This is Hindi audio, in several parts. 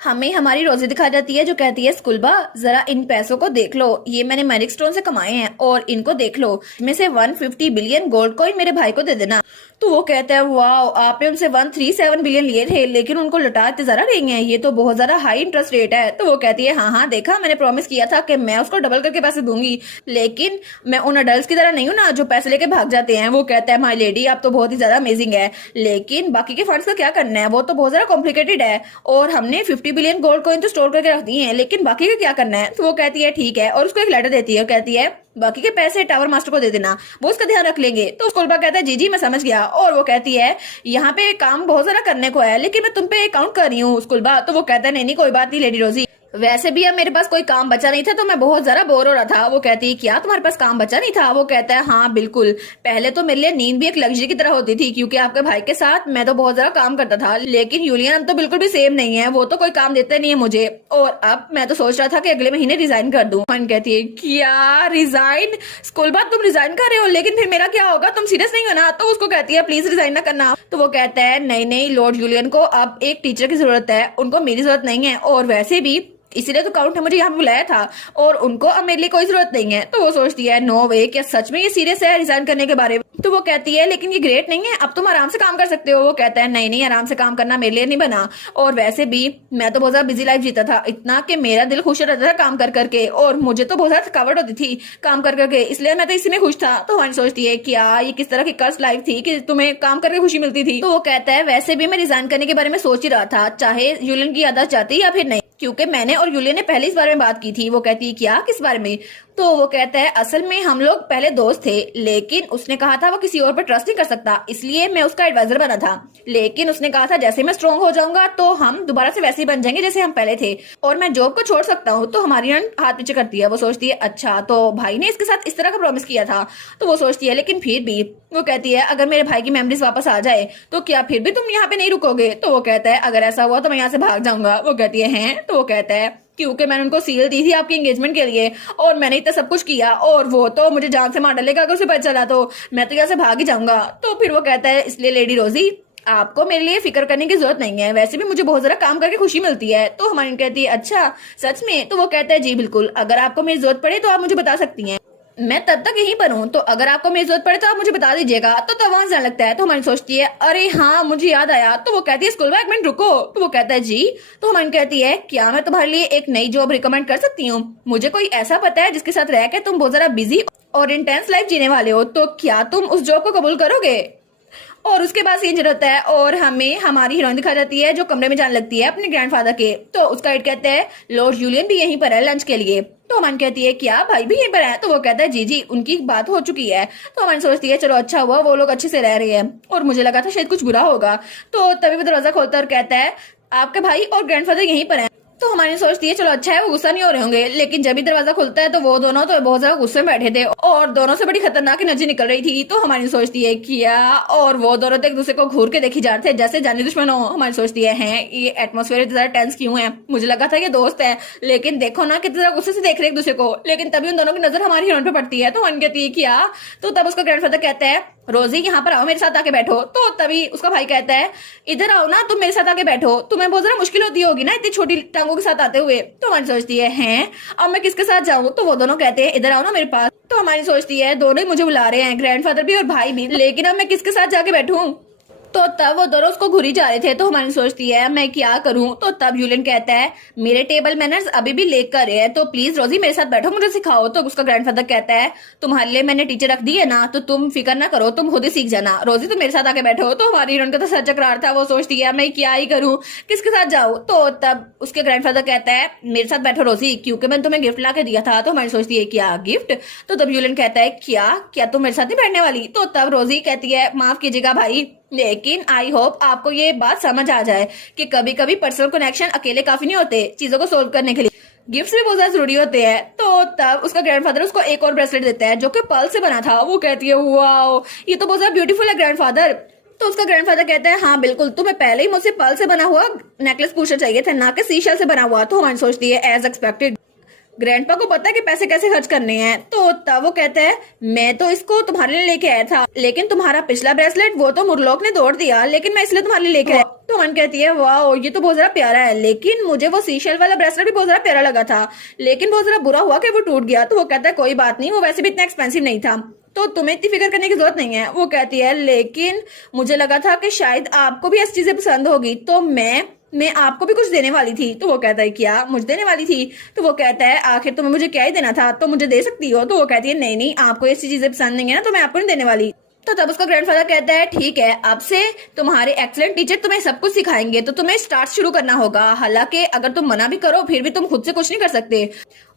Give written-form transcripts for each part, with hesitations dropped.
हमें हमारी रोजी दिखाई जाती है जो कहती है स्कूलबा जरा इन पैसों को देख लो, ये मैंने मैरिक स्टोन से कमाए हैं और इनको देख लो, इसमें से 150 बिलियन गोल्ड कॉइन मेरे भाई को दे देना। तो वो कहता है वाह, आपने उनसे 137 बिलियन लिए थे लेकिन उनको लौटा इतने जरा देंगे, ये तो बहुत ज्यादा हाई इंटरेस्ट रेट है। तो वो कहती है हाँ हाँ देखा, मैंने प्रॉमिस किया था कि मैं उसको डबल करके पैसे दूंगी, लेकिन मैं उन अडल्ट की तरह नहीं हूँ ना जो पैसे लेके भाग जाते हैं। वो कहता है माय लेडी आप तो बहुत ही ज्यादा अमेजिंग है, लेकिन बाकी के फंड्स का क्या करना है, वो तो बहुत ज्यादा कॉम्प्लिकेटेड है और हमने 50 बिलियन गोल्ड कॉइन तो स्टोर करके रख दिए हैं, लेकिन बाकी का क्या करना है। तो वो कहती है ठीक है और उसको एक लेटर देती है और कहती है बाकी के पैसे टावर मास्टर को दे देना, वो उसका ध्यान रख लेंगे। तो स्कूलबा कहता है जी जी मैं समझ गया, और वो कहती है यहाँ पे काम बहुत सारा करने को है लेकिन मैं तुम पे काउंट कर रही हूँ स्कूलबा। तो वो कहता है नहीं नहीं कोई बात नहीं लेडी रोजी, वैसे भी अब मेरे पास कोई काम बचा नहीं था तो मैं बहुत ज्यादा बोर हो रहा था। वो कहती है क्या तुम्हारे पास काम बचा नहीं था। वो कहता है हाँ बिल्कुल, पहले तो मेरे लिए नींद भी एक लग्जरी की तरह होती थी क्योंकि आपके भाई के साथ मैं तो बहुत ज्यादा काम करता था, लेकिन यूलियन अब तो बिल्कुल भी सेम नहीं है, वो तो कोई काम देते नहीं है मुझे, और अब मैं तो सोच रहा था कि अगले महीने रिजाइन कर दूं। मन कहती है क्या रिजाइन, स्कूल बाद तुम रिजाइन कर रहे हो लेकिन फिर मेरा क्या होगा, तुम सीरियस नहीं हो ना। तो उसको कहती है प्लीज रिजाइन ना करना। तो वो कहता है नहीं नहीं लॉर्ड यूलियन को अब एक टीचर की जरूरत है, उनको मेरी जरूरत नहीं है, और वैसे भी इसीलिए तो काउंट ने मुझे यहाँ बुलाया था और उनको अब मेरे लिए कोई जरूरत नहीं है। तो वो सोचती है नो वे, क्या सच में ये सीरियस है रिजाइन करने के बारे में। तो वो कहती है लेकिन ये ग्रेट नहीं है, अब तुम आराम से काम कर सकते हो। वो कहता है नहीं नहीं आराम से काम करना मेरे लिए नहीं बना, और वैसे भी मैं तो बहुत ज्यादा बिजी लाइफ जीता था, इतना कि मेरा दिल खुश रहता था काम कर करके, और मुझे तो बहुत ज्यादा थकावट होती थी काम कर करके, इसलिए मैं तो इसी में खुश था। तो हमारी सोचती है क्या ये किस तरह की कर्स लाइफ थी कि तुम्हें काम करके खुशी मिलती थी। तो वो कहता है वैसे भी मैं रिजाइन करने के बारे में सोच ही रहा था, चाहे यूलियन की आदत चाहती या फिर नहीं, क्योंकि मैंने और यूलियन ने पहले इस बारे में बात की थी। वो कहती है क्या किस बारे में। तो वो कहता है असल में हम लोग पहले दोस्त थे, लेकिन उसने कहा था वो किसी और पर ट्रस्ट नहीं कर सकता, इसलिए मैं उसका एडवाइजर बना था, लेकिन उसने कहा था जैसे मैं स्ट्रांग हो जाऊंगा तो हम दोबारा से वैसे ही बन जाएंगे जैसे हम पहले थे, और मैं जॉब को छोड़ सकता हूँ। तो हमारी हाथ पीछे करती है। वो सोचती है अच्छा तो भाई ने इसके साथ इस तरह का प्रॉमिस किया था। तो वो सोचती है लेकिन फिर भी, वो कहती है अगर मेरे भाई की मेमोरीज वापस आ जाए तो क्या फिर भी तुम यहाँ पे नहीं रुकोगे। तो वो कहता है अगर ऐसा हुआ तो मैं यहाँ से भाग जाऊंगा। वो कहती है हैं। तो वो कहता है क्योंकि मैंने उनको सील दी थी आपकी एंगेजमेंट के लिए और मैंने इतना सब कुछ किया, और वो तो मुझे जान से मार डालेगा अगर उसे पता चला, तो मैं तो यहाँ से भाग ही जाऊंगा। तो फिर वो कहता है इसलिए लेडी रोजी आपको मेरे लिए फिक्र करने की जरूरत नहीं है, वैसे भी मुझे बहुत ज्यादा काम करके खुशी मिलती है। तो हमारी कहती है अच्छा सच में। तो वो कहता है जी बिल्कुल, अगर आपको मेरी जरूरत पड़े तो आप मुझे बता सकती हैं, मैं तब तक यहीं पर हूँ, तो अगर आपको मेरी जरूरत पड़े तो आप मुझे बता दीजिएगा। तो तब वहां जाने लगता है। तो हमारी सोचती है अरे हाँ मुझे याद आया। तो वो कहती है स्कूल में एक मिनट रुको। तो वो कहता है जी। तो हमारी कहती है क्या मैं तुम्हारे लिए एक नई जॉब रिकमेंड कर सकती हूँ, मुझे कोई ऐसा पता है जिसके साथ रह के तुम बहुत ज्यादा बिजी और इंटेंस लाइफ जीने वाले हो, तो क्या तुम उस जॉब को कबूल करोगे। और उसके बाद सीन रहता है और हमें हमारी हीरोइन दिखा जाती है जो कमरे में जाने लगती है अपने ग्रैंडफादर के। तो उसका हिट कहता है लॉर्ड यूलियन भी यहीं पर है लंच के लिए। तो अमन कहती है क्या भाई भी यहीं पर है। तो वो कहता है जी जी उनकी बात हो चुकी है। तो अमन सोचती है चलो अच्छा हुआ वो लोग अच्छे से रह रहे हैं, और मुझे लगा था शायद कुछ बुरा होगा। तो तभी वो दरवाजा खोलता है और कहता है आपके भाई और ग्रैंडफादर यहीं पर है। तो हमारी सोचती है चलो अच्छा है वो गुस्सा नहीं हो रहे होंगे, लेकिन जब भी दरवाजा खुलता है तो वो दोनों तो बहुत ज्यादा गुस्से में बैठे थे और दोनों से बड़ी खतरनाक एनर्जी निकल रही थी। तो हमारी सोचती है क्या, और वो दोनों तो एक दूसरे को घूर के देखी जा रहे थे जैसे जानी दुश्मन हो। हमारी सोचती है हैं ये एटमोस्फेयर इतना टेंस क्यों है, मुझे लगा था ये दोस्त है, लेकिन देखो ना कितना गुस्से से देख रहे एक दूसरे को। लेकिन तभी उन दोनों की नजर हमारी हीरोइन पे पड़ती है। तो मन कहती है क्या। तो तब उसका ग्रैंडफादर कहता है रोजी यहाँ पर आओ मेरे साथ आके बैठो। तो तभी उसका भाई कहता है इधर आओ ना तुम मेरे साथ आके बैठो, तुम्हें बहुत ज्यादा मुश्किल होती होगी ना इतनी छोटी टांगों के साथ आते हुए। तो हमारी सोचती है हैं अब मैं किसके साथ जाऊं। तो वो दोनों कहते हैं इधर आओ ना मेरे पास। तो हमारी सोचती है दोनों ही मुझे बुला रहे हैं, ग्रैंडफादर भी और भाई भी, लेकिन अब मैं किसके साथ जाके बैठूं। तो तब वो दोनों उसको घुरी जा रहे थे। तो हमारी सोचती है मैं क्या करूं। तो तब यूलियन कहता है मेरे टेबल मैनर्स अभी भी लेक कर रहे हैं, तो प्लीज रोजी मेरे साथ बैठो मुझे सिखाओ। तो उसका ग्रैंडफादर कहता है तुम्हारे लिए मैंने टीचर रख दी है ना, तो तुम फिक्र ना करो, तुम खुद ही सीख जाना, रोजी तुम मेरे साथ आके बैठो। तो हमारी हीरोइन का तो सर चकरार था, वो सोचती है मैं क्या ही करूं, किसके साथ जाऊं। तो तब उसके ग्रैंडफादर कहता है मेरे साथ बैठो रोजी, क्योंकि मैंने तुम्हें गिफ्ट ला के दिया था। तो हमारी सोचती है क्या गिफ्ट। तो तब यूलियन कहता है क्या क्या तुम मेरे साथ नहीं बैठने वाली। तो तब रोजी कहती है माफ कीजिएगा भाई, लेकिन आई होप आपको ये बात समझ आ जाए कि कभी कभी पर्सनल कनेक्शन अकेले काफी नहीं होते चीजों को सोल्व करने के लिए, गिफ्ट्स भी बहुत ज्यादा जरूरी होते हैं। तो तब उसका ग्रैंडफादर उसको एक और ब्रेसलेट देता है जो कि पर्ल से बना था। वो कहती है वाओ ये तो बहुत ज्यादा ब्यूटीफुल है ग्रैंडफादर। तो उसका ग्रैंडफादर कहता है हाँ बिल्कुल, तुम्हें पहले ही मुझसे पर्ल से बना हुआ नेकलेस पूछना चाहिए था, ना कि सीशल से बना हुआ। तो हमारी सोचती है एज एक्सपेक्टेड ग्रैंडपा को पता है कि पैसे कैसे खर्च करने हैं। तो तब वो कहता है मैं तो इसको तुम्हारे लिए लेके आया था, लेकिन तुम्हारा पिछला ब्रेसलेट वो तो मुरलोक ने तोड़ दिया, लेकिन मैं इसलिए तुम्हारे लिए लेके आया। तो मन कहती है वाह ये तो बहुत ज्यादा प्यारा है, लेकिन मुझे वो सीशेल वाला ब्रेसलेट भी बहुत ज्यादा प्यारा लगा था, लेकिन बहुत ज्यादा बुरा हुआ कि वो टूट गया। तो वो कहता है कोई बात नहीं, वो वैसे भी इतना एक्सपेंसिव नहीं था, तो तुम्हें इतनी फिक्र करने की जरूरत नहीं है। वो कहती है लेकिन मुझे लगा था कि शायद आपको भी ऐसी चीजें पसंद होगी, तो मैं आपको भी कुछ देने वाली थी। तो वो कहता है क्या मुझे देने वाली थी? तो वो कहता है आखिर तुम्हें मुझे क्या ही देना था, तो मुझे दे सकती हो। तो वो कहती है नहीं नहीं, आपको ऐसी चीजें पसंद नहीं है ना, तो मैं आपको नहीं देने वाली। तो तब उसका ग्रैंडफादर कहता है ठीक है, अब से तुम्हारे एक्सीलेंट टीचर तुम्हें सब कुछ सिखाएंगे, तो तुम्हें स्टार्ट शुरू करना होगा। हालांकि अगर तुम मना भी करो फिर भी तुम खुद से कुछ नहीं कर सकते,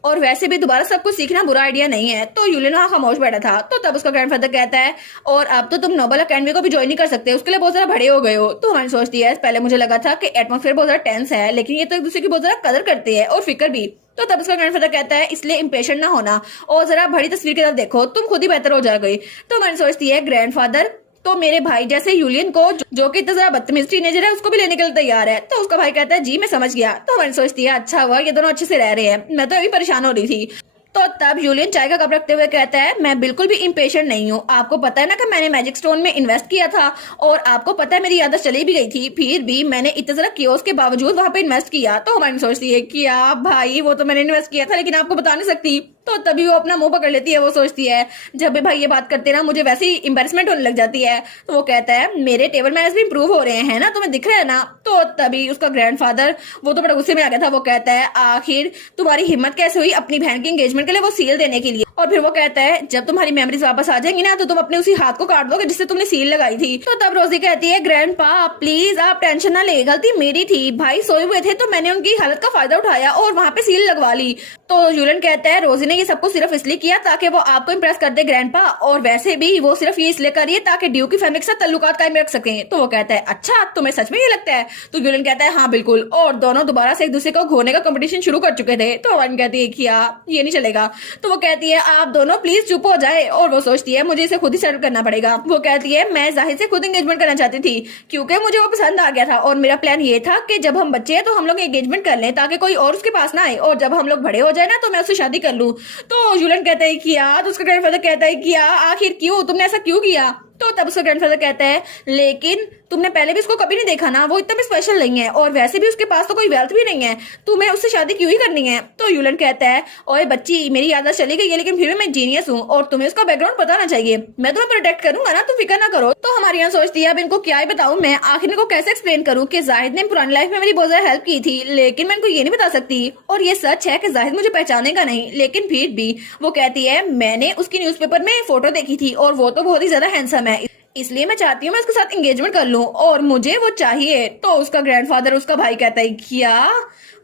और वैसे भी दोबारा सब कुछ सीखना बुरा आइडिया नहीं है। तो यूलियन वहां खामोश बैठा था। तो तब उसका ग्रैंडफादर कहता है और अब तो तुम नोबल अकेडमी को भी ज्वाइन नहीं कर सकते, उसके लिए बहुत ज्यादा बड़े हो गए हो। तो हमारी सोचती है पहले मुझे लगा था कि एटमोस्फेयर बहुत ज्यादा टेंस है, लेकिन ये तो एक दूसरे की बहुत ज्यादा कदर करते हैं और फिक्र भी। तो तब उसका ग्रैंडफादर कहता है इसलिए इम्पेशेंट ना होना और जरा बड़ी तस्वीर की तरफ देखो, तुम खुद ही बेहतर हो जाओगे। तो हमारी सोचती है ग्रैंडफादर तो मेरे भाई जैसे यूलियन को जो कि इतना ज्यादा बदतमीज टीनेजर है उसको भी लेने के लिए तैयार है। तो उसका भाई कहता है जी मैं समझ गया। तो हमारी सोचती है अच्छा हुआ ये दोनों अच्छे से रह रहे हैं, मैं तो अभी परेशान हो रही थी। तो तब यूलियन चाय का कप रखते हुए कहता है मैं बिल्कुल भी इम्पेशेंट नहीं हूँ, आपको पता है ना कि मैंने मैजिक स्टोन में इन्वेस्ट किया था, और आपको पता है मेरी आदत चली भी गई थी, फिर भी मैंने इतना जरा कियोस के बावजूद वहां पे इन्वेस्ट किया। तो हमारी सोचती है कि आप भाई वो तो मैंने इन्वेस्ट किया था लेकिन आपको बता नहीं सकती। तो तभी वो अपना मुंह पकड़ लेती है। वो सोचती है जब भी भाई ये बात करते ना मुझे वैसे ही एम्बैरेसमेंट होने लग जाती है। तो वो कहता है मेरे टेबल मैनर्स भी इंप्रूव हो रहे हैं ना, तुम्हें दिख रहा है ना। तो तभी उसका ग्रैंडफादर वो तो बड़ा गुस्से में आ गया था। वो कहता है आखिर तुम्हारी हिम्मत कैसे हुई अपनी बहन की एंगेजमेंट के लिए वो सील देने के लिए। और फिर वो कहता है जब तुम्हारी मेमोरीज वापस आ जाएंगी ना तो तुम अपने उसी हाथ को काट दोगे जिससे तुमने सील लगाई थी। तो तब रोजी कहती है ग्रैंडपा प्लीज आप टेंशन ना ले, गलती मेरी थी, भाई सोए हुए थे तो मैंने उनकी हालत का फायदा उठाया और वहां पे सील लगवा ली। तो यूलियन कहता है रोजी ने ये सब कुछ सिर्फ इसलिए किया ताकि वो आपको इम्प्रेस कर दे ग्रैंडपा, और वैसे भी वो सिर्फ ये इसलिए करिए ताकि ड्यू की फैमिली के साथ ताल्लुकात कायम रख सके। तो वो कहता है अच्छा तुम्हें सच में ये लगता है? तो यूलियन कहता है हाँ बिल्कुल, और दोनों दोबारा से एक दूसरे को घोरने का कंपटीशन शुरू कर चुके थे। तो वन कहती है कि ये नहीं चलेगा। तो वो कहती है आप दोनों प्लीज चुप हो जाए, और वो सोचती है मुझे इसे खुद ही सेटल करना पड़ेगा। वो कहती है मैं जाहिर से खुद एंगेजमेंट करना चाहती थी क्योंकि मुझे वो पसंद आ गया था, और मेरा प्लान ये था कि जब हम बच्चे हैं तो हम लोग एंगेजमेंट कर लें ताकि कोई और उसके पास ना आए, और जब हम लोग बड़े हो जाए ना तो मैं उससे शादी कर लूं। तो यूलियन कहता है कि तो उसका ग्रैंडफादर कहता है कि आखिर क्यों तुमने ऐसा क्यों किया? तो तब उसका ग्रैंडफादर कहता है लेकिन तुमने पहले भी उसको कभी नहीं देखा ना, वो इतना भी स्पेशल नहीं है, और वैसे भी उसके पास तो कोई वेल्थ भी नहीं है, तुम्हें उससे शादी क्यों ही करनी है? तो यूलियन कहता है ओए बच्ची मेरी आदत चली गई है लेकिन फिर भी मैं जीनियस हूँ और तुम्हें उसका बैकग्राउंड बताना चाहिए, मैं तुम्हें प्रोटेक्ट करूंगा ना, तुम फिक्र ना करो। तो हमारी यहाँ सोचती है अब इनको क्या ही बताऊं मैं, आखिर इनको कैसे एक्सप्लेन करूं कि जाहिद ने पुरानी लाइफ में मेरी बहुत ज्यादा हेल्प की थी, लेकिन मैं इनको ये नहीं बता सकती, और ये सच है कि जाहिद मुझे पहचानेगा नहीं, लेकिन फिर भी वो कहती है मैंने उसकी न्यूज़पेपर में फोटो देखी थी और वो तो बहुत ही ज्यादा हैंडसम है, इसलिए मैं चाहती हूँ मैं उसके साथ एंगेजमेंट कर लूं और मुझे वो चाहिए। तो उसका ग्रैंडफादर उसका भाई कहता है क्या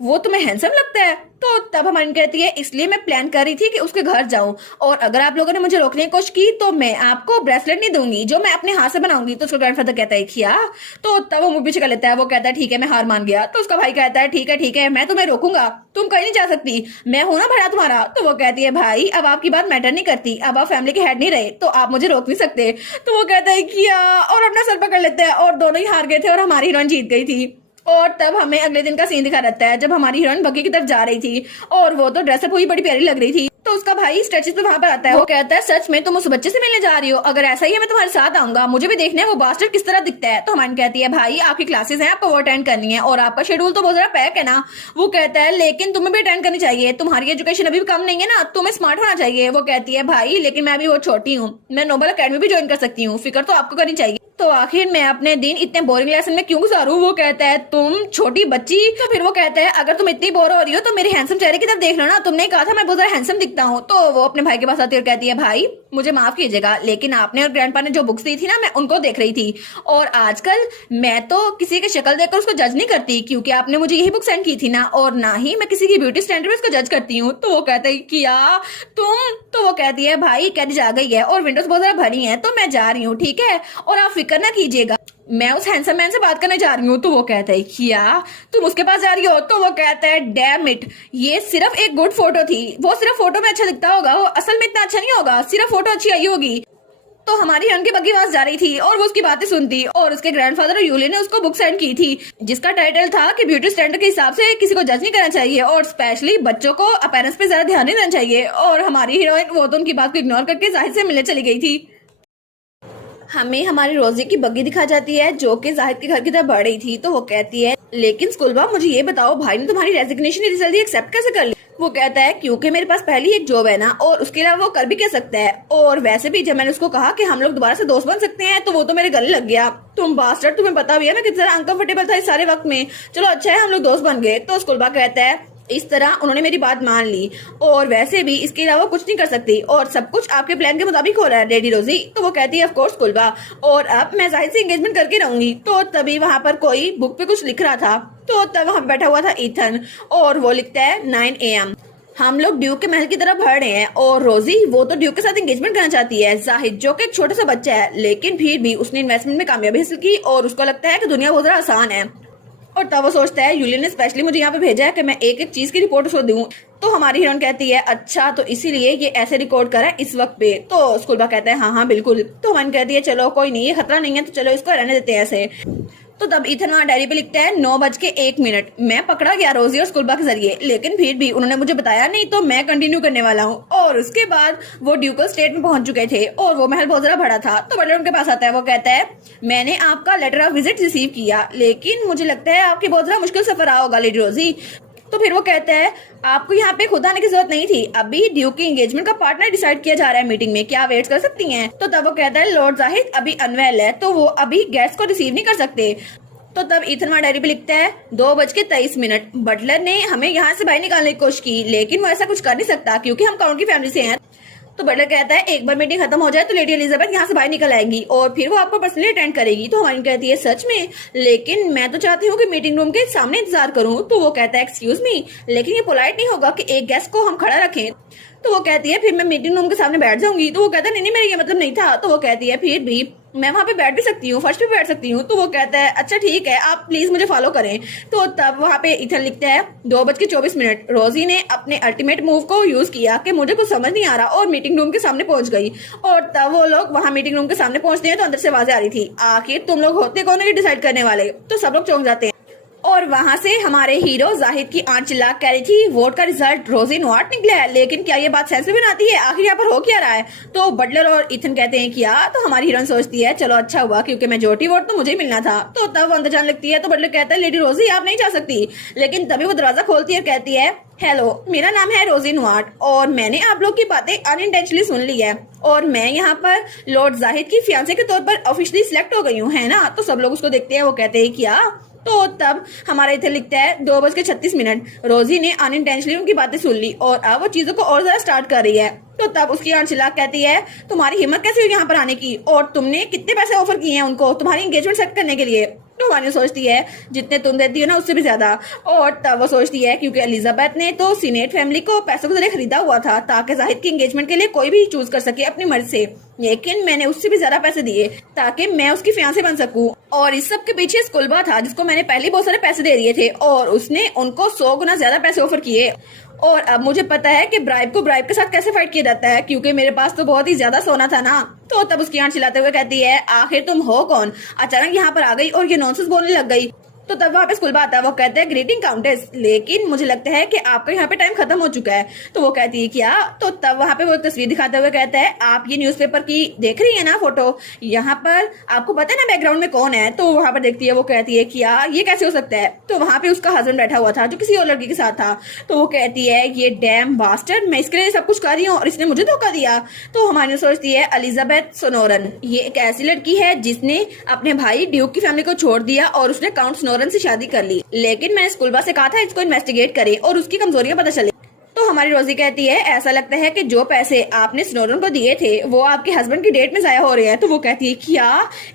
वो तुम्हें हैंडसम लगता है? तो तब हमारी कहती है इसलिए मैं प्लान कर रही थी कि उसके घर जाऊं, और अगर आप लोगों ने मुझे रोकने की कोशिश की तो मैं आपको ब्रेसलेट नहीं दूंगी जो मैं अपने हाथ से बनाऊंगी। तो उसका ग्रैंडफादर कहता है क्या? तो तब वो मुंह पीछे कर लेता है। वो कहता है ठीक है मैं हार मान गया। तो उसका भाई कहता है ठीक है मैं तुम्हें रोकूंगा, तुम कहीं नहीं जा सकती, मैं हूं ना भरा तुम्हारा। तो वो कहती है भाई अब आपकी बात मैटर नहीं करती, अब आप फैमिली के हेड नहीं रहे तो आप मुझे रोक नहीं सकते। तो वो कहता है क्या, और अपना सर पकड़ लेते हैं, और दोनों ही हार गए थे और हमारी हीरोइन जीत गई थी। और तब हमें अगले दिन का सीन दिखा रहता है जब हमारी हीरोइन बग्गी की तरफ जा रही थी, और वो तो ड्रेसअप हुई बड़ी प्यारी लग रही थी। तो उसका भाई स्ट्रेचेस पे वहां पर आता है। वो कहता है सच में तुम उस बच्चे से मिलने जा रही हो? अगर ऐसा ही है मैं तुम्हारे साथ आऊंगा, मुझे भी देखना है वो बास्टर्ड किस तरह दिखता है। तो हमारी कहती है भाई आपकी क्लासेस हैं, आपको वो अटेंड करनी है, और आपका शेड्यूल तो बहुत ज्यादा पैक है ना। वो कहता है लेकिन तुम्हें भी अटेंड करनी चाहिए, तुम्हारी एजुकेशन अभी भी कम नहीं है ना, तुम्हें स्मार्ट होना चाहिए। वो कहती है भाई लेकिन मैं अभी बहुत छोटी हूँ, मैं नोबल अकेडमी भी ज्वाइन कर सकती हूँ, फिक्र तो आपको करनी चाहिए। तो आखिर मैं अपने दिन इतने बोरिंग लेसन में क्यों गुजारूं? वो कहता है तुम छोटी बच्ची। तो फिर वो कहता है अगर तुम इतनी बोर हो रही हो तो मेरे हैंडसम चेहरे की तरफ देख लो ना, तुमने कहा था मैं बहुत ज्यादा हैंडसम दिखता हूँ। तो वो अपने भाई के पास आती है और कहती है भाई मुझे माफ कीजिएगा लेकिन आपने और ग्रैंडपा ने जो बुक्स दी थी ना मैं उनको देख रही थी, और आजकल मैं तो किसी की शक्ल देखकर उसको जज नहीं करती क्योंकि आपने मुझे यही बुक सेंड की थी ना, और ना ही मैं किसी की ब्यूटी स्टैंडर्ड में उसको जज करती हूँ। तो वो कहता है किया तुम? तो वो कहती है भाई कैदी जा गई है और विंडोज बहुत ज्यादा भरी है तो मैं जा रही हूँ, ठीक है, और आप फिक्र ना कीजिएगा, मैं उस हैंडसम मैन से बात करने जा रही हूँ। तो वो कहता है क्या तुम उसके पास जा रही हो? तो वो कहता है डैम इट, ये सिर्फ एक गुड फोटो थी, वो सिर्फ फोटो में अच्छा दिखता होगा, वो असल में इतना अच्छा नहीं होगा, सिर्फ फोटो अच्छी आई होगी। तो हमारी हिरन की बग्गी वहां जा रही थी और वो उसकी बातें सुनती और उसके ग्रैंडफादर और यूली ने उसको बुक सेंड की थी जिसका टाइटल था कि ब्यूटी स्टैंडर्ड के हिसाब से किसी को जज नहीं करना चाहिए और स्पेशली बच्चों को अपीयरेंस पे ज्यादा ध्यान नहीं देना चाहिए। और हमारी हीरोइन वो तो उनकी बात को इग्नोर करके जाहिद से मिलने चली गई थी। हमें हमारी रोजी की बग्गी दिखा जाती है जो कि जाहिद के घर की तरफ बढ़ रही थी। तो वो कहती है लेकिन स्कूलबा मुझे ये बताओ भाई ने तुम्हारी रेजिग्नेशन इतनी जल्दी एक्सेप्ट कैसे कर ली? वो कहता है क्योंकि मेरे पास पहले ही एक जॉब है ना और उसके अलावा वो कर भी क्या सकता है। और वैसे भी जब मैंने उसको कहा कि हम लोग दोबारा से दोस्त बन सकते हैं तो वो तो मेरे गले लग गया। तुम बास्टर्ड, तुम्हें पता भी है मैं कितना अनकंफर्टेबल था इस सारे वक्त में। चलो अच्छा है हम लोग दोस्त बन गए। तो स्कूलबा कहता है इस तरह उन्होंने मेरी बात मान ली और वैसे भी इसके अलावा कुछ नहीं कर सकती और सब कुछ आपके प्लान के मुताबिक हो रहा है लेडी रोजी। तो वो कहती है ऑफ कोर्स कुलबा और अब मैं जाहिद से एंगेजमेंट करके रहूंगी। तो तभी वहां पर कोई बुक पे कुछ लिख रहा था। तो तब वहां बैठा हुआ था ईथन और वो लिखता है 9 AM। हम लोग ड्यूक के महल की तरफ बढ़ रहे हैं और रोजी वो तो ड्यूक के साथ एंगेजमेंट करना चाहती है। जाहिद जो कि एक छोटा सा बच्चा है लेकिन फिर भी उसने इन्वेस्टमेंट में कामयाबी हासिल की और उसको लगता है कि दुनिया बहुत ज्यादा आसान है। और तब वो सोचता है यूलियन ने स्पेशली मुझे यहाँ पे भेजा है कि मैं एक एक चीज की रिपोर्ट उसको दूं। तो हमारी हीरोइन कहती है अच्छा तो इसीलिए ये ऐसे रिकॉर्ड करा इस वक्त पे। तो स्कूलबा कहता है हाँ बिल्कुल। तो हमारी कहती है चलो कोई नहीं, ये खतरा नहीं है तो चलो इसको रहने देते हैं ऐसे। तो तब इथन वहाँ डायरी पे लिखता है 9:01। मैं पकड़ा गया रोजी और स्कूलबा के जरिए लेकिन फिर भी उन्होंने मुझे बताया नहीं तो मैं कंटिन्यू करने वाला हूँ। और उसके बाद वो ड्यूकल स्टेट में पहुंच चुके थे और वो महल बहुत ज्यादा बड़ा था। तो बटलर उनके पास आता है। वो कहता है मैंने आपका लेटर ऑफ विजिट रिसीव किया लेकिन मुझे लगता है आपके बहुत ज्यादा मुश्किल सफर रहा होगा लेडी रोजी। तो फिर वो कहता है आपको यहाँ पे खुद आने की जरूरत नहीं थी, अभी ड्यूक की एंगेजमेंट का पार्टनर डिसाइड किया जा रहा है मीटिंग में, क्या वेट कर सकती हैं? तो तब वो कहता है लॉर्ड जाहिद अभी अनवेल है तो वो अभी गेस्ट को रिसीव नहीं कर सकते। तो तब इथन वहाँ डायरी पे लिखता है 2:23। बटलर ने हमें यहाँ से बाहर निकालने की कोशिश की लेकिन वो ऐसा कुछ कर नहीं सकता क्योंकि हम काउंटी फैमिली से हैं। तो बटलर कहता है एक बार मीटिंग खत्म हो जाए तो लेडी एलिजाबेथ यहाँ से बाहर निकल आएंगी और फिर वो आपको पर्सनली अटेंड करेगी। तो हमारी कहती है सच में? लेकिन मैं तो चाहती हूँ कि मीटिंग रूम के सामने इंतजार करूँ। तो वो कहता है एक्सक्यूज मी लेकिन ये पोलाइट नहीं होगा कि एक गेस्ट को हम खड़ा रखें। तो वो कहती है फिर मैं मीटिंग रूम के सामने बैठ जाऊंगी। तो वो कहता है नहीं मेरा ये मतलब नहीं था। तो वो कहती है फिर भी मैं वहाँ पे बैठ भी सकती हूँ, फर्श पे बैठ सकती हूँ। तो वो कहता है अच्छा ठीक है आप प्लीज मुझे फॉलो करें। तो तब वहाँ पे इथन लिखता है 2:24। रोजी ने अपने अल्टीमेट मूव को यूज किया कि मुझे कुछ समझ नहीं आ रहा और मीटिंग रूम के सामने पहुंच गई। और तब वो लोग वहाँ मीटिंग रूम के सामने पहुंचते हैं तो अंदर से आवाजें आ रही थी आखिर तुम लोग होते कौन है डिसाइड करने वाले? तो सब लोग चौंक जाते हैं और वहां से हमारे हीरो जाहिद की आंट चिल्ला कह रही थी वोट का रिजल्ट रोजी नॉट निकला है लेकिन क्या ये बात सेंस में आती है? आखिर यहाँ पर हो क्या रहा है? तो बटलर और इथन कहते हैं क्या? तो हमारी हीरोइन सोचती है चलो अच्छा हुआ क्योंकि मेजोरिटी वोट तो मुझे ही मिलना था। तो तब वो अंदर जाने लगती है तो बटलर कहता है लेडी रोजी आप नहीं जा सकती। लेकिन तभी वो दरवाजा खोलती है और कहती है हेलो मेरा नाम है रोजी नुआट और मैंने आप लोग की बातें अनइंटेंशनली सुन ली है और मैं यहाँ पर लॉर्ड जाहिद की फियांसे के तौर पर ऑफिशियली सिलेक्ट हो गई हूँ, है ना? तो सब लोग उसको देखते हैं। वो कहते हैं क्या? तो तब हमारा इधर लिखता है 2:36। रोजी ने अनइंटेंशनली उनकी बातें सुन ली और अब वो चीजों को और ज्यादा स्टार्ट कर रही है। तो तब उसकी आंट चिल्ला कहती है तुम्हारी हिम्मत कैसे हुई यहाँ पर आने की और तुमने कितने पैसे ऑफर किए हैं उनको तुम्हारी एंगेजमेंट सेट करने के लिए? तो वानी सोचती है जितने तुम देती हो ना उससे भी ज्यादा। और तब वो सोचती है क्योंकि एलिजाबेथ ने तो सीनेट फैमिली को पैसों के जरिए खरीदा हुआ था ताकि जाहिद की एंगेजमेंट के लिए कोई भी चूज कर सके अपनी मर्जी से, लेकिन मैंने उससे भी ज्यादा पैसे दिए ताकि मैं उसकी फियांसे बन सकूं। और इस सब के पीछे स्कूलबा था जिसको मैंने पहले बहुत सारे पैसे दे दिए थे और उसने उनको 100 गुना ज्यादा पैसे ऑफर किए। और अब मुझे पता है कि ब्राइब को ब्राइब के साथ कैसे फाइट किया जाता है क्योंकि मेरे पास तो बहुत ही ज्यादा सोना था ना। तो तब उसकी आंट चिल्लाते हुए कहती है आखिर तुम हो कौन? अचानक यहाँ पर आ गई और ये नॉनसेंस बोलने लग गई। तो तब वहाँ पे स्कूलबा आता है। वो कहते हैं ग्रीटिंग काउंटेस लेकिन मुझे लगता है कि आपका यहाँ पे टाइम खत्म हो चुका है। तो वो कहती है क्या? तो तब वहाँ पे वो तस्वीर दिखाते हुए कहता है आप ये न्यूज़पेपर की देख रही है ना फोटो, यहाँ पर आपको पता है ना बैकग्राउंड में कौन है? तो वहाँ पर देखती है। वो कहती है क्या ये कैसे हो सकता है? तो वहाँ पे उसका हस्बैंड बैठा हुआ था जो किसी और लड़की के साथ था। तो वो कहती है ये डैम बास्टर्ड, मैं इसके लिए सब कुछ कर रही हूँ और इसने मुझे धोखा दिया। तो हमारी सोचती है एलिजाबेथ सोनोरन ये एक ऐसी लड़की है जिसने अपने भाई ड्यूक की फैमिली को छोड़ दिया और उसने काउंट स्नोरन से शादी कर ली, लेकिन मैंने स्कूलबा से कहा था इसको इन्वेस्टिगेट करे और उसकी कमजोरियां पता चले। तो हमारी रोजी कहती है ऐसा लगता है कि जो पैसे आपने स्नोरन को दिए थे वो आपके हस्बैंड की डेट में जाया हो रहे हैं। तो वो कहती है क्या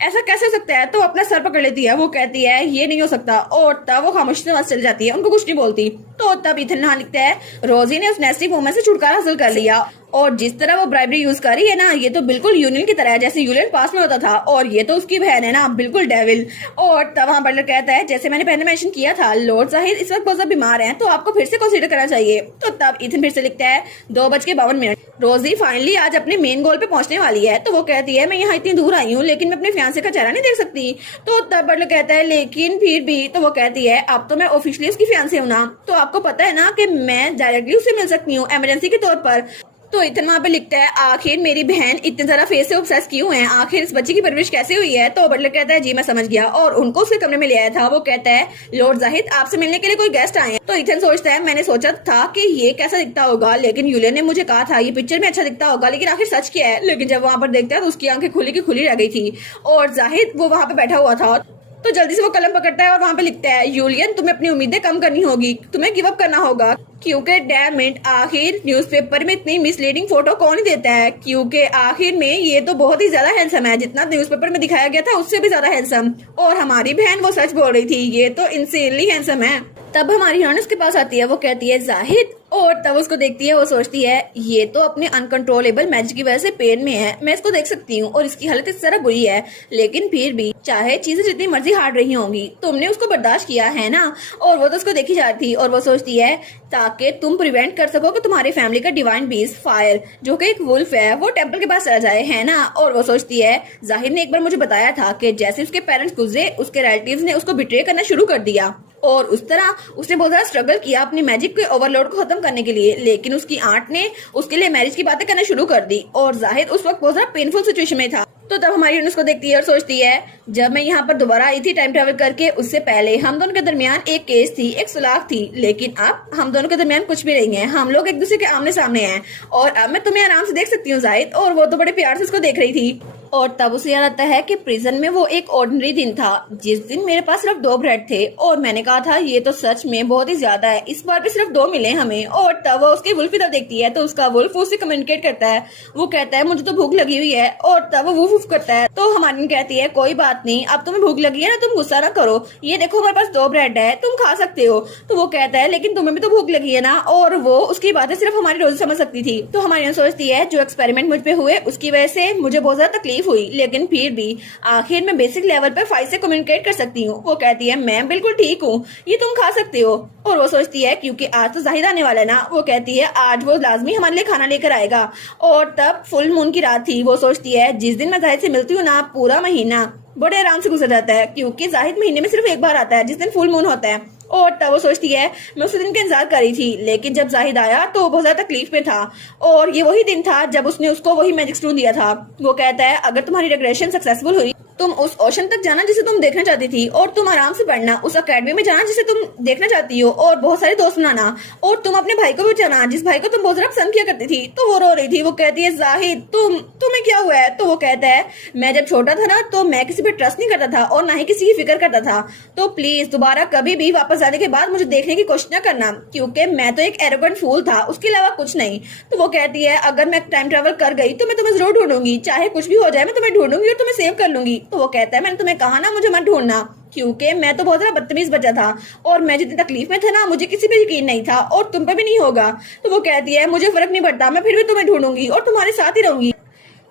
ऐसा कैसे हो सकता है? तो अपना सर पकड़ लेती है। वो कहती है ये नहीं हो सकता और तब वो खामोशी से बस चली जाती है, उनको कुछ नहीं बोलती। तो तब इथन लिखता है रोजी ने उस नेस्टी वूमन से छुटकारा हासिल कर लिया और जिस तरह वो ब्राइबरी यूज कर रही है ना, ये तो बिल्कुल यूनियन की तरह है, जैसे यूनियन पास में होता था, और ये तो उसकी बहन है ना, बिल्कुल डेविल। और तब वहाँ बटलर कहता है, जैसे मैंने पहले मेंशन किया था, लॉर्ड जाहिद इस वक्त बहुत ज्यादा बीमार हैं, तो आपको फिर से कंसीडर करना चाहिए। तो तब इथन फिर से लिखता है 2:52। रोजी फाइनली आज अपने मेन गोल पे पहुंचने वाली है, तो वो कहती है मैं यहाँ इतनी दूर आई हूँ लेकिन मैं अपने फियांसे का चेहरा नहीं देख सकती। तो तब बटलर कहता है लेकिन फिर भी, तो वो कहती है अब तो मैं ऑफिशियली उसकी फियांसे हूँ ना, तो आपको पता है ना कि मैं डायरेक्टली उससे मिल सकती हूँ इमरजेंसी के तौर पर। तो इथन वहाँ पे लिखता है आखिर मेरी बहन इतने ज्यादा फेस से ऑब्सेस क्यों है, आखिर इस बच्चे की परवरिश कैसे हुई है। तो बटलर कहता है जी मैं समझ गया, और उनको उसके कमरे में ले आया था। वो कहता है लॉर्ड जाहिद आपसे मिलने के लिए कोई गेस्ट आए हैं। तो इथन सोचता है मैंने सोचा था कि ये कैसा दिखता होगा, लेकिन यूलियन ने मुझे कहा था ये पिक्चर में अच्छा दिखता होगा, लेकिन आखिर सच क्या है। लेकिन जब वहाँ पर देखता है तो उसकी आंखें खुली की खुली रह गई थी, और जाहिद वो वहाँ पे बैठा हुआ था। तो जल्दी से वो कलम पकड़ता है और वहाँ पे लिखता है यूलियन तुम्हें अपनी उम्मीदें कम करनी होगी, तुम्हें गिव अप करना होगा, क्योंकि डैम इट आखिर न्यूज़पेपर में इतनी मिसलीडिंग फोटो कौन ही देता है, क्योंकि आखिर में ये तो बहुत ही ज्यादा हैंडसम है, जितना न्यूज़पेपर में दिखाया गया था उससे भी ज्यादा हैंडसम। और हमारी बहन वो सच बोल रही थी, ये तो इंसेनली हैंडसम है। तब हमारी हीरोइन उसके पास आती है, वो कहती है जाहिद, और तब उसको देखती है, वो सोचती है ये तो अपने अनकंट्रोलेबल मैजिक की वजह से पेन में है, मैं इसको देख सकती हूँ और इसकी हालत इस तरह बुरी है, लेकिन फिर भी चाहे चीजें जितनी मर्जी हार्ड रही होंगी तुमने उसको बर्दाश्त किया है ना। और वो तो उसको देखी जा रही थी, और वो सोचती है ताकि तुम प्रिवेंट कर सको कि तुम्हारी फैमिली का डिवाइन बीस्ट फायर जो कि एक वुल्फ है वो टेम्पल के पास चला जाए, है ना। और वो सोचती है जाहिद ने एक बार मुझे बताया था कि जैसे उसके पेरेंट्स गुजरे उसके रिलेटिव्स ने उसको बिट्रे करना शुरू कर दिया, और उस तरह उसने बहुत ज्यादा स्ट्रगल किया अपनी मैजिक के ओवरलोड को खत्म करने के लिए, लेकिन उसकी आंट ने उसके लिए मैरिज की बातें करना शुरू कर दी, और जाहिद उस वक्त बहुत ज्यादा पेनफुल सिचुएशन में था। तो तब हमारी उसको देखती है और सोचती है जब मैं यहाँ पर दोबारा आई थी टाइम ट्रेवल करके, उससे पहले हम दोनों के दरमियान एक केस थी, एक सुलाह थी, लेकिन अब हम दोनों के दरमियान कुछ भी नहीं है, हम लोग एक दूसरे के आमने सामने हैं, और अब मैं तुम्हें आराम से देख सकती हूँ जाहिद। और वो तो बड़े प्यार से उसको देख रही थी। और तब उसे याद आता है कि प्रिजन में वो एक ऑर्डिनरी दिन था जिस दिन मेरे पास सिर्फ 2 ब्रेड थे, और मैंने कहा था ये तो सच में बहुत ही ज्यादा है, इस बार भी सिर्फ 2 मिले हमें। और तब वो उसकी वुल्फ की तरफ देखती है, तो उसका वुल्फ उससे कम्युनिकेट करता है, वो कहता है मुझे तो भूख लगी हुई है, और तब वो वुल्फ वुल्फ करता है। तो हमारी कहती है कोई बात नहीं, अब तुम्हें भूख लगी है ना, तुम गुस्सा ना करो, ये देखो हमारे पास 2 ब्रेड है, तुम खा सकते हो। तो वो कहता है लेकिन तुम्हें भी तो भूख लगी है ना, और वो उसकी बातें सिर्फ हमारी रोज समझ सकती थी। तो हमारी सोचती है जो एक्सपेरिमेंट मुझ पे हुए उसकी वजह से मुझे बहुत ज्यादा तकलीफ हुई, लेकिन फिर भी आखिर में बेसिक लेवल पर फाइल से कम्युनिकेट कर सकती हूँ। वो कहती है मैं बिल्कुल ठीक हूँ, ये तुम खा सकते हो। और वो सोचती है क्योंकि आज तो जाहिद आने वाला है ना, वो कहती है आज वो लाजमी हमारे लिए खाना लेकर आएगा। और तब फुल मून की रात थी। वो सोचती है जिस दिन मैं जाहिद से मिलती हूँ ना, पूरा महीना बड़े आराम से गुजर जाता है, क्योंकि जाहिद महीने में सिर्फ एक बार आता है जिस दिन फुल मून होता है। और तब वो सोचती है मैं उस दिन का इंतजार कर रही थी, लेकिन जब जाहिद आया तो बहुत ज्यादा तकलीफ में था, और ये वही दिन था जब उसने उसको वही मैजिक स्टोन दिया था। वो कहता है अगर तुम्हारी रेग्रेशन सक्सेसफुल हुई, तुम उस ओशन तक जाना जिसे तुम देखना चाहती थी, और तुम आराम से पढ़ना, उस अकेडमी में जाना जिसे तुम देखना चाहती हो, और बहुत सारे दोस्त बनाना, और तुम अपने भाई को भी बचाना जिस भाई को तुम बहुत ज्यादा पसंद किया करती थी। तो वो रो रही थी। वो कहती है जाहिद तुम्हें क्या हुआ है। तो वो कहता है मैं जब छोटा था ना तो मैं किसी पे ट्रस्ट नहीं करता था और ना ही किसी की फिक्र करता था, तो प्लीज दोबारा कभी भी वापस जाने के बाद मुझे देखने की कोशिश न करना, क्योंकि मैं तो एक एरोगेंट फूल था, उसके अलावा कुछ नहीं। तो वो कहती है अगर मैं टाइम ट्रेवल कर गई तो मैं तुम्हें जरूर ढूंढूंगी, चाहे कुछ भी हो जाए मैं तुम्हें ढूंढूंगी और तुम्हें सेव कर लूंगी। तो वो कहता है मैंने तुम्हें कहा ना मुझे मत ढूंढना, क्योंकि मैं तो बहुत ज्यादा बदतमीज बच्चा था, और मैं जितनी तकलीफ में था ना मुझे किसी पे यकीन नहीं था, और तुम पे भी नहीं होगा। तो वो कहती है मुझे फर्क नहीं पड़ता, मैं फिर भी तुम्हें ढूंढूंगी और तुम्हारे साथ ही रहूंगी।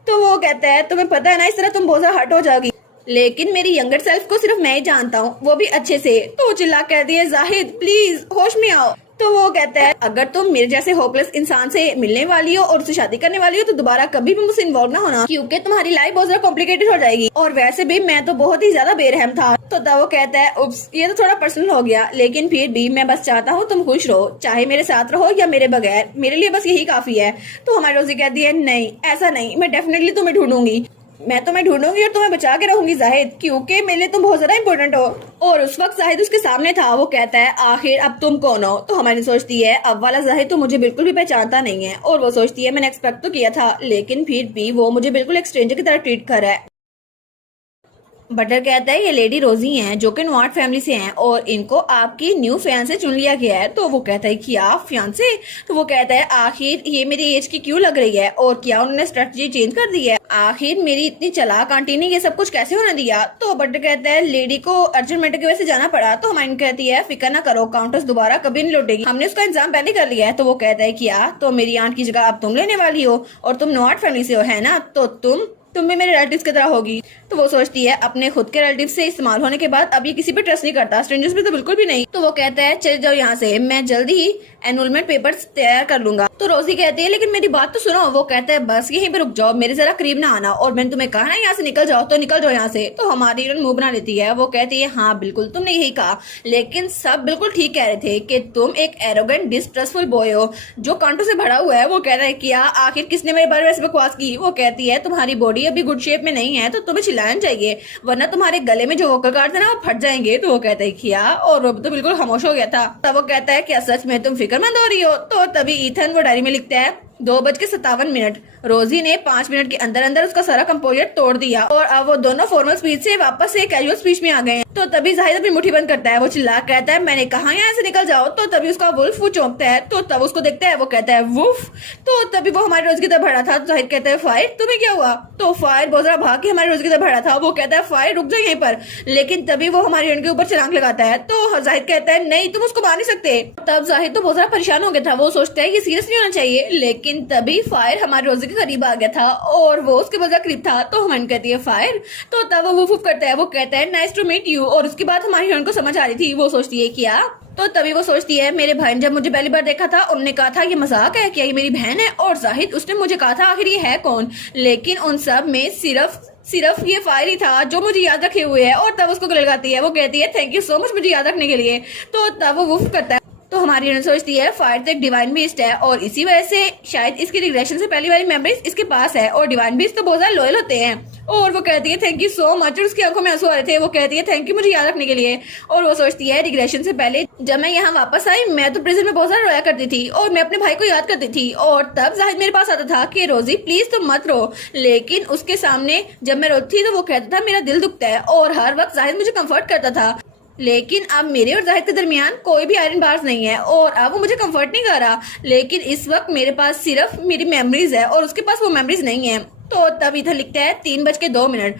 तो वो कहता है तुम्हें पता है ना इस तरह तुम बहुत ज्यादा हर्ट हो जाओगी, लेकिन मेरी यंगर सेल्फ को सिर्फ मैं ही जानता हूँ, वो भी अच्छे से। तो चिल्ला कहती है जाहिद प्लीज होश में आओ। तो वो कहता है अगर तुम मेरे जैसे होपलेस इंसान से मिलने वाली हो और उससे शादी करने वाली हो तो दोबारा कभी भी मुझसे इन्वॉल्व ना होना, क्योंकि तुम्हारी लाइफ बहुत ज्यादा कॉम्प्लिकेटेड हो जाएगी, और वैसे भी मैं तो बहुत ही ज्यादा बेरहम था। तो तब वो कहता है उप्स ये तो थोड़ा पर्सनल हो गया, लेकिन फिर भी मैं बस चाहता हूँ तुम खुश रहो, चाहे मेरे साथ रहो या मेरे बगैर, मेरे लिए बस यही काफी है। तो हमारी रोजी कहती है नहीं ऐसा नहीं, मैं डेफिनेटली तुम्हें ढूंढूंगी, मैं तुम्हें ढूंढूंगी और तुम्हें बचा के रहूंगी जाहिद, क्योंकि मेरे लिए तुम बहुत ज्यादा इंपॉर्टेंट हो। और उस वक्त जाहिद उसके सामने था। वो कहता है आखिर अब तुम कौन हो। तो हमारी सोचती है अब वाला जाहिद तो मुझे बिल्कुल भी पहचानता नहीं है, और वो सोचती है मैंने एक्सपेक्ट तो किया था, लेकिन फिर भी वो मुझे बिल्कुल एक स्ट्रेंजर की तरह ट्रीट कर रहा है। बटर कहता है ये लेडी रोजी हैं जो कि नॉट फैमिली से हैं और इनको आपकी न्यू फियांसे चुन लिया गया है। तो वो कहता है कि आप फियांसे? तो वो कहता है आखिर ये मेरी एज की क्यों लग रही है और क्या उन्होंने स्ट्रेटजी चेंज कर दी है? आखिर मेरी इतनी चालाक आंटी ने ये सब कुछ कैसे होने दिया? तो बटर कहता है लेडी को अर्जेंट मैटर की वजह से जाना पड़ा। तो हमारी कहती है फिक्र ना करो, काउंटर्स दोबारा कभी नहीं लौटेगी, हमने उसका इंतजाम पहले कर लिया है। तो वो कहता है क्या तो मेरी आंट की जगह अब तुम लेने वाली हो और तुम नॉट फैमिली से हो है ना, तो तुम भी मेरे रिलेटिव्स की तरह होगी। तो वो सोचती है अपने खुद के रिलेटिव से इस्तेमाल होने के बाद अब ये किसी पे ट्रस्ट नहीं करता, स्ट्रेंजर्स पे तो बिल्कुल भी नहीं। तो वो कहता है चल जाओ यहाँ से, मैं जल्दी ही एनरोलमेंट पेपर्स तैयार कर लूंगा। तो रोजी कहती है लेकिन मेरी बात तो सुनो। वो कहता है बस यहीं पे रुक जाओ, मेरे जरा करीब ना आना, और मैंने तुम्हें कहा ना यहाँ से निकल जाओ तो निकल जाओ यहाँ से। तो हमारी हीरोइन मुंह बना लेती है। वो कहती है हाँ बिल्कुल तुमने यही कहा, लेकिन सब बिल्कुल ठीक कह रहे थे कि तुम एक एरोगेंट डिस्ट्रस्टफुल बॉय हो जो कांटों से भरा हुआ है। वो कह रहा है क्या आखिर किसने मेरे बारे में ऐसे बकवास की? वो कहती है तुम्हारी बॉडी अभी गुड शेप में नहीं है तो तुम्हें चिल्लाना चाहिए, वरना तुम्हारे गले में जो वोकल कार्ड थे ना वो फट जाएंगे। तो वो कहता है क्या? और वो तो बिल्कुल खामोश हो गया था। तब वो कहता है क्या सच में तुम फिक्रमंद हो रही हो? तो तभी ईथन वो डायरी में लिखता है 2:57। रोजी ने 5 मिनट के अंदर अंदर उसका सारा कंपोजर तोड़ दिया और अब वो दोनों फॉर्मल स्पीच से वापस से कैजुअल स्पीच में आ गए हैं। तो तभी जाहिद अपनी मुट्ठी बंद करता है, वो चिल्ला कहता है मैंने कहा यहाँ से निकल जाओ। तो तभी उसका वुल्फ वो चौंकता है, तो तब उसको देखता है, वो कहता है वुल्फ। तो तभी वो हमारे रोज की तरफ बढ़ा था। तो जाहिद कहता है फायर तुम्हें क्या हुआ? तो फायर बहुत जरा भाग के हमारे रोज की तरफ बढ़ा था। वो कहता है फायर रुक जाओ यहीं पर, लेकिन तभी वो हमारी हीरोइन के ऊपर छलांग लगाता है। तो जाहिद कहता है नहीं तुम उसको मार नहीं सकते। तब जाहिद तो बहुत ज्यादा परेशान हो गया था, वो सोचता है कि सीरियस नहीं होना चाहिए, लेकिन तभी फायर हमारे रोजी के करीब आ गया था और वो उसके बहुत करीब था। तो हमारी कहती है फायर। तो तब वो वुफ करता है, वो कहता है नाइस टू मीट यू, और उसके बाद हमारी हीरोइन को समझ आ रही थी। वो सोचती है क्या? तो तभी वो सोचती है मेरे भाई ने जब मुझे पहली बार देखा था उन्होंने कहा था ये मजाक है, क्या ये मेरी बहन है? और जाहिद उसने मुझे कहा था आखिर ये है कौन? लेकिन उन सब में सिर्फ ये फायर ही था जो मुझे याद रखे हुए है। और तब उसको गले लगाती है, वो कहती है थैंक यू सो मच मुझे याद रखने के लिए। तो तब वो वुफ करता है। तो हमारी हीरोइन सोचती है फायर तो एक डिवाइन बीस्ट है और इसी वजह से शायद इसकी रिग्रेशन से पहली वाली मेमोरीज इसके पास है, और डिवाइन बीस्ट तो बहुत ज्यादा लॉयल होते हैं। और वो कहती है थैंक यू सो मच, और उसकी आंखों में आंसू आ रहे थे। वो कहती है थैंक यू मुझे याद रखने के लिए। और वो सोचती है रिग्रेशन से पहले जब मैं यहाँ वापस आई मैं तो प्रिजन में बहुत ज्यादा रोया करती थी और मैं अपने भाई को याद करती थी, और तब जाहिद मेरे पास आता था कि रोजी प्लीज तुम मत रो, लेकिन उसके सामने जब मैं रोती थी तो वो कहता था मेरा दिल दुखता है, और हर वक्त जाहिद मुझे कंफर्ट करता था। लेकिन अब मेरे और जाहिद के दरमियान कोई भी आयरन बार्स नहीं है और अब वो मुझे कंफर्ट नहीं कर रहा, लेकिन इस वक्त मेरे पास सिर्फ मेरी मेमोरीज है और उसके पास वो मेमोरीज नहीं है। तो तब इधर लिखता है 3:02।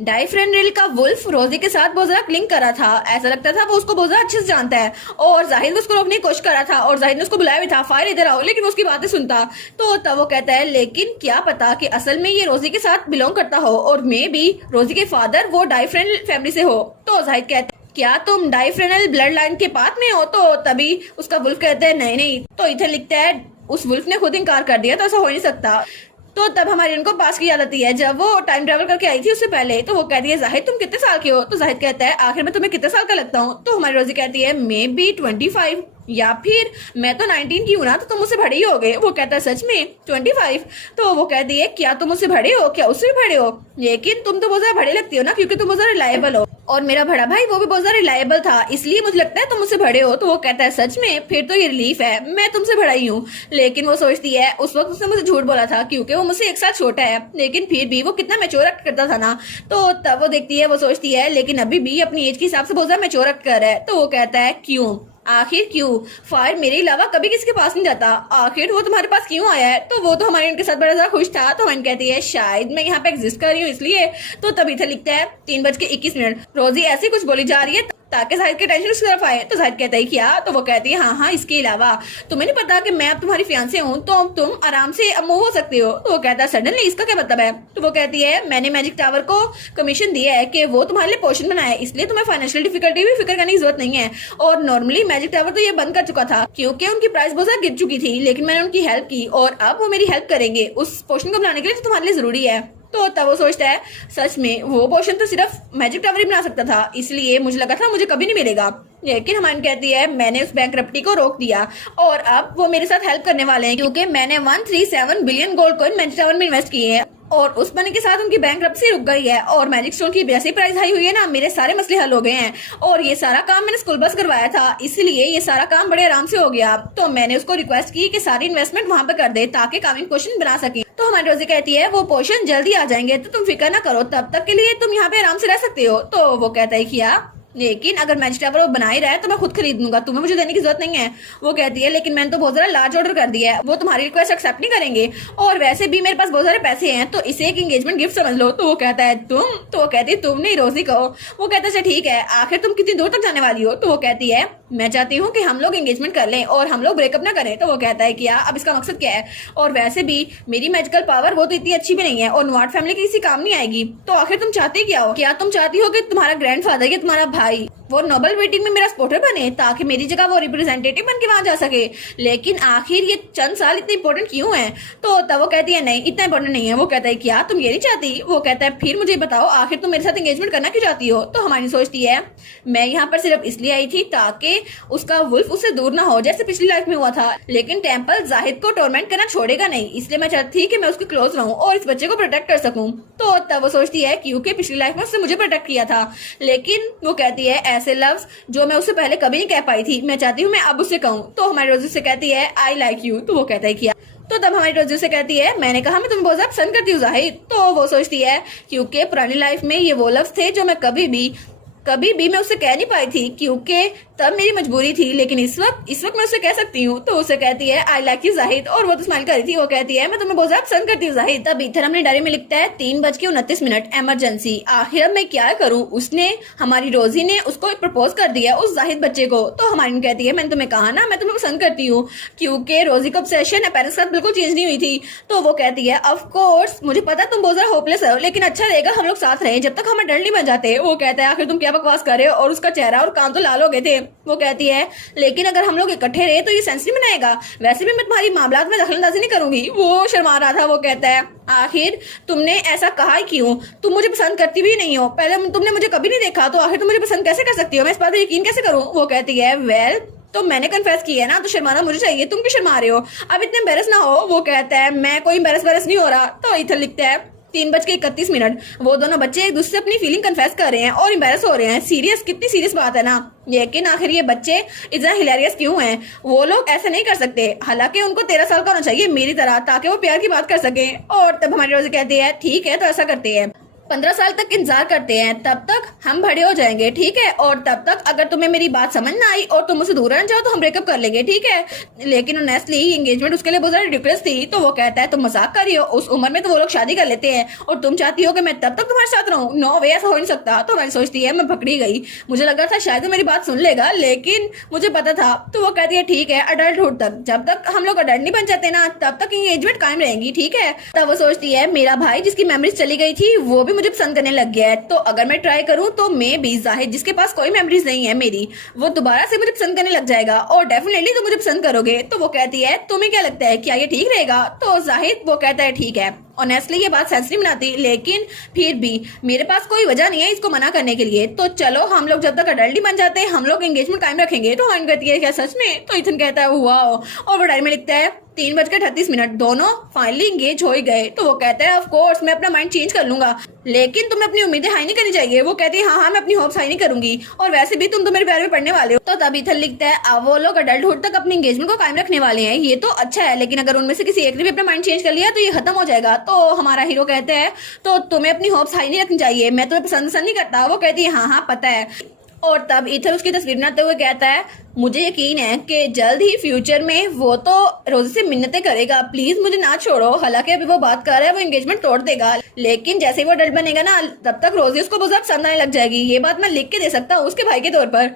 डाइफ्रेंड्रिल का वुल्फ रोजी के साथ बहुत ज्यादा क्लिंग करा था, ऐसा लगता था वो उसको बहुत ज्यादा अच्छे से जानता है, और जाहिद उसको रोकने की कोशिश करा था और जाहिद ने उसको बुलाया भी था फायर इधर आओ, लेकिन उसकी बातें सुनता। तो तब वो कहता है लेकिन क्या पता कि असल में ये रोजी के साथ बिलोंग करता हो और मे भी रोजी के फादर वो डाइफ्रेंड्रिल फैमिली से हो। तो जाहिद कहता है क्या तुम डाइफ्रेंड्रिल ब्लड लाइन के पाथ में हो? तो तभी उसका वुल्फ कहता है नहीं। तो इधर लिखता है उस वुल्फ ने खुद इनकार कर दिया, तो ऐसा हो नहीं सकता। तो तब हमारी उनको पास की याद आती है जब वो टाइम ट्रेवल करके आई थी उससे पहले। तो वो कहती है जाहिद तुम कितने साल के हो? तो जाहिद कहता है आखिर में तुम्हें कितने साल का लगता हूँ? तो हमारी रोजी कहती है मे बी 25, या फिर मैं तो 19 की हूँ ना, तो तुम मुझसे बड़े ही हो गए। वो कहता है सच में 25? तो वो कहती है क्या तुम मुझसे बड़े हो? क्या उससे भी बड़े हो? लेकिन तुम तो बहुत ज्यादा बड़े लगती हो ना, क्योंकि तुम बहुत ज्यादा रिलायबल हो, और मेरा बड़ा भाई वो भी बहुत ज्यादा रिलायबल था, इसलिए मुझे लगता है तुम मुझसे बड़े हो। तो वो कहता है सच में? फिर तो ये रिलीफ है, मैं तुमसे बड़ा ही हूँ। लेकिन वो सोचती है उस वक्त उसने मुझे झूठ बोला था क्योंकि वो मुझसे 1 साल छोटा है, लेकिन फिर भी वो कितना मेच्योर एक्ट करता था ना। तो तब वो देखती है, वो सोचती है लेकिन अभी भी अपनी एज के हिसाब से बहुत ज्यादा मेच्योर एक्ट कर रहा है। तो वो कहता है क्यों? आखिर क्यों? फायर मेरे अलावा कभी किसी के पास नहीं जाता, आखिर वो तुम्हारे पास क्यों आया है? तो वो तो हमारे उनके साथ बड़ा ज्यादा खुश था। तो हम कहती है शायद मैं यहाँ पे एग्जिस्ट कर रही हूँ इसलिए। तो तभी से लिखता है 3:21। रोजी ऐसी कुछ बोली जा रही है ताकि जाहिद की टेंशन उसकी तरफ आए। तो जाहिद कहता है क्या? तो वो कहती है हाँ इसके अलावा तुम्हें नहीं पता कि मैं अब तुम्हारी फियांसे हूँ, तो तुम आराम से अब मूव हो सकते हो। तो वो कहता है सडनली इसका क्या मतलब है? तो वो कहती है मैंने मैजिक टावर को कमीशन दिया है कि वो तुम्हारे लिए पोर्शन बनाए, इसलिए तुम्हें फाइनेंशियल डिफिकल्टी भी फिक्र करने की जरूरत नहीं है। और नॉर्मली मैजिक टावर तो ये बंद कर चुका था क्योंकि उनकी प्राइस बहुत ज्यादा गिर चुकी थी, लेकिन मैंने उनकी हेल्प की और अब वो मेरी हेल्प करेंगे उस पोर्शन को बनाने के लिए जो तुम्हारे लिए जरूरी है। तो तब वो सोचता है सच में वो पोर्शन तो सिर्फ मैजिक टावर ही बना सकता था, इसलिए मुझे लगा था मुझे कभी नहीं मिलेगा। लेकिन हमारी कहती है मैंने उस बैंकरप्टी को रोक दिया और अब वो मेरे साथ हेल्प करने वाले हैं क्योंकि मैंने 137 billion gold coin magic tower में इन्वेस्ट किए हैं, और उस मनी के साथ उनकी बैंकरप्सी रुक गई है और मैजिक स्टोन की वैसी प्राइस हाई हुई है ना, मेरे सारे मसले हल हो गए हैं। और ये सारा काम मैंने स्कूल बस करवाया था, इसलिए ये सारा काम बड़े आराम से हो गया। तो मैंने उसको रिक्वेस्ट की कि सारी इन्वेस्टमेंट वहां पे कर दे ताकि कामिंग क्वेश्चन बना सके। तो तो हमारी रोजी कहती है वो पोर्शन जल्दी आ जाएंगे तो तुम फिक्र ना करो, तब तक के लिए तुम यहाँ पे आराम से रह सकते हो। तो वो कहता है कि लेकिन अगर मैजिक टावर वो बना ही रहा है तो मैं खुद खरीद लूंगा, तुम्हें मुझे देने की जरूरत नहीं है। वो कहती है लेकिन मैंने तो बहुत ज्यादा लार्ज ऑर्डर कर दिया है, वो तुम्हारी रिक्वेस्ट एक्सेप्ट नहीं करेंगे, और वैसे भी मेरे पास बहुत सारे पैसे हैं, तो इसे एक एंगेजमेंट गिफ्ट समझ लो। तो वो कहता है तुम? तो वो कहती है तुम नहीं, रोजी कहो। वो कहता है ठीक है, आखिर तुम कितनी दूर तक जाने वाली हो? तो वो कहती है मैं चाहती हूँ कि हम लोग एंगेजमेंट कर लें और हम लोग ब्रेकअप ना करें। तो वो कहता है कि अब इसका मकसद क्या है, और वैसे भी मेरी मैजिकल पावर वो तो इतनी अच्छी भी नहीं है और नॉट फैमिली की किसी काम नहीं आएगी, तो आखिर तुम चाहते क्या हो? क्या तुम चाहती हो कि तुम्हारा ग्रैंडफादर या तुम्हारा भाई वो नोबल मीटिंग में मेरा सपोर्टर बने ताकि मेरी जगह वो रिप्रेजेंटेटिव बन के वहां जा सके? लेकिन आखिर ये चंद साल इतने इंपॉर्टेंट क्यों हैं? तो तब वो कहती है नहीं, इतना इंपॉर्टेंट नहीं है। वो कहता है क्या तुम ये नहीं चाहती? वो कहता है फिर मुझे बताओ आखिर तुम मेरे साथ एंगेजमेंट करना क्यों चाहती हो? तो हमारी सोचती है मैं यहाँ पर सिर्फ इसलिए आई थी ताकि उसका वुल्फ उससे दूर ना हो जैसे पिछली लाइफ में हुआ था, लेकिन टेम्पल जाहिद को टॉर्मेंट करना छोड़ेगा नहीं, इसलिए मैं चाहती थी कि मैं उसके क्लोज रहूं और इस बच्चे को प्रोटेक्ट कर सकूं। तो तब वो सोचती है क्योंकि पिछली लाइफ में उसने मुझे प्रोटेक्ट किया था, लेकिन वो कहती है ऐसे लफ्ज जो मैं उससे पहले कभी नहीं कह पाई थी, मैं चाहती हूँ मैं अब उससे कहूँ। तो हमारी रोजी से कहती है आई लाइक यू। तो वो कहता है किया। तो तब हमारी रोजी से कहती है मैंने कहा मैं तुम्हें बहुत ज्यादा पसंद करती हूँ जाहिद। तो वो सोचती है क्योंकि पुरानी लाइफ में ये वो लफ्ज थे जो मैं कभी भी मैं उससे कह नहीं पाई थी क्योंकि तब मेरी मजबूरी थी, लेकिन इस वक्त मैं उससे कह सकती हूँ। तो उसे कहती है आई लाइक यू जाहिद, और वो तो स्माइल कर रही थी। वो कहती है मैं तुम्हें बहुत ज्यादा पसंद करती हूँ जाहिद। तब इधर हमने डायरी में लिखता है 3:29 इमरजेंसी। आखिर अब मैं क्या करूँ? उसने हमारी रोजी ने उसको प्रपोज कर दिया उस जाहिद बच्चे को। तो हमारी कहती है मैंने तुम्हें कहा ना मैं तुम्हें पसंद करती हूँ, क्योंकि रोजी को ऑब्सेशन है पेरेंट्स के साथ बिल्कुल चेंज नहीं हुई थी। तो वो कहती है ऑफ कोर्स मुझे पता तुम बहुत ज्यादा होपलेस हो, लेकिन अच्छा रहेगा हम लोग साथ रहे जब तक हम अडल्ट नहीं बन जाते। वो कहता है आखिर तुम क्या बकवास कर रहे हो, और उसका चेहरा और कान तो लाल हो गए थे। वो कहती है लेकिन अगर हम लोग इकट्ठे रहे तो ये सेंस नहीं बनाएगा, वैसे भी मैं तुम्हारी मामलात में दखलंदाजी नहीं करूंगी। वो शर्मा रहा था। वो कहता है आखिर तुमने ऐसा कहा ही क्यों? तुम मुझे पसंद करती भी नहीं हो, पहले तुमने मुझे कभी नहीं देखा, तो आखिर तुम मुझे पसंद कैसे कर सकती हो? मैं इस बात पर यकीन कैसे करूं? वो कहती है वेल तो मैंने कन्फेस किया है ना, तो शर्माना मुझे चाहिए, तुम क्यों शर्मा रहे हो? अब इतने एम्बेरस ना हो। वो कहता है मैं कोई एम्बेरस नहीं हो रहा। तो इधर लिखता है 3:31 वो दोनों बच्चे एक दूसरे से अपनी फीलिंग कन्फेस कर रहे हैं और एम्बेरस हो रहे हैं। सीरियस, कितनी सीरियस बात है ना। लेकिन आखिर ये बच्चे इतना हिलेरियस क्यों हैं? वो लोग ऐसे नहीं कर सकते, हालांकि उनको 13 साल का होना चाहिए मेरी तरह, ताकि वो प्यार की बात कर सके। और तब हमारी रोजी कहती है ठीक है तो ऐसा करते हैं, 15 साल तक इंतजार करते हैं, तब तक हम बड़े हो जाएंगे, ठीक है? और तब तक अगर तुम्हें मेरी बात समझ ना आई और तुम मुझसे दूर रहना चाहो तो हम ब्रेकअप कर लेंगे, ठीक है? लेकिन ऑनेस्टली एंगेजमेंट उसके लिए बहुत ज्यादा रिडिकुलस थी। तो वो कहता है तुम मजाक कर रही हो, उस उम्र में तो वो लोग शादी कर लेते हैं और तुम चाहती हो कि मैं तब तक तुम्हारे साथ रहूं? नो वे, ऐसा हो नहीं सकता। तो मैं सोचती है मैं पकड़ी गई, मुझे लगा था शायद वो मेरी बात सुन लेगा, लेकिन मुझे पता था। तो वो कहती है ठीक है अडल्टहुड तक, जब तक हम लोग अडल्ट नहीं बन जाते ना तब तक एंगेजमेंट कायम रहेगी, ठीक है? तब वो सोचती है मेरा भाई जिसकी मेमोरीज चली गई थी वो भी मुझे पसंद करने लग गया है, तो अगर मैं ट्राई करूं तो मैं भी जाहिद जिसके पास कोई मेमोरीज नहीं है मेरी, वो दोबारा से मुझे पसंद करने लग जाएगा और डेफिनेटली तुम मुझे पसंद करोगे। तो वो कहती है तुम्हें क्या लगता है क्या ये ठीक रहेगा? तो जाहिद वो कहता है ठीक है। ऑनेस्टली ये बात सेंस नहीं बनाती, लेकिन फिर भी मेरे पास कोई वजह नहीं है इसको मना करने के लिए, तो चलो हम लोग जब तक अडल्ट नहीं बन जाते हम लोग एंगेजमेंट कायम रखेंगे। तो हन कहती है क्या सच में? तो इथन कहता है वाओ, और वो डायरी में लिखता है 3:38 दोनों फाइनली इंगेज हो ही गए। तो वो कहता है ऑफ कोर्स मैं अपना माइंड चेंज कर लूंगा, लेकिन तुम्हें अपनी उम्मीदें हाई नहीं करनी चाहिए। वो कहती है हाँ मैं अपनी होप्स हाई नहीं करूंगी, और वैसे भी तुम तो मेरे प्यार में पढ़ने वाले हो। तो तब इथन लिखता है अब वो लोग अडल्टहुड तक अपनी एंगेजमेंट को कायम रखने वाले हैं, ये तो अच्छा है, लेकिन अगर उनमें से किसी एक ने भी अपना माइंड चेंज कर लिया तो ये खत्म हो जाएगा। तो हमारा हीरो कहता है तो तुम्हें अपनी होप्स हाई नहीं रखनी चाहिए, मैं तुम्हें पसंद नहीं करता। वो कहती है हाँ पता है। और तब इथर उसकी तस्वीर बनाते हुए कहता है मुझे यकीन है कि जल्द ही फ्यूचर में वो तो रोजी से मिन्नतें करेगा, प्लीज मुझे ना छोड़ो। हालांकि अभी वो बात कर रहा है वो एंगेजमेंट तोड़ देगा, लेकिन जैसे ही वो अडल्ट बनेगा ना तब तक रोजी उसको बहुत ज्यादा पसंद आने लग जाएगी। ये बात मैं लिख के दे सकता हूँ उसके भाई के तौर पर।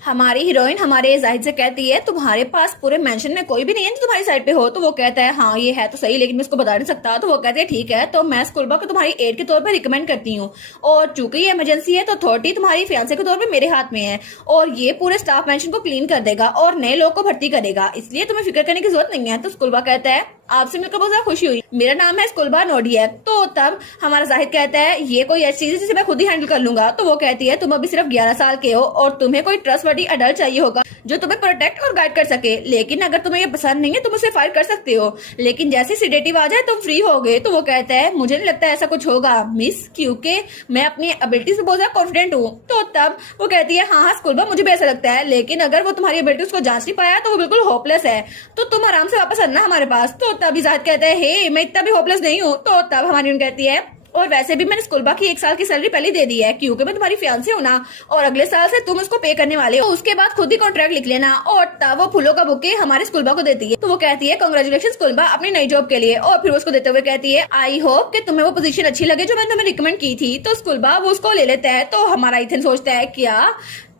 हमारी हीरोइन हमारे जाहिद से कहती है तुम्हारे पास पूरे मेंशन में कोई भी नहीं है जो तुम्हारी साइड पे हो। तो वो कहता है हाँ ये है तो सही, लेकिन मैं इसको बता नहीं सकता। तो वो कहते हैं ठीक है तो मैं स्कूलबा को तुम्हारी एड के तौर पे रिकमेंड करती हूँ, और चूंकि ये इमरजेंसी है तो अथॉरिटी तुम्हारी फियांसे के तौर पे मेरे हाथ में है, और ये पूरे स्टाफ मेंशन को क्लीन कर देगा और नए लोग को भर्ती करेगा, इसलिए तुम्हें फिक्र करने की जरूरत नहीं है। तो स्कूलबा कहता है आपसे मिलकर बहुत ज्यादा खुशी हुई, मेरा नाम है स्कूलबा नोडियक। तो तब हमारा जाहिद कहता है ये कोई ऐसी चीज है जिसे मैं खुद ही हैंडल कर लूंगा। तो वो कहती है तुम अभी सिर्फ 11 साल के हो और तुम्हें कोई ट्रस्टवर्दी अडल्ट चाहिए होगा जो तुम्हें प्रोटेक्ट और गाइड कर सके, लेकिन अगर तुम्हें ये पसंद नहीं है तुम उसे फायर कर सकते हो, लेकिन जैसे सीडेटिव आ जाए तुम फ्री हो गए। तो वो कहता है मुझे नहीं लगता ऐसा कुछ होगा मिस, क्योंकि मैं अपनी एबिलिटीज में बहुत ज्यादा कॉन्फिडेंट हूँ। तो तब वो कहती है हाँ स्कूलबा मुझे भी ऐसा लगता है, लेकिन अगर वो तुम्हारी एबिलिटीज को जांच नहीं पाया तो वो बिल्कुल होपलेस है, तो तुम आराम से वापस आना हमारे पास। तो तभी जाहिद कहता है हे मैं इतना भी होपलेस नहीं हूँ। तो तब हमारी कहती है और वैसे भी मैंने स्कूल की 1 साल की सैलरी पहले दे दी है क्योंकि मैं तुम्हारी फियांसी हूँ ना, और अगले साल से तुम उसको पे करने वाले हो, तो उसके बाद खुद ही कॉन्ट्रैक्ट लिख लेना। और तब वो फूलों का बुके हमारे स्कूल को देती है। तो वो कहती है कांग्रेचुलेशन स्कूल अपनी नई जॉब के लिए, और फिर उसको देते हुए कहती है आई होप कि तुम्हें वो पोजीशन अच्छी लगे जो मैंने तुम्हें रिकमेंड की थी। तो स्कूल वो उसको ले लेता है। तो हमारा इथन सोचता है क्या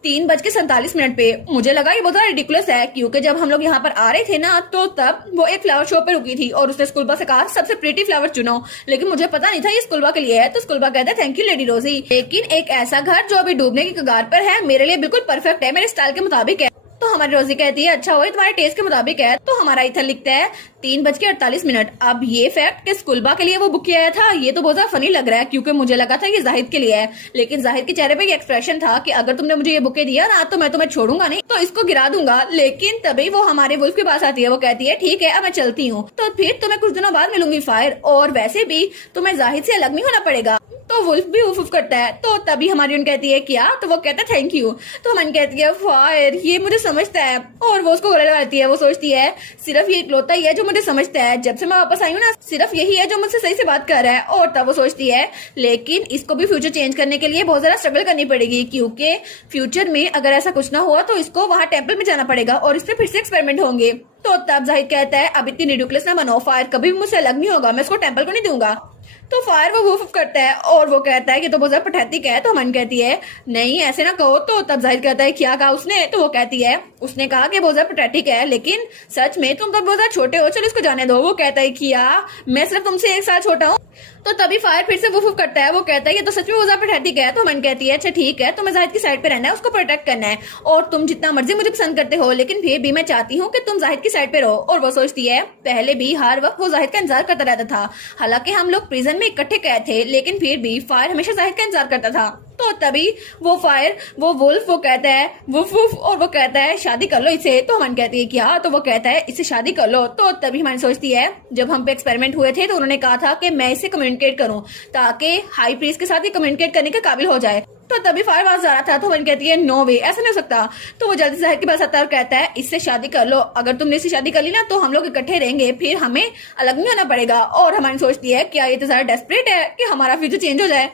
3:47 पे, मुझे लगा ये बहुत ज्यादा रिडिकुलस है क्योंकि जब हम लोग यहाँ पर आ रहे थे ना तो तब वो एक फ्लावर शो पे रुकी थी और उसने स्कूलबा से कहा सबसे प्रीटी फ्लावर चुनो, लेकिन मुझे पता नहीं था ये स्कूलबा के लिए है। तो स्कूलबा कहता है थैंक यू लेडी रोजी, लेकिन एक ऐसा घर जो अभी डूबने की कगार पर है मेरे लिए बिल्कुल परफेक्ट है, मेरे स्टाइल के मुताबिक है। तो हमारी रोजी कहती है अच्छा हो तुम्हारे टेस्ट के मुताबिक है। तो हमारा इथन लिखता है 3:48। अब ये फैक्ट कि स्कूलबा के लिए वो बुक किया था ये तो बहुत ज्यादा फनी लग रहा है क्योंकि मुझे लगा था ये जाहिद के लिए है, लेकिन जाहिद के चेहरे पे ये एक्सप्रेशन था कि अगर तुमने मुझे ये बुके दिया ना तो मैं तुम्हें छोड़ूंगा नहीं, तो इसको गिरा दूंगा। लेकिन तभी वो हमारे वुल्फ के पास आती है, वो कहती है ठीक है अब मैं चलती हूँ, तो फिर तुम्हें कुछ दिनों बाद मिलूंगी फायर, और वैसे भी तुम्हें जाहिद से अलग नहीं होना पड़ेगा। तो वुल्फ भी उफ उफ करता है। तो तभी हमारी उन कहती है क्या, तो वो कहता है थैंक यू। तो मन कहती है फायर ये मुझे समझता है, और वो उसको गले लगाती है। वो सोचती है सिर्फ ये इकलौता ही है जो मुझे समझता है, जब से मैं वापस आई हूँ ना सिर्फ यही है जो मुझसे सही से बात कर रहा है। और तब वो सोचती है लेकिन इसको भी फ्यूचर चेंज करने के लिए बहुत ज्यादा स्ट्रगल करनी पड़ेगी क्योंकि फ्यूचर में अगर ऐसा कुछ ना हुआ तो इसको वहाँ टेम्पल में जाना पड़ेगा और इस पे फिर से एक्सपेरिमेंट होंगे। तो तब जाहिद कहता है अब इतनी रिडिकुलस ना बनो, फायर कभी भी मुझसे अलग नहीं होगा, मैं इसको टेम्पल को नहीं दूंगा। तो फायर वो वूफ करता है और वो कहता है कि तो बहुत ज्यादा पठैतिक है। तो मन कहती है नहीं ऐसे ना कहो। तो तब जाहिद कहता है क्या कहा उसने। तो वो कहती है उसने कहा कि बहुत ज्यादा पठैतिक है लेकिन सच में तुम तो बहुत ज्यादा छोटे हो, चलो इसको जाने दो। वो कहता है किया मैं सिर्फ तुमसे 1 साल छोटा हूँ। तो तभी फायर फिर से वूफ करता है, वो कहता है ये तो सच में बहुत ज्यादा पठैतिक है। तो मन कहती है अच्छा ठीक है तुम्हें जाहिद की साइड पे रहना है, उसको प्रोटेक्ट करना है, और तुम जितना मर्जी मुझे पसंद करते हो लेकिन फिर भी मैं चाहती हूँ कि तुम जाहिद की साइड पे रहो। और वो सोचती है पहले भी हर वक्त वो जाहिद का इंतजार करता रहता था, हालांकि हम लोग प्रिजन में इकट्ठे कैद थे लेकिन फिर भी फायर हमेशा जाहिद का इंतजार करता था। तो तभी वो फायर वो वुल्फ वो कहता है वुफ वुफ, और वो कहता है शादी कर लो इसे। तो मन कहती है क्या, तो वो कहता है इसे शादी कर लो। तो तभी मन सोचती है जब हम पे एक्सपेरिमेंट हुए थे तो उन्होंने कहा था कि मैं इसे कम्युनिकेट करूं ताकि हाई प्रीस्ट के साथ ही कम्युनिकेट करने के काबिल हो जाए। तो तभी फायर वाज जा रहा था तो मन कहती है नो वे ऐसा नहीं हो सकता। तो वो जल्दी से जाहिद के पास आता है और कहता है इससे शादी कर लो, अगर तुमने इससे शादी कर ली ना तो हम लोग इकट्ठे रहेंगे, फिर हमें अलग नहीं होना पड़ेगा। और हमारी सोचती है क्या ये तो ज्यादा डेस्परेट है कि हमारा फ्यूचर चेंज हो जाए।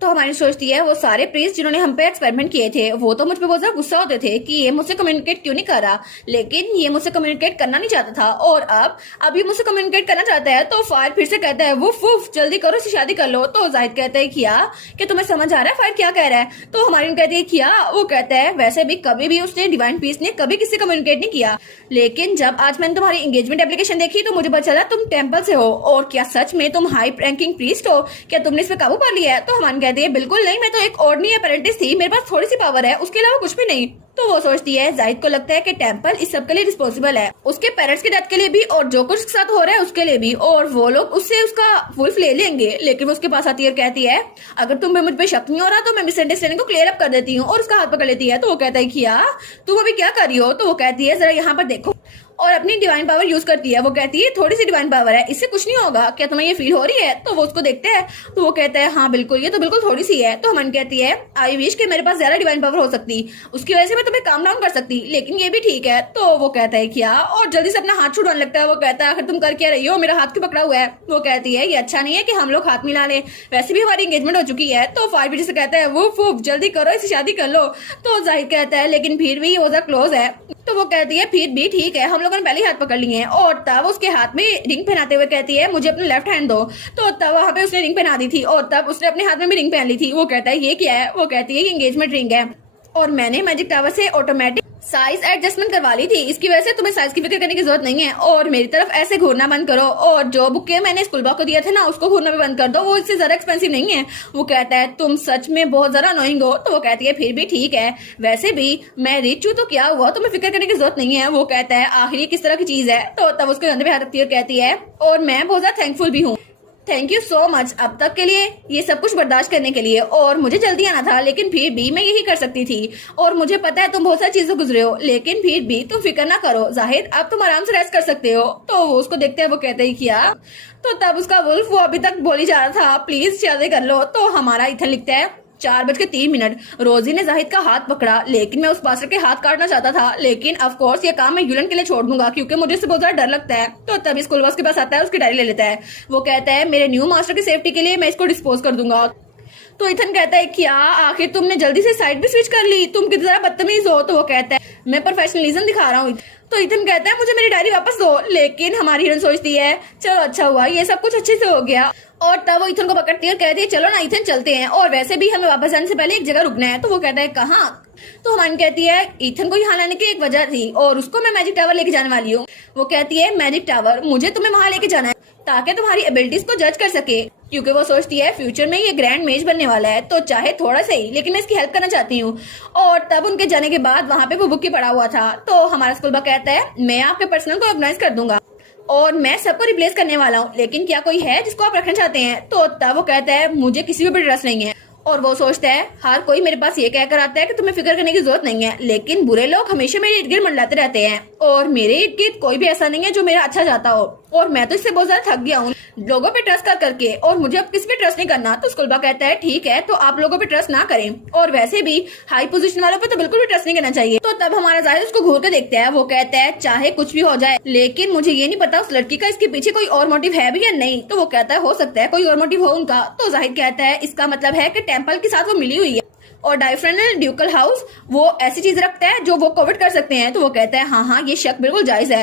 तो हमारी सोचती है वो सारे प्रीस्ट जिन्होंने हम पे एक्सपेरिमेंट किए थे वो तो मुझ पे बहुत ज्यादा गुस्सा होते थे कि ये मुझसे कम्युनिकेट क्यों नहीं कर रहा, लेकिन ये मुझसे कम्युनिकेट करना नहीं चाहता था और अब ये मुझसे कम्युनिकेट करना चाहता है। तो फायर फिर से कहता है वुफ वुफ जल्दी करो इससे शादी कर लो। तो जाहिद कहता है किया कि तुम्हें समझ आ रहा है फायर क्या कह रहा है। तो हमारी कहती है किया, वो कहता है वैसे भी कभी भी उसने डिवाइन पीस ने कभी किसी कम्युनिकेट नहीं किया, लेकिन जब आज मैंने तुम्हारी एंगेजमेंट एप्लीकेशन देखी तो मुझे पता चला तुम टेम्पल से हो, और क्या सच में तुम हाई रैंकिंग प्रीस्ट हो, क्या तुमने इस पे काबू पा लिया है। तो हमारी कहती है बिल्कुल नहीं, मैं तो एक ऑर्डिनरी अप्रेंटिस थी, मेरे पास थोड़ी सी पावर है उसके अलावा कुछ भी नहीं। तो वो सोचती है जाहिद को लगता है कि टेम्पल इस सब के लिए रिस्पॉन्सिबल है, उसके पेरेंट्स की डेथ के लिए भी और जो कुछ उसके साथ हो रहा है उसके लिए भी, और वो लोग उससे उसका वुल्फ ले लेंगे। लेकिन वो उसके पास आती है और कहती है अगर तुम्हें मुझ पे शक नहीं हो रहा तो मैं मिसअंडरस्टैंडिंग को क्लियर अप कर देती हूँ, और उसका हाथ पकड़ लेती है। तो वो कहता है किया तुम अभी क्या कर रही हो। तो वो कहती है जरा यहाँ पर देखो, और अपनी डिवाइन पावर यूज करती है। वो कहती है थोड़ी सी डिवाइन पावर है, इससे कुछ नहीं होगा, क्या तुम्हें ये फील हो रही है। तो वो उसको देखते हैं तो वो कहता है हाँ बिल्कुल ये तो बिल्कुल थोड़ी सी है। तो मन कहती है आई विश कि मेरे पास ज्यादा डिवाइन पावर हो सकती, उसकी वजह से मैं तुम्हें काम डाउन कर सकती, लेकिन ये भी ठीक है। तो वो कहता है क्या, और जल्दी से अपना हाथ छुड़वाने लगता है। वो कहता है आखिर तुम कर क्या रही हो, मेरा हाथ क्यों पकड़ा हुआ है। वो कहती है ये अच्छा नहीं है कि हम लोग हाथ मिला ले, वैसे भी हमारी एंगेजमेंट हो चुकी है। तो फायर भी से कहता है वो फूफ जल्दी करो इसे शादी कर लो। तो जाहिद कहता है लेकिन फिर भी वो ज्यादा क्लोज है। तो वो कहती है फिर भी ठीक है, हम लोगों ने पहले ही हाथ पकड़ लिए हैं। और तब उसके हाथ में रिंग पहनाते हुए कहती है मुझे अपना लेफ्ट हैंड दो। तो तब वहां पे उसने रिंग पहना दी थी और तब उसने अपने हाथ में भी रिंग पहन ली थी। वो कहता है ये क्या है। वो कहती है ये एंगेजमेंट रिंग है और मैंने मैजिक टावर से ऑटोमेटिक साइज एडजस्टमेंट करवा ली थी, इसकी वजह से तुम्हें साइज की फिक्र करने की जरूरत नहीं है, और मेरी तरफ ऐसे घूरना बंद करो, और जो बुके मैंने स्कूल को दिया था ना उसको घूरना भी बंद कर दो, वो इससे ज्यादा एक्सपेंसिव नहीं है। वो कहता है तुम सच में बहुत ज्यादा अनोइंग हो। तो वो कहती है फिर भी ठीक है, वैसे भी मैं रिच हूँ तो क्या हुआ, तुम्हें फिक्र करने की जरूरत नहीं है। वो कहता है आखिर ये किस तरह की चीज है। तो तब उसके कंधे पे हाथ रखती है और कहती है और मैं बहुत ज्यादा थैंकफुल भी हूँ, थैंक यू सो मच अब तक के लिए, ये सब कुछ बर्दाश्त करने के लिए। और मुझे जल्दी आना था लेकिन फिर भी मैं यही कर सकती थी, और मुझे पता है तुम बहुत सारी चीजों गुजरे हो, लेकिन फिर भी तुम फिक्र ना करो जाहिद, अब तुम आराम से रेस्ट कर सकते हो। तो वो उसको देखते हैं, वो कहते ही किया। तो तब उसका वुल्फ वो अभी तक बोली जा रहा था प्लीज शादी कर लो। तो हमारा इथन लिखता है 4:03 रोजी ने जाहिद का हाथ पकड़ा, लेकिन मैं उस बास्टर के हाथ काटना चाहता था, लेकिन ऑफ कोर्स ये काम मैं यूलन के लिए छोड़ दूंगा क्योंकि मुझे उससे बहुत ज्यादा डर लगता है। तो तभी स्कूल बॉस के पास आता है, उसकी डायरी ले लेता है। वो कहता है मेरे न्यू मास्टर की सेफ्टी के लिए मैं इसको डिस्पोज कर दूंगा। तो इथन कहता है क्या आखिर तुमने जल्दी से साइड भी स्विच कर ली, तुम कितनी ज्यादा बदतमीज हो। तो वो कहता है मैं प्रोफेशनलिज्म दिखा रहा हूँ। तो इथन कहता है मुझे मेरी डायरी वापस दो, लेकिन हमारी हीरोइन सोचती है चलो अच्छा हुआ ये सब कुछ अच्छे से हो गया। और तब वो इथन को पकड़ती है और कहती है चलो ना इथन चलते हैं, और वैसे भी हमें वापस जाने से पहले एक जगह रुकना है। तो वो कहता है कहाँ। तो हमान कहती है इथन को यहाँ लाने की एक वजह थी और उसको मैं मैजिक टावर लेके जाने वाली हूँ। वो कहती है मैजिक टावर, मुझे तुम्हें वहां लेके जाना है ताकि तुम्हारी एबिलिटीज को जज कर सके, क्योंकि वो सोचती है फ्यूचर में ये ग्रैंड मेज बनने वाला है, तो चाहे थोड़ा सा ही लेकिन मैं इसकी हेल्प करना चाहती हूँ। और तब उनके जाने के बाद वहां पे वो बुक पड़ा हुआ था। तो हमारा स्कूल बा कहता है मैं आपके पर्सनल को ऑर्गेनाइज कर दूंगा और मैं सबको रिप्लेस करने वाला हूँ, लेकिन क्या कोई है जिसको आप रखना चाहते हैं। तो तब वो कहता है मुझे किसी पे ट्रस्ट नहीं है। और वो सोचता है हर कोई मेरे पास ये कहकर आता है कि तुम्हें फिक्र करने की जरूरत नहीं है, लेकिन बुरे लोग हमेशा मेरे इर्द गिर्द मंडलाते रहते हैं और मेरे इर्द गिर्द कोई भी ऐसा नहीं है जो मेरा अच्छा चाहता हो, और मैं तो इससे बहुत ज्यादा थक गया हूँ लोगों पे ट्रस्ट कर करके, और मुझे अब किसी पे ट्रस्ट नहीं करना। तो स्कूल बा कहता है ठीक है तो आप लोगों पे ट्रस्ट ना करें, और वैसे भी हाई पोजीशन वालों पे तो बिल्कुल भी ट्रस्ट नहीं करना चाहिए। तो तब हमारा जाहिद उसको घूर के देखता है। वो कहता है चाहे कुछ भी हो जाए, लेकिन मुझे ये नहीं पता उस लड़की का इसके पीछे कोई और मोटिव है भी या नहीं। तो वो कहता है हो सकता है कोई और मोटिव हो उनका। तो जाहिद कहता है इसका मतलब है कि टेम्पल के साथ वो मिली हुई है और डाइफ्रेनल ड्यूकल हाउस वो ऐसी चीज रखता है जो वो कोविड कर सकते हैं। तो वो कहता है हाँ ये शक बिल्कुल जायज है।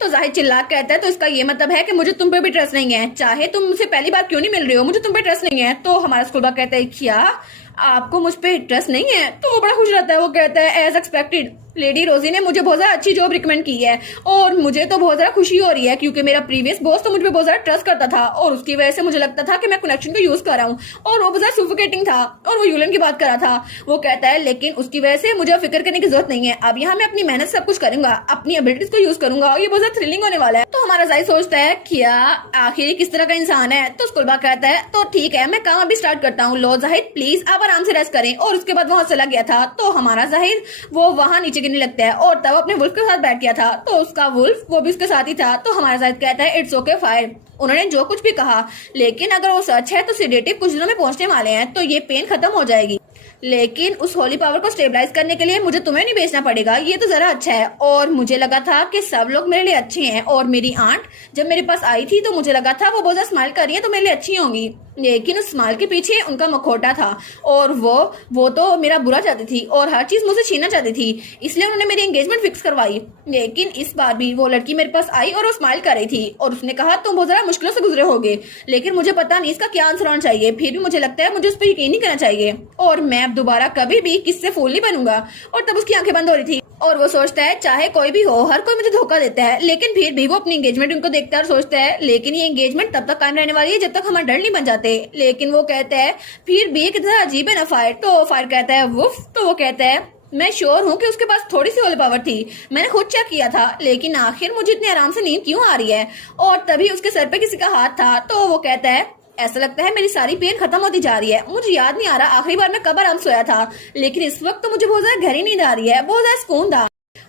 तो जाहिद चिल्ला कहता है तो इसका ये मतलब है कि मुझे तुम पे भी ट्रस्ट नहीं है, चाहे तुम मुझसे पहली बार क्यों नहीं मिल रहे हो, मुझे तुम पे ट्रस्ट नहीं है। तो हमारा स्कूल बा कहता है क्या आपको मुझ पे ट्रस्ट नहीं है। तो वो बड़ा खुश रहता है। वो कहता है एज एक्सपेक्टेड लेडी रोजी ने मुझे बहुत ज्यादा अच्छी जॉब रिकमेंड की है और मुझे तो बहुत ज्यादा खुशी हो रही है क्योंकि मेरा प्रीवियस बॉस तो मुझ पे बहुत ज्यादा ट्रस्ट करता था और उसकी वजह से मुझे लगता था कि मैं कनेक्शन को यूज कर रहा हूँ, और वो बहुत ज्यादा सुफोकेटिंग था और वो यूलन की बात कर रहा था। वो कहता है लेकिन उसकी वजह से मुझे फिक्र करने की जरूरत नहीं है, अब यहाँ मैं अपनी मेहनत सब कुछ करूंगा, अपनी एबिलिटीज को यूज करूंगा और ये बहुत ज्यादा थ्रिलिंग होने वाला है। तो हमारा जाहिद सोचता है क्या आखिर किस तरह का इंसान है। तो स्कूल बा कहता है तो ठीक है मैं काम अभी स्टार्ट करता हूँ, लो जाहिद प्लीज आप आराम से रेस्ट करें। और उसके बाद वहां चला गया था। तो हमारा जाहिद वो वहां नीचे गिरने लगता है और तब अपने वुल्फ के साथ बैठ गया था। तो उसका वुल्फ वो भी उसके साथ ही था। तो हमारा जाहिद कहता है इट्स ओके फायर, उन्होंने जो कुछ भी कहा, लेकिन अगर वो सच है तो सेडेटिव कुछ दिनों में पहुंचने वाले हैं तो ये पेन खत्म हो जाएगी, लेकिन उस होली पावर को स्टेबलाइज करने के लिए मुझे तुम्हें नहीं बेचना पड़ेगा, ये तो जरा अच्छा है। और मुझे लगा था कि सब लोग मेरे लिए अच्छे हैं, और मेरी आंट जब मेरे पास आई थी तो मुझे लगा था वो बहुत ज्यादा स्माइल कर रही है तो मेरे लिए अच्छी होंगी, लेकिन उस स्माइल के पीछे उनका मखौटा था और वो तो मेरा बुरा चाहती थी और हर चीज मुझसे छीनना चाहती थी, इसलिए उन्होंने मेरी एंगेजमेंट फिक्स करवाई। लेकिन इस बार भी वो लड़की मेरे पास आई और वो स्माइल कर रही थी और उसने कहा तुम बहुत ज्यादा मुश्किलों से गुजरे होगे, लेकिन मुझे पता नहीं इसका क्या आंसर होना चाहिए, फिर भी मुझे लगता है मुझे उस पर यकीन नहीं करना चाहिए और मैं अब दोबारा कभी भी किससे फूल नहीं बनूंगा। और तब उसकी आंखें बंद हो रही थी और वो सोचता है चाहे कोई भी हो हर कोई मुझे धोखा देता है, लेकिन फिर भी वो अपनी एंगेजमेंट उनको देखता है और सोचता है लेकिन ये एंगेजमेंट तब तक कायम रहने वाली है जब तक हमारे डर नहीं बन जाते। लेकिन वो कहता है फिर भी कितना अजीब है ना फायर। तो फायर कहता है वुफ। तो वो कहता है मैं श्योर हूँ कि उसके पास थोड़ी सी होली पावर थी, मैंने खुद चेक किया था, लेकिन आखिर मुझे इतने आराम से नींद क्यों आ रही है। और तभी उसके सर पे किसी का हाथ था। तो वो कहता है ऐसा लगता है मेरी सारी पेन खत्म होती जा रही है, मुझे याद नहीं आ रहा आखिरी बार मैं कब आराम सोया था, लेकिन इस वक्त तो मुझे बहुत ज्यादा गहरी नींद आ रही है, बहुत ज्यादा सुकून था।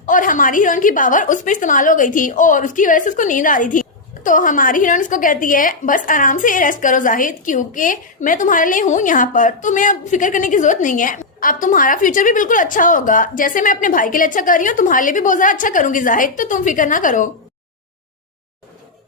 और हमारी हीरोइन की पावर उस पर इस्तेमाल हो गई थी और उसकी वजह से उसको नींद आ रही थी। तो हमारी हीरोइन उसको कहती है बस आराम से रेस्ट करो जाहिद, क्योंकि मैं तुम्हारे लिए हूँ यहाँ पर, तुम्हें अब फिक्र करने की जरूरत नहीं है, अब तुम्हारा फ्यूचर भी बिल्कुल अच्छा होगा, जैसे मैं अपने भाई के लिए अच्छा कर रही हूँ तुम्हारे लिए भी बहुत ज्यादा अच्छा करूंगी जाहिद, तो तुम फिक्र ना करो।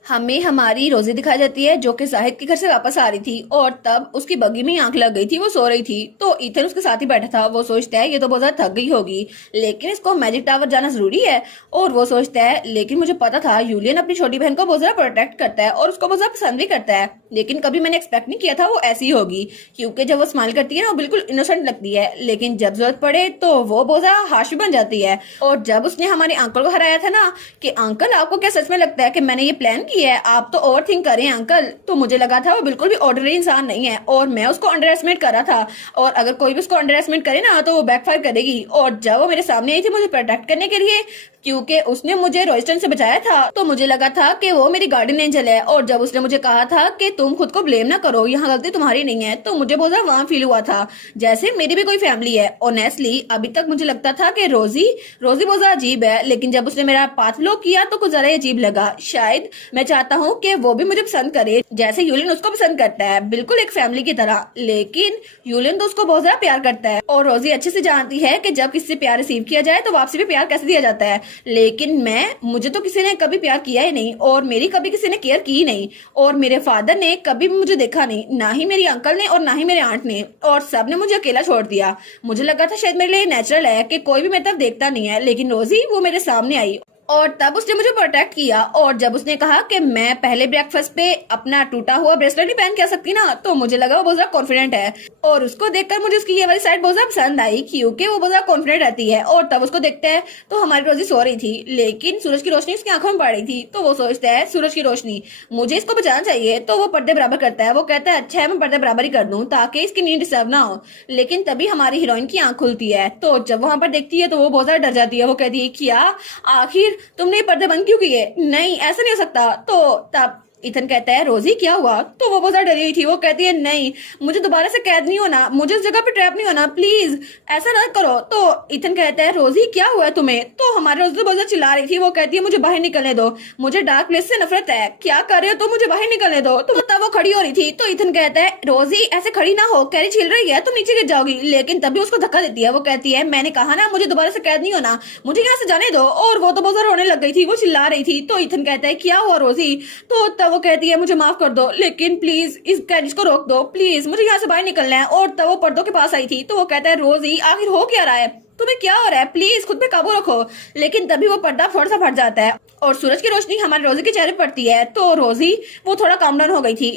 हमें हमारी रोजी दिखाई जाती है जो कि जाहिद के घर से वापस आ रही थी और तब उसकी बग्गी में आंख लग गई थी, वो सो रही थी। तो ईथन उसके साथ ही बैठा था। वो सोचता है ये तो बहुत ज्यादा थक गई होगी, लेकिन इसको मैजिक टावर जाना जरूरी है। और वो सोचता है लेकिन मुझे पता था यूलियन अपनी छोटी बहन को बहुत ज्यादा प्रोटेक्ट करता है और उसको बहुत ज्यादा पसंद भी करता है, लेकिन कभी मैंने एक्सपेक्ट नहीं किया था वो ऐसी होगी, क्योंकि जब वो स्माइल करती है ना वो बिल्कुल इनोसेंट लगती है, लेकिन जब जरूरत पड़े तो वो बहुत ज्यादा हार्श भी बन जाती है। और जब उसने हमारे अंकल को हराया था ना कि अंकल आपको क्या सच में लगता है कि मैंने ये प्लान किया है, आप तो ओवर थिंक करें अंकल, तो मुझे लगा था वो बिल्कुल भी ऑर्डिनरी इंसान नहीं है और मैं उसको अंडर एस्टिमेट कर रहा था, और अगर कोई भी उसको अंडर एस्टिमेट करे ना तो वो बैकफायर करेगी। और जब वो मेरे सामने आई थी मुझे प्रोटेक्ट करने के लिए, क्योंकि उसने मुझे रॉयस्टन से बचाया था, तो मुझे लगा था कि वो मेरी गार्डियन एंजल है। और जब उसने मुझे कहा था कि तुम खुद को ब्लेम ना करो, यहाँ गलती तुम्हारी नहीं है, तो मुझे बहुत ज्यादा वार्म फील हुआ था जैसे मेरी भी कोई फैमिली है। ऑनेस्टली अभी तक मुझे लगता था कि रोजी बहुत ज्यादा अजीब है, लेकिन जब उसने मेरा पाथ ब्लॉक किया तो कुछ ज्यादा अजीब लगा। शायद मैं चाहता हूँ कि वो भी मुझे पसंद करे जैसे यूलियन उसको पसंद करता है, बिल्कुल एक फैमिली की तरह। लेकिन यूलियन तो उसको बहुत ज्यादा प्यार करता है और रोजी अच्छे से जानती है कि जब किसी से प्यार रिसीव किया जाए तो वापसी भी प्यार कैसे दिया जाता है। लेकिन मुझे तो किसी ने कभी प्यार किया ही नहीं और मेरी कभी किसी ने केयर की ही नहीं और मेरे फादर ने कभी भी मुझे देखा नहीं, ना ही मेरी अंकल ने और ना ही मेरे आंट ने, और सबने मुझे अकेला छोड़ दिया। मुझे लगा था शायद मेरे लिए नेचुरल है कि कोई भी मेरी तरफ देखता नहीं है, लेकिन रोजी वो मेरे सामने आई और तब उसने मुझे प्रोटेक्ट किया। और जब उसने कहा कि मैं पहले ब्रेकफास्ट पे अपना टूटा हुआ ब्रेसलेट नहीं पहन के आ सकती ना, तो मुझे लगा वो बहुत ज्यादा कॉन्फिडेंट है और उसको देखकर मुझे उसकी ये वाली साइड बहुत ज्यादा पसंद आई क्योंकि वो बहुत ज्यादा कॉन्फिडेंट रहती है। और तब उसको देखते हैं तो हमारी रोजी सो रही थी, लेकिन सूरज की रोशनी उसकी आंखों में पड़ रही थी, तो वो सोचता है सूरज की रोशनी मुझे इसको बचाना चाहिए, तो वो पर्दे बराबर करता है। वो कहता है अच्छा है मैं पर्दे बराबर ही कर दूं ताकि इसकी नींद डिस्टर्ब ना हो। लेकिन तभी हमारी हीरोइन की आंख खुलती है, तो जब वहां पर देखती है तो वो बहुत ज्यादा डर जाती है। वो कहती है क्या आखिर तुमने पर्दे बंद क्यों किए? नहीं ऐसा नहीं हो सकता। तो तब इथन कहता है रोजी क्या हुआ? तो वो बहुत ज्यादा डरी हुई थी। वो कहती है नहीं मुझे दोबारा से कैद नहीं होना, मुझे उस जगह पे ट्रैप नहीं होना, प्लीज ऐसा ना करो। तो इथन कहता है रोजी क्या हुआ है तुम्हें? तो हमारे रोजी तो बहुत ज्यादा चिल्ला रही थी। वो कहती है मुझे बाहर निकलने दो, मुझे डार्क प्लेस से नफरत है, क्या कर रहे हो तो मुझे बाहर निकलने दो। तो तब वो खड़ी हो रही थी, तो इथन कहता है रोजी ऐसे खड़ी ना हो, कैरी छिल रही है तुम नीचे गिर जाओगी। लेकिन तभी उसको धक्का देती है। वो कहती है मैंने कहा ना मुझे दोबारा से कैद नहीं होना, मुझे यहाँ से जाने दो। और वो तो बहुत ज्यादा रोने लग गई थी, वो चिल्ला रही थी। तो इथन कहता है क्या हुआ रोजी? तो तब वो कहती है मुझे माफ कर दो, लेकिन प्लीज इस कैरिज को रोक दो, प्लीज मुझे यहाँ से बाहर निकलना है। और तब वो पर्दों के पास आई थी, तो वो कहता है रोजी आखिर हो क्या रहा है, तुम्हें क्या हो रहा है, प्लीज खुद पे काबू रखो। लेकिन तभी वो पर्दा थोड़ा सा फट जाता है और सूरज की रोशनी हमारे रोजी के चेहरे पड़ती है। तो रोजी वो थोड़ा काम डाउन हो गई थी,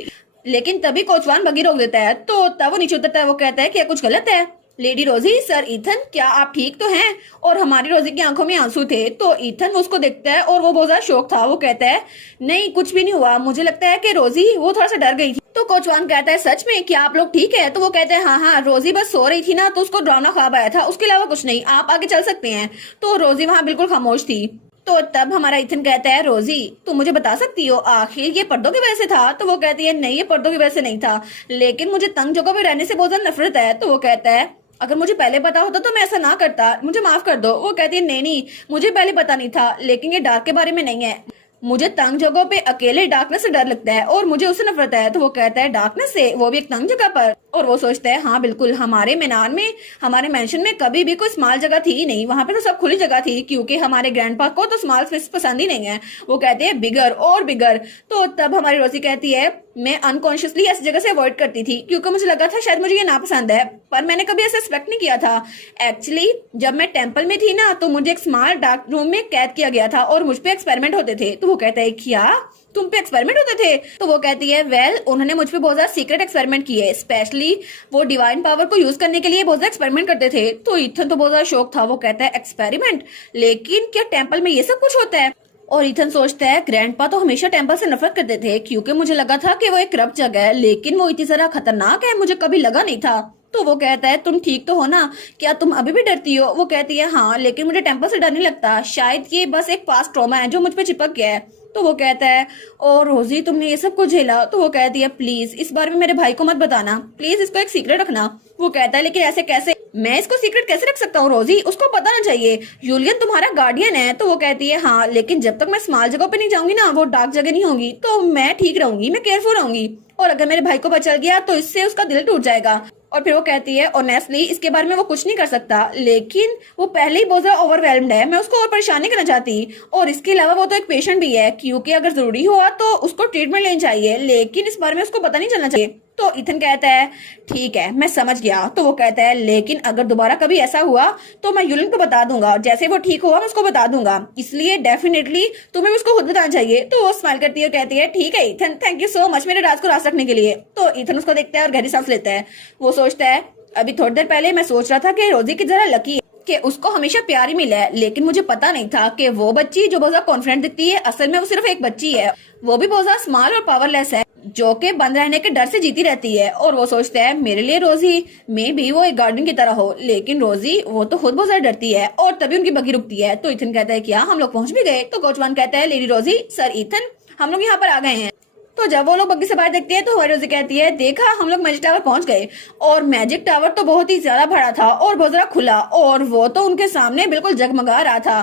लेकिन तभी कोचवान बगी रोक देता है। तो तब वो नीचे उतरता है। वो कहता है क्या कुछ गलत है? लेडी रोजी सर इथन क्या आप ठीक तो हैं? और हमारी रोजी की आंखों में आंसू थे। तो इथन उसको देखता है और वो बहुत ज्यादा शौक था। वो कहता है नहीं कुछ भी नहीं हुआ, मुझे लगता है कि रोजी वो थोड़ा सा डर गई थी। तो कोचवान कहता है सच में क्या आप लोग ठीक है? तो वो कहते हैं हाँ रोजी बस सो रही थी ना, तो उसको डरावना ख्वाब आया था, उसके अलावा कुछ नहीं, आप आगे चल सकते हैं। तो रोजी वहां बिल्कुल खामोश थी। तो तब हमारा इथन कहता है रोजी तुम मुझे बता सकती हो आखिर ये पर्दों की वजह से था? तो वो कहती है नहीं ये पर्दों की वजह से नहीं था, लेकिन मुझे तंग जगह पे रहने से बहुत ज्यादा नफरत है। तो वो कहता है अगर मुझे पहले पता होता तो मैं ऐसा ना करता, मुझे माफ कर दो। वो कहती है नहीं मुझे पहले पता नहीं था, लेकिन ये डार्क के बारे में नहीं है, मुझे तंग जगहों पे अकेले डार्कनेस से डर लगता है और मुझे उससे नफरत है। तो वो कहता है डार्कनेस से, वो भी एक तंग जगह पर? और वो सोचता है हाँ बिल्कुल, हमारे मीनार में हमारे मेंशन में कभी भी कोई स्मॉल जगह थी ही नहीं, वहां पे तो सब खुली जगह थी क्योंकि हमारे ग्रैंडपा को तो स्मॉल स्पेस पसंद ही नहीं है। वो कहते हैं बिगर और बिगर। तो तब हमारी रोजी कहती है मैं अनकॉन्शियसली ऐसी जगह से अवॉइड करती थी क्योंकि मुझे लगा था शायद मुझे ये नापसंद है, पर मैंने कभी ऐसा एक्सपेक्ट नहीं किया था। एक्चुअली जब मैं टेम्पल में थी ना तो मुझे एक स्मॉल डार्क रूम में कैद किया गया था और मुझ पे एक्सपेरिमेंट होते थे। तो वो कहता है क्या तुम पे एक्सपेरिमेंट होते थे? तो वो कहती है वेल उन्होंने मुझ पे बहुत ज्यादा सीक्रेट एक्सपेरिमेंट किए, स्पेशली वो डिवाइन पावर को यूज करने के लिए बहुत ज्यादा एक्सपेरिमेंट करते थे। तो इथन तो बहुत ज्यादा शौक था। वो कहता है एक्सपेरिमेंट, लेकिन क्या टेम्पल में ये सब कुछ होता है? और इथन सोचता है ग्रैंडपा तो हमेशा टेम्पल से नफरत करते थे क्योंकि मुझे लगा था कि वो एक करप्ट जगह है, लेकिन वो इतनी ज्यादा खतरनाक है मुझे कभी लगा नहीं था। तो वो कहता है तुम ठीक तो हो ना, क्या तुम अभी भी डरती हो? वो कहती है हाँ लेकिन मुझे टेम्पल से डर नहीं लगता, शायद ये बस एक पास्ट ट्रॉमा है जो मुझ पे चिपक गया है। तो वो कहता है और रोजी तुमने ये सब कुछ झेला? तो वो कहती है प्लीज इस बारे में मेरे भाई को मत बताना, प्लीज इसको एक सीक्रेट रखना। वो कहता है लेकिन ऐसे कैसे, मैं इसको सीक्रेट कैसे रख सकता हूँ रोजी, उसको पता ना चाहिए, यूलियन तुम्हारा गार्डियन है। तो वो कहती है हाँ लेकिन जब तक मैं स्मॉल जगह पे नहीं जाऊंगी ना, वो डार्क जगह नहीं होंगी, तो मैं ठीक रहूंगी, मैं केयरफुल रहूंगी, और अगर मेरे भाई को पता चल गया तो इससे उसका दिल टूट जाएगा। और फिर वो कहती है ऑनेस्टली इसके बारे में वो कुछ नहीं कर सकता, लेकिन वो पहले ही बहुत ज्यादा ओवरवेल्म्ड है, मैं उसको और परेशान नहीं करना चाहती, और इसके अलावा वो तो एक पेशेंट भी है क्योंकि अगर जरूरी हुआ तो उसको ट्रीटमेंट लेनी चाहिए, लेकिन इस बारे में उसको पता नहीं चलना चाहिए। तो इथन कहता है ठीक है मैं समझ गया। तो वो कहता है लेकिन अगर दोबारा कभी ऐसा हुआ तो मैं यूलियन को बता दूंगा, जैसे वो ठीक हुआ मैं उसको बता दूंगा, इसलिए डेफिनेटली तुम्हें उसको खुद बताना चाहिए। तो वो स्माइल करती है और कहती है ठीक है Ethan, thank you so much मेरे राज को राज रखने के लिए। तो इथन उसको देखता है और गहरी सांस लेता है। वो सोचता है अभी थोड़ी देर पहले मैं सोच रहा था कि रोजी की जरा लकी कि उसको हमेशा प्यार ही मिला है, लेकिन मुझे पता नहीं था कि वो बच्ची जो बहुत ज्यादा कॉन्फिडेंट दिखती है असल में वो सिर्फ एक बच्ची है, वो भी बहुत ज्यादा स्मॉल और पावरलेस है जो कि बंद रहने के डर से जीती रहती है। और वो सोचता है मेरे लिए रोजी में भी वो एक गार्डन की तरह हो, लेकिन रोजी वो तो खुद बहुत ज्यादा डरती है। और तभी उनकी बग्गी रुकती है। तो इथन कहता है क्या हम लोग पहुंच भी गए? तो कोचवान कहता है लेडी रोजी सर इथन हम लोग यहाँ पर आ गए हैं। तो जब वो लोग बग्गी से बाहर देखते हैं तो हमारी रोजी कहती है देखा हम लोग मैजिक टावर पहुंच गए, और मैजिक टावर तो बहुत ही ज्यादा बड़ा था और बहुत ज्यादा खुला, और वो तो उनके सामने बिल्कुल जगमगा रहा था।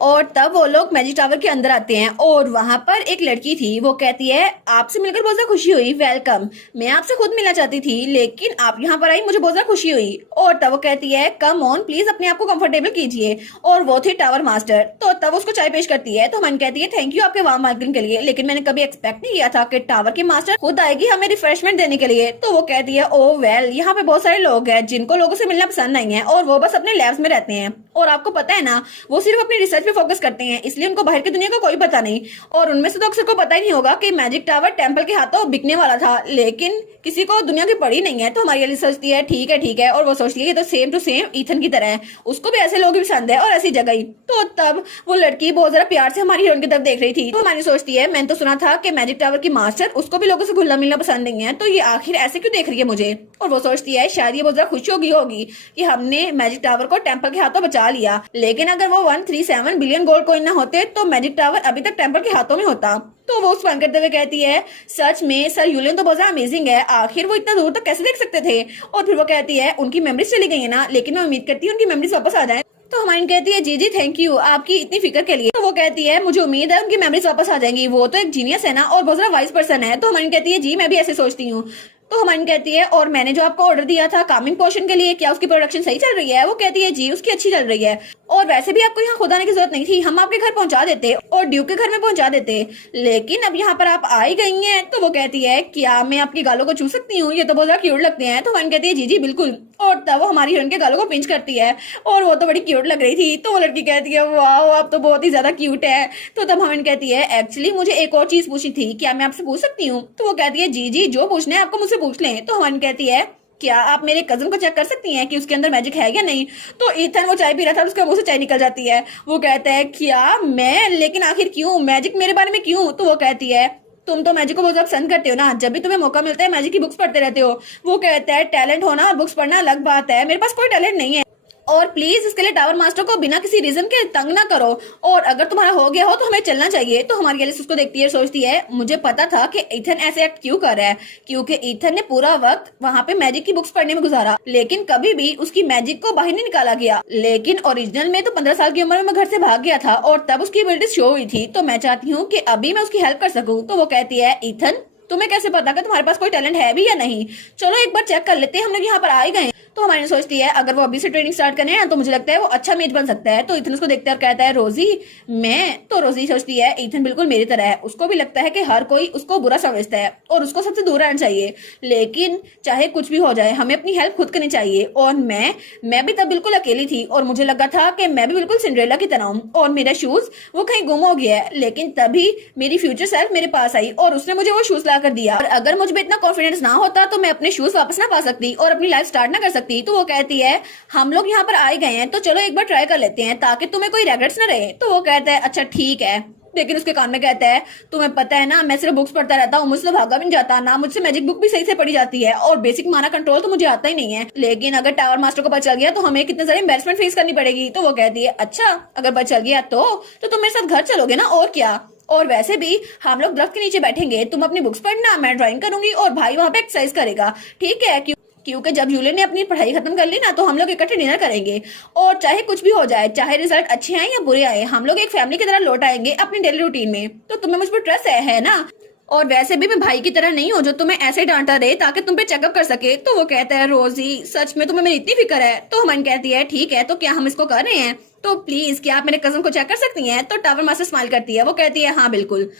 और तब वो लोग मैजिक टावर के अंदर आते हैं और वहां पर एक लड़की थी। वो कहती है आपसे मिलकर बहुत ज्यादा खुशी हुई, वेलकम। मैं आपसे खुद मिलना चाहती थी लेकिन आप यहाँ पर आई, मुझे बहुत ज्यादा खुशी हुई। और तब वो कहती है कम ऑन प्लीज अपने आप को कंफर्टेबल कीजिए। और वो थे टावर मास्टर। तो तब उसको चाय पेश करती है तो मन कहती है थैंक यू आपके वार्म वेलकम के लिए, लेकिन मैंने कभी एक्सपेक्ट नहीं किया था कि टावर की मास्टर खुद आएगी हमें रिफ्रेशमेंट देने के लिए। तो वो कहती है ओ वेल, यहाँ पे बहुत सारे लोग हैं जिनको लोगों से मिलना पसंद नहीं है और वो बस अपने लैब्स में रहते हैं। और आपको पता है ना, वो सिर्फ अपनी रिसर्च पे फोकस करते हैं, इसलिए उनको बाहर की दुनिया का कोई पता नहीं। और उनमें से तो अक्सर को पता ही नहीं होगा कि मैजिक टावर टेम्पल के हाथों बिकने वाला था, लेकिन किसी को दुनिया की पड़ी नहीं है। तो हमारी वाली सोचती है ठीक है ठीक है, और वो सोचती है ये तो सेम टू सेम ईथन की तरह है, उसको भी ऐसे लोग भी पसंद है और ऐसी जगह ही। तो तब वो लड़की बहुत ज्यादा प्यार से हमारी हीरोइन की तरफ देख रही थी। तो हमारी सोचती है मैंने तो सुना था कि मैजिक टावर की मास्टर उसको भी लोगों से घुलना मिलना पसंद नहीं है, तो ये आखिर ऐसे क्यों देख रही है मुझे। और वो सोचती है शायद ये बहुत ज्यादा खुश होगी कि हमने मैजिक टावर को टेम्पल के हाथों बचा लिया, लेकिन अगर वो 137 बिलियन गोल्ड कॉइन ना होते तो मैजिक टावर अभी तक टेम्पल के हाथों में होता। तो वो स्पैन करते हुए कहती है सच में सर यूलियन तो बहुत ज्यादा अमेजिंग है, आखिर वो इतना दूर तक कैसे देख सकते थे। और फिर वो कहती है उनकी मेमोरीज चली गई है ना, लेकिन मैं उम्मीद करती हूँ उनकी मेमोरीज वापस आ जाए। तो हमारी कहती है जी जी थैंक यू आपकी इतनी फिक्र के लिए। तो वो कहती है मुझे उम्मीद है उनकी मेमोरीज वापस आ जाएंगी, वो तो एक जीनियस है ना और बहुत ज्यादा वाइज पर्सन है। तो हमारी कहती है जी मैं भी ऐसे सोचती हूँ। तो हमारी कहती है और मैंने जो आपको ऑर्डर दिया था कामिंग पोशन के लिए, क्या उसकी प्रोडक्शन सही चल रही है। वो कहती है जी उसकी अच्छी चल रही है, और वैसे भी आपको यहाँ खुद आने की जरूरत नहीं थी, हम आपके घर पहुंचा देते और ड्यूक के घर में पहुंचा देते, लेकिन अब यहाँ पर आप आ ही गई हैं। तो वो कहती है क्या मैं आपकी गालों को छू सकती हूँ, ये तो बहुत ज्यादा क्यूट लगते हैं। तो हमारी कहती है जी जी बिल्कुल। और तब वो हमारी हीरोइन के गालों को पिंच करती है और वो तो बड़ी क्यूट लग रही थी। तो वो लड़की कहती है वाह आप तो बहुत ही ज्यादा क्यूट है। तो तब हमें कहती है एक्चुअली मुझे एक और चीज पूछनी थी, क्या मैं आपसे पूछ सकती हूँ। तो वो कहती है जी जी जो पूछना है आपको मुझसे पूछ लें। तो हमें कहती है क्या आप मेरे कजन को चेक कर सकती हैं कि उसके अंदर मैजिक है या नहीं। तो ईथन वो चाय पी रहा था, उसके मुंह से चाय निकल जाती है। वो कहता है क्या मैं, लेकिन आखिर क्यों, मैजिक मेरे बारे में क्यों। तो वो कहती है तुम तो मैजिक को बहुत ज्यादा पसंद करते हो ना, जब भी तुम्हें मौका मिलता है मैजिक की बुक्स पढ़ते रहते हो। वो कहता है टैलेंट होना और बुक्स पढ़ना अलग बात है, मेरे पास कोई टैलेंट नहीं है, और प्लीज इसके लिए टावर मास्टर को बिना किसी रीजन के तंग ना करो, और अगर तुम्हारा हो गया हो तो हमें चलना चाहिए। तो हमारी एलिस उसको देखती है, सोचती है मुझे पता था कि ईथन ऐसे एक्ट क्यों कर रहा है, क्योंकि ईथन ने पूरा वक्त वहां पे मैजिक की बुक्स पढ़ने में गुजारा, लेकिन कभी भी उसकी मैजिक को बाहर नहीं निकाला गया। लेकिन ओरिजिनल में तो 15 साल की उम्र में घर से भाग गया था और तब उसकी एबिलिटीज शो हुई थी। तो मैं चाहती हूँ कि अभी मैं उसकी हेल्प कर सकूँ। तो वो कहती है ईथन तुम्हें कैसे पता कि तुम्हारे पास कोई टैलेंट है भी या नहीं, चलो एक बार चेक कर लेते हैं, हम लोग यहाँ पर आ ही गए। तो हमारी सोचती है अगर वो अभी से ट्रेनिंग स्टार्ट करें ना तो मुझे लगता है वो अच्छा मेज बन सकता है। तो इथन उसको देखता है और कहता है रोजी मैं। तो रोजी सोचती है ईथन बिल्कुल मेरी तरह है, उसको भी लगता है कि हर कोई उसको बुरा समझता है और उसको सबसे दूर रहना चाहिए, लेकिन चाहे कुछ भी हो जाए हमें अपनी हेल्प खुद करनी चाहिए। और मैं भी तब बिल्कुल अकेली थी और मुझे लगा था कि मैं भी बिल्कुल सिंड्रेला की तरह हूँ और मेरा शूज वो कहीं गुम हो गया है, लेकिन तभी मेरी फ्यूचर सेल्फ मेरे पास आई और उसने मुझे वो शूज ला कर दिया, और अगर मुझ में इतना कॉन्फिडेंस ना होता तो मैं अपने शूज वापस ना पा सकती और अपनी लाइफ स्टार्ट ना कर सकती। तो वो कहती है हम लोग यहाँ पर आए गए हैं तो चलो एक बार ट्राई कर लेते हैं ताकि तुम्हें कोई रेग्रेट्स ना रहे। तो वो कहता है अच्छा ठीक है, लेकिन उसके कान में कहता है तुम्हें पता है ना मैं सिर्फ बुक्स पढ़ता रहता हूँ, मुझसे तो भागा भी नहीं जाता, ना मुझसे मैजिक बुक भी सही से पढ़ी जाती है और बेसिक माना कंट्रोल तो मुझे आता ही नहीं है, लेकिन अगर टावर मास्टर को पता चल गया तो हमें कितने सारे एम्बेरसमेंट फेस करनी पड़ेगी। तो वो कहती है अच्छा अगर पता चल गया तो तुम मेरे साथ घर चलोगे ना, और क्या, और वैसे भी हम लोग दरख्त के नीचे बैठेंगे, तुम अपनी बुक्स पढ़ना, मैं ड्राइंग करूंगी और भाई वहां पे एक्सरसाइज करेगा, ठीक है। क्योंकि जब यूलियन ने अपनी पढ़ाई खत्म कर ली ना तो हम लोग इकट्ठे डिनर करेंगे, और चाहे कुछ भी हो जाए, चाहे रिजल्ट अच्छे आए या बुरे आए, हम लोग एक फैमिली की तरह लौट आएंगे अपनी डेली रूटीन में। तो तुम्हें मुझ पर ट्रस्ट है ना, और वैसे भी मैं भाई की तरह नहीं हूँ जो तुम्हें ऐसे डांटा रहे ताकि तुम पे चेकअप कर सके। तो वो कहता है रोजी सच में तुम्हें मेरी इतनी फिक्र है। तो हमन कहती है ठीक है तो क्या हम इसको कर रहे हैं, तो प्लीज क्या आप मेरे कजन को चेक कर सकती हैं। तो टावर मास्टर स्माइल करती है, वो कहती है हाँ बिल्कुल,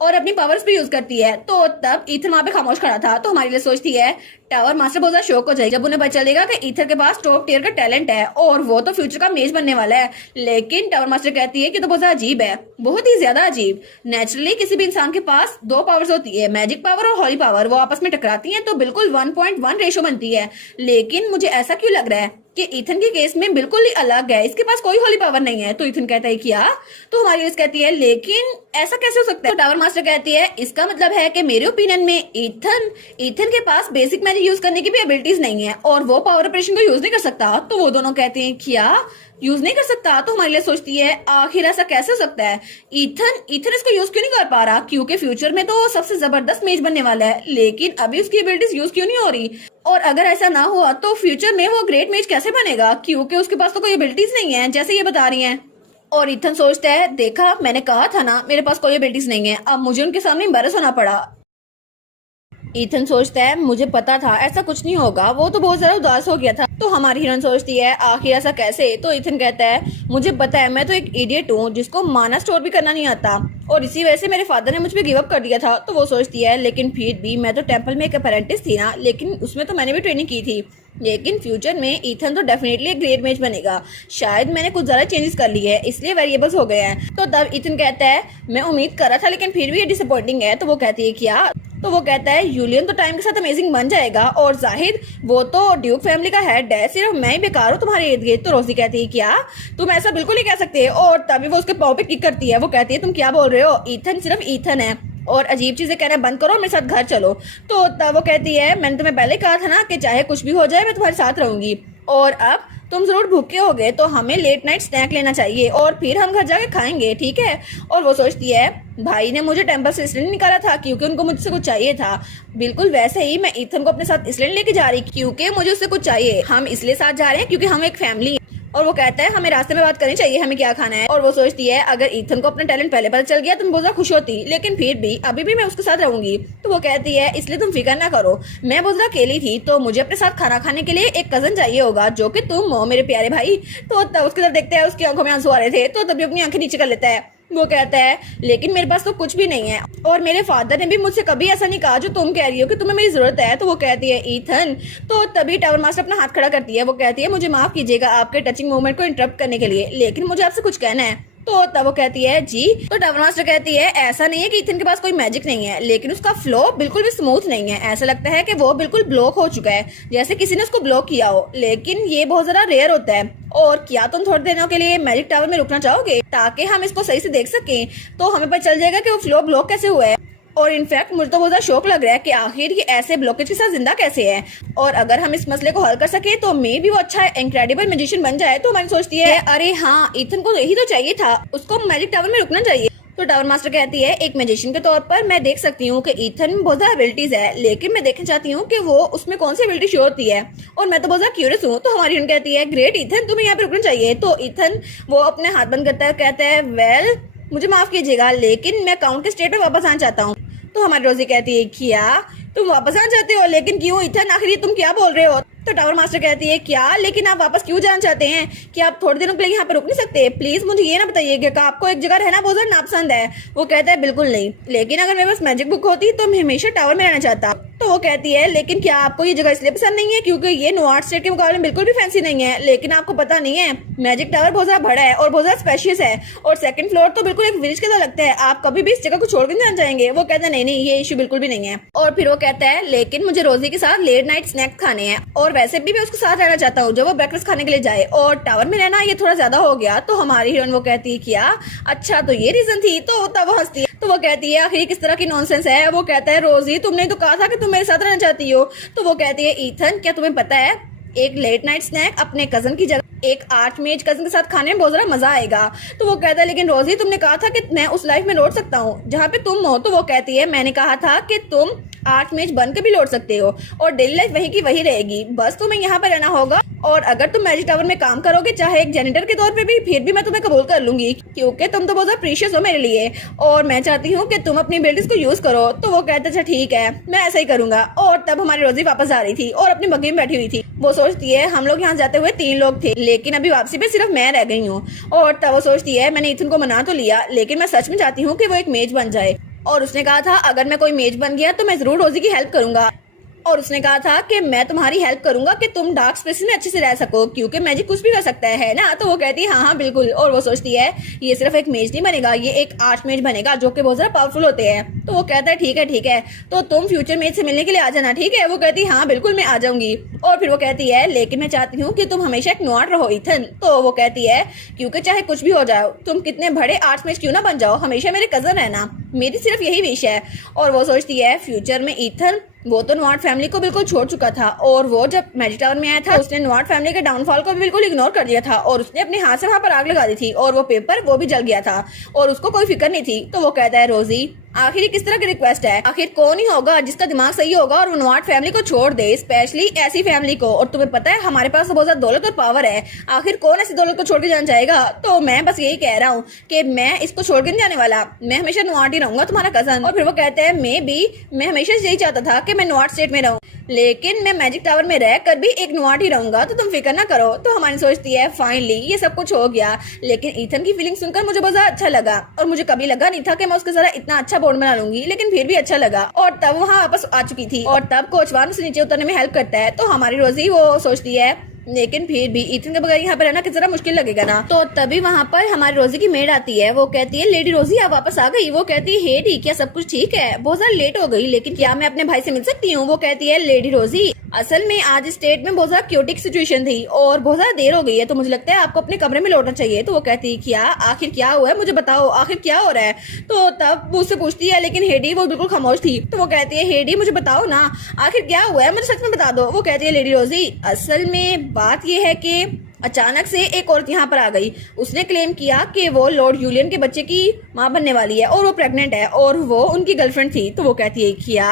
और अपनी पावर्स भी यूज करती है। तो तब ईथर वहां पे खामोश खड़ा था, तो हमारे लिए सोचती है टावर मास्टर बहुत ज्यादा शौक हो जाएगा जब उन्हें पता चलेगा कि ईथर के पास टॉप टियर का टैलेंट है और वो तो फ्यूचर का मेज बनने वाला है। लेकिन टावर मास्टर कहती है कि तो बहुत ज्यादा अजीब है, बहुत ही ज्यादा अजीब। नेचुरली किसी भी इंसान के पास दो पावर्स होती है, मैजिक पावर और हॉली पावर, वो आपस में टकराती हैं तो बिल्कुल 1.1 रेशो बनती है। लेकिन मुझे ऐसा क्यों लग रहा है कि ईथन के केस में बिल्कुल ही अलग है, इसके पास कोई होली पावर नहीं है। तो ईथन कहता है क्या, तो हमारी यूज कहती है लेकिन ऐसा कैसे हो सकता है। तो टावर मास्टर कहती है इसका मतलब है कि मेरे ओपिनियन में ईथन के पास बेसिक मैजिक यूज करने की भी एबिलिटीज नहीं है और वो पावर ऑपरेशन को यूज नहीं कर सकता। तो वो दोनों कहते हैं क्या यूज नहीं कर सकता। तो हमारे लिए सोचती है आखिर ऐसा कैसे हो सकता है, ईथन इसको यूज क्यों नहीं कर पा रहा, क्योंकि फ्यूचर में तो सबसे जबरदस्त मेज बनने वाला है, लेकिन अभी उसकी एबिलिटीज यूज क्यों नहीं हो रही, और अगर ऐसा ना हुआ तो फ्यूचर में वो ग्रेट मेज कैसे बनेगा, क्योंकि उसके पास तो कोई एबिलिटीज नहीं है जैसे ये बता रही हैं। और इथन सोचता है, देखा मैंने कहा था ना मेरे पास कोई एबिलिटीज नहीं है, अब मुझे उनके सामने एम्बैरस होना पड़ा। इथन सोचता है, मुझे पता था ऐसा कुछ नहीं होगा, वो तो बहुत ज्यादा उदास हो गया था। तो हमारी हीरोइन सोचती है, आखिर ऐसा कैसे? तो इथन कहता है, मुझे पता है मैं तो एक इडियट हूँ जिसको माना स्टोर भी करना नहीं आता, और इसी वजह से मेरे फादर ने मुझ पे गिव अप कर दिया था। तो वो सोचती है, लेकिन फिर भी मैं तो टेम्पल में एक अप्रेंटिस थी ना, लेकिन उसमें तो मैंने भी ट्रेनिंग की थी, लेकिन फ्यूचर में इथन तो डेफिनेटली एक ग्रेट मैच बनेगा, शायद मैंने कुछ ज्यादा चेंजेस कर लिए है इसलिए वेरिएबल्स हो गए हैं। तो तब इथन कहता है, मैं उम्मीद कर रहा था लेकिन फिर भी ये डिसअपॉइंटिंग है। तो वो कहती है, क्या? तो वो कहता है, यूलियन तो टाइम के साथ अमेजिंग बन जाएगा, और जाहिर वो तो ड्यूक फैमिली का हेड है, सिर्फ मैं ही बेकार हूँ तुम्हारे इर्द गिर्द। तो रोजी कहती है, क्या तुम ऐसा बिल्कुल नहीं कह सकते? और तभी वो उसके पाँव पे किक करती है। वो कहती है, तुम क्या बोल रहे हो? ईथन सिर्फ ईथन है, और अजीब चीजें कहना बंद करो, मेरे साथ घर चलो। तो तब वो कहती है, मैंने तुम्हें पहले कहा था ना कि चाहे कुछ भी हो जाए मैं तुम्हारे साथ रहूंगी, और अब तुम जरूर भूखे होगे तो हमें लेट नाइट स्नैक लेना चाहिए और फिर हम घर जाके खाएंगे, ठीक है? और वो सोचती है, भाई ने मुझे टेम्पल से इसलिए निकाला था क्योंकि उनको मुझसे कुछ चाहिए था, बिल्कुल वैसे ही मैं इथन को अपने साथ इसलिए लेके जा रही क्योंकि मुझे उससे कुछ चाहिए, हम इसलिए साथ जा रहे हैं क्योंकि हम एक फैमिली। और वो कहता है, हमें रास्ते में बात करनी चाहिए, हमें क्या खाना है। और वो सोचती है, अगर ईथन को अपना टैलेंट पहले पता चल गया तो मैं बहुत ज्यादा खुश होती, लेकिन फिर भी अभी भी मैं उसके साथ रहूंगी। तो वो कहती है, इसलिए तुम फिक्र ना करो, मैं बहुत ज्यादा अकेली थी तो मुझे अपने साथ खाना खाने के लिए एक कजन चाहिए होगा जो कि तुम हो मेरे प्यारे भाई। तो तब उसकी तरफ देखते हैं, उसकी आंखों में आंसू आ रहे थे, तो तभी अपनी आंखें नीचे कर लेता है। वो कहता है, लेकिन मेरे पास तो कुछ भी नहीं है, और मेरे फादर ने भी मुझसे कभी ऐसा नहीं कहा जो तुम कह रही हो कि तुम्हें मेरी जरूरत है। तो वो कहती है, ईथन। तो तभी टावर मास्टर अपना हाथ खड़ा करती है। वो कहती है, मुझे माफ कीजिएगा आपके टचिंग मोमेंट को इंटरप्ट करने के लिए, लेकिन मुझे आपसे कुछ कहना है। तो तब वो कहती है, जी। तो टावर मास्टर कहती है, ऐसा नहीं है कि इथन के पास कोई मैजिक नहीं है, लेकिन उसका फ्लो बिल्कुल भी स्मूथ नहीं है, ऐसा लगता है कि वो बिल्कुल ब्लॉक हो चुका है, जैसे किसी ने उसको ब्लॉक किया हो, लेकिन ये बहुत ज्यादा रेयर होता है। और क्या तुम थोड़ी दिनों के लिए मैजिक टावर में रुकना चाहोगे ताकि हम इसको सही से देख सकें? तो हमें पता चल जाएगा कि वो फ्लो ब्लॉक कैसे हुआ है। और इनफैक्ट मुझे तो बहुत ज्यादा शौक लग रहा है कि आखिर ये ऐसे ब्लॉकेज के साथ जिंदा कैसे है, और अगर हम इस मसले को हल कर सके तो मे भी वो अच्छा इनक्रेडिबल मैजिशियन बन जाए। तो मैंने सोचती है, अरे हाँ, इथन को यही तो चाहिए था, उसको मैजिक टावर में रुकना चाहिए। तो टावर मास्टर कहती है, एक मैजिशियन के तौर पर मैं देख सकती हूँ कि इथन में बहुत ज्यादा एबिलिटीज है, लेकिन मैं देखना चाहती हूँ कि वो उसमें कौन सी एबिलिटी शो होती है, और मैं तो बहुत ज्यादा क्यूरियस हूँ। तो हमारी कहती है, ग्रेट इथन, तुम्हें यहाँ पे रुकना चाहिए। तो इथन वो अपने हाथ बंद करता है, कहता है, वेल मुझे माफ कीजिएगा लेकिन मैं काउंट के स्टेट में वापस आना चाहता हूँ। तो हमारी रोजी कहती है, क्या तुम वापस आना चाहते हो? लेकिन क्यों इथन, आखिर तुम क्या बोल रहे हो? तो टावर मास्टर कहती है, क्या लेकिन आप वापस क्यों जाना चाहते हैं? कि आप थोड़े दिनों के लिए यहाँ पे रुक नहीं सकते? प्लीज मुझे ये ना बताइए कि आपको एक जगह रहना बहुत ज्यादा नापसंद है। वो कहता है, बिल्कुल नहीं, लेकिन अगर मेरे पास मैजिक बुक होती तो मैं हमेशा टावर में रहना चाहता। तो वो कहती है, लेकिन क्या आपको ये जगह इसलिए पसंद नहीं है क्योंकि ये नॉर्थ स्टेट के मुकाबले बिल्कुल भी फैंसी नहीं है? लेकिन आपको पता नहीं है, मैजिक टावर बहुत ज्यादा बड़ा है और बहुत ज्यादा स्पेशियस है, और सेकंड फ्लोर तो बिल्कुल एक विलेज के तरह लगता है, आप कभी भी इस जगह को छोड़ के नहीं जाना चाहेंगे। वो कहता है, नहीं नहीं, ये इशू बिल्कुल भी नहीं है। और फिर वो कहता है, लेकिन मुझे रोजी के साथ लेट नाइट स्नैक खाने हैं, और वैसे भी मैं उसके साथ रहना चाहता हूँ जब वो ब्रेकफास्ट खाने के लिए जाए, और टावर में रहना ये थोड़ा ज्यादा हो गया। तो हमारी हीरोइन वो कहती है, क्या अच्छा तो ये रीजन थी? तो तब वो हंसती है। तो वो कहती है, आखिर किस तरह की नॉनसेंस है? वो कहता है, रोजी तुमने तो कहा था कि तुम मेरे साथ रहना चाहती हो। तो वो कहती है, ईथन क्या तुम्हें पता है, एक लेट नाइट स्नैक अपने कजन की जगह एक आर्चमेज कजन के साथ खाने में बहुत ज्यादा मजा आएगा। तो वो कहता है, लेकिन रोजी तुमने कहा था कि मैं उस लाइफ में लौट सकता हूँ जहाँ पे तुम हो। तो वो कहती है, मैंने कहा था कि तुम आर्चमेज बन के भी लौट सकते हो, और डेली लाइफ वही की वही रहेगी, बस तुम्हें यहाँ पे रहना होगा, और अगर तुम मैजिक टावर में काम करोगे चाहे एक जेनिटर के तौर पे भी, फिर भी मैं तुम्हें कबूल कर लूंगी क्योंकि तुम तो बहुत ज्यादा प्रीशियस हो मेरे लिए, और मैं चाहती हूँ कि तुम अपनी एबिलिटीज को यूज करो। तो वो कहते, अच्छा ठीक है, मैं ऐसा ही करूंगा। और तब हमारी रोजी वापस आ रही थी और अपनी बग्गी में बैठी हुई थी। वो सोचती है, हम लोग यहाँ जाते हुए 3 लोग थे, लेकिन अभी वापसी पे सिर्फ मैं रह गई हूँ। और तब वो सोचती है, मैंने इथन को मना तो लिया, लेकिन मैं सच में चाहती हूँ कि वो एक मेज बन जाए, और उसने कहा था अगर मैं कोई मेज बन गया तो मैं जरूर रोजी की हेल्प करूंगा, और उसने कहा था कि मैं तुम्हारी हेल्प करूंगा कि तुम डार्क स्पेस में अच्छे से रह सको क्योंकि मैजिक कुछ भी कर सकता है ना। तो वो कहती है, हाँ हाँ बिल्कुल। और वो सोचती है, ये सिर्फ एक मेज नहीं बनेगा, ये एक आर्च मेज बनेगा जो कि बहुत ज्यादा पावरफुल होते हैं। तो वो कहता है, ठीक है ठीक है, तो तुम फ्यूचर मेज से मिलने के लिए आ जाना, ठीक है? वो कहती है, हाँ बिल्कुल मैं आ जाऊंगी। और फिर वो कहती है, लेकिन मैं चाहती हूँ कि तुम हमेशा एक नॉट रहो इथन। तो वो कहती है, क्योंकि चाहे कुछ भी हो जाओ, तुम कितने बड़े आर्च मेज क्यों ना बन जाओ, हमेशा मेरे कजन रहना, मेरी सिर्फ यही विश है। और वो सोचती है, फ्यूचर में इथन वो तो नवाट फैमिली को बिल्कुल छोड़ चुका था और वो जब मैजिक टावर में आया था उसने नवाट फैमिली के डाउनफॉल को भी बिल्कुल इग्नोर कर दिया था और उसने अपने हाथ से वहां पर आग लगा दी थी और वो पेपर वो भी जल गया था और उसको कोई फिक्र नहीं थी। तो वो कहता है रोजी आखिर किस तरह की रिक्वेस्ट है, आखिर कौन ही होगा जिसका दिमाग सही होगा और वो नवाट फैमिली को छोड़ दे, स्पेशली ऐसी फैमिली को। और तुम्हें पता है हमारे पास तो बहुत ज्यादा दौलत और पावर है, आखिर कौन ऐसी दौलत को छोड़ के जाना चाहेगा। तो मैं बस यही कह रहा हूँ कि मैं इसको छोड़ के नहीं जाने वाला, मैं हमेशा नवाट ही रहूंगा तुम्हारा कजन। और फिर वो कहते हैं मैं हमेशा यही चाहता था कि मैं नवाट स्टेट में रहूं, लेकिन मैं मैजिक टावर में रह कर भी एक नवाट ही रहूंगा, तो तुम फिक्र ना करो। तो हमारी सोचती है फाइनली ये सब कुछ हो गया। लेकिन ईथन की फीलिंग सुनकर मुझे बहुत ज्यादा अच्छा लगा और मुझे कभी लगा नहीं था कि मैं उसके साथ इतना अच्छा बॉन्ड बना लूंगी, लेकिन फिर भी अच्छा लगा। और तब वहाँ वापस आ चुकी थी और तब कोचवान उसे नीचे उतरने में हेल्प करता है। तो हमारी रोजी वो सोचती है लेकिन फिर भी ईथन के बगैर यहाँ पर रहना किस तरह मुश्किल लगेगा ना। तो तभी वहाँ पर हमारी रोजी की मेड आती है, वो कहती है लेडी रोजी आप वापस आ गई। वो कहती है हे ठीक, क्या सब कुछ ठीक है? बहुत ज्यादा लेट हो गई, लेकिन क्या मैं अपने भाई से मिल सकती हूँ? वो कहती है लेडी रोजी असल में आज स्टेट में बहुत ज्यादा क्योटिक सिचुएशन थी और बहुत ज्यादा देर हो गई है, तो मुझे लगता है आपको अपने कमरे में लौटना चाहिए। तो वो कहती है क्या, आखिर क्या हुआ है मुझे बताओ, आखिर क्या हो रहा है? तो तब उससे पूछती है, लेकिन हेडी वो बिल्कुल खामोश थी। तो वो कहती है हेडी मुझे बताओ ना आखिर क्या हुआ है, मुझे सच में बता दो। वो कहती है लेडी रोजी असल में बात यह है कि अचानक से एक औरत यहाँ पर आ गई, उसने क्लेम किया कि वो लॉर्ड यूलियन के बच्चे की माँ बनने वाली है और वो प्रेग्नेंट है और वो उनकी गर्लफ्रेंड थी। तो वो कहती है क्या,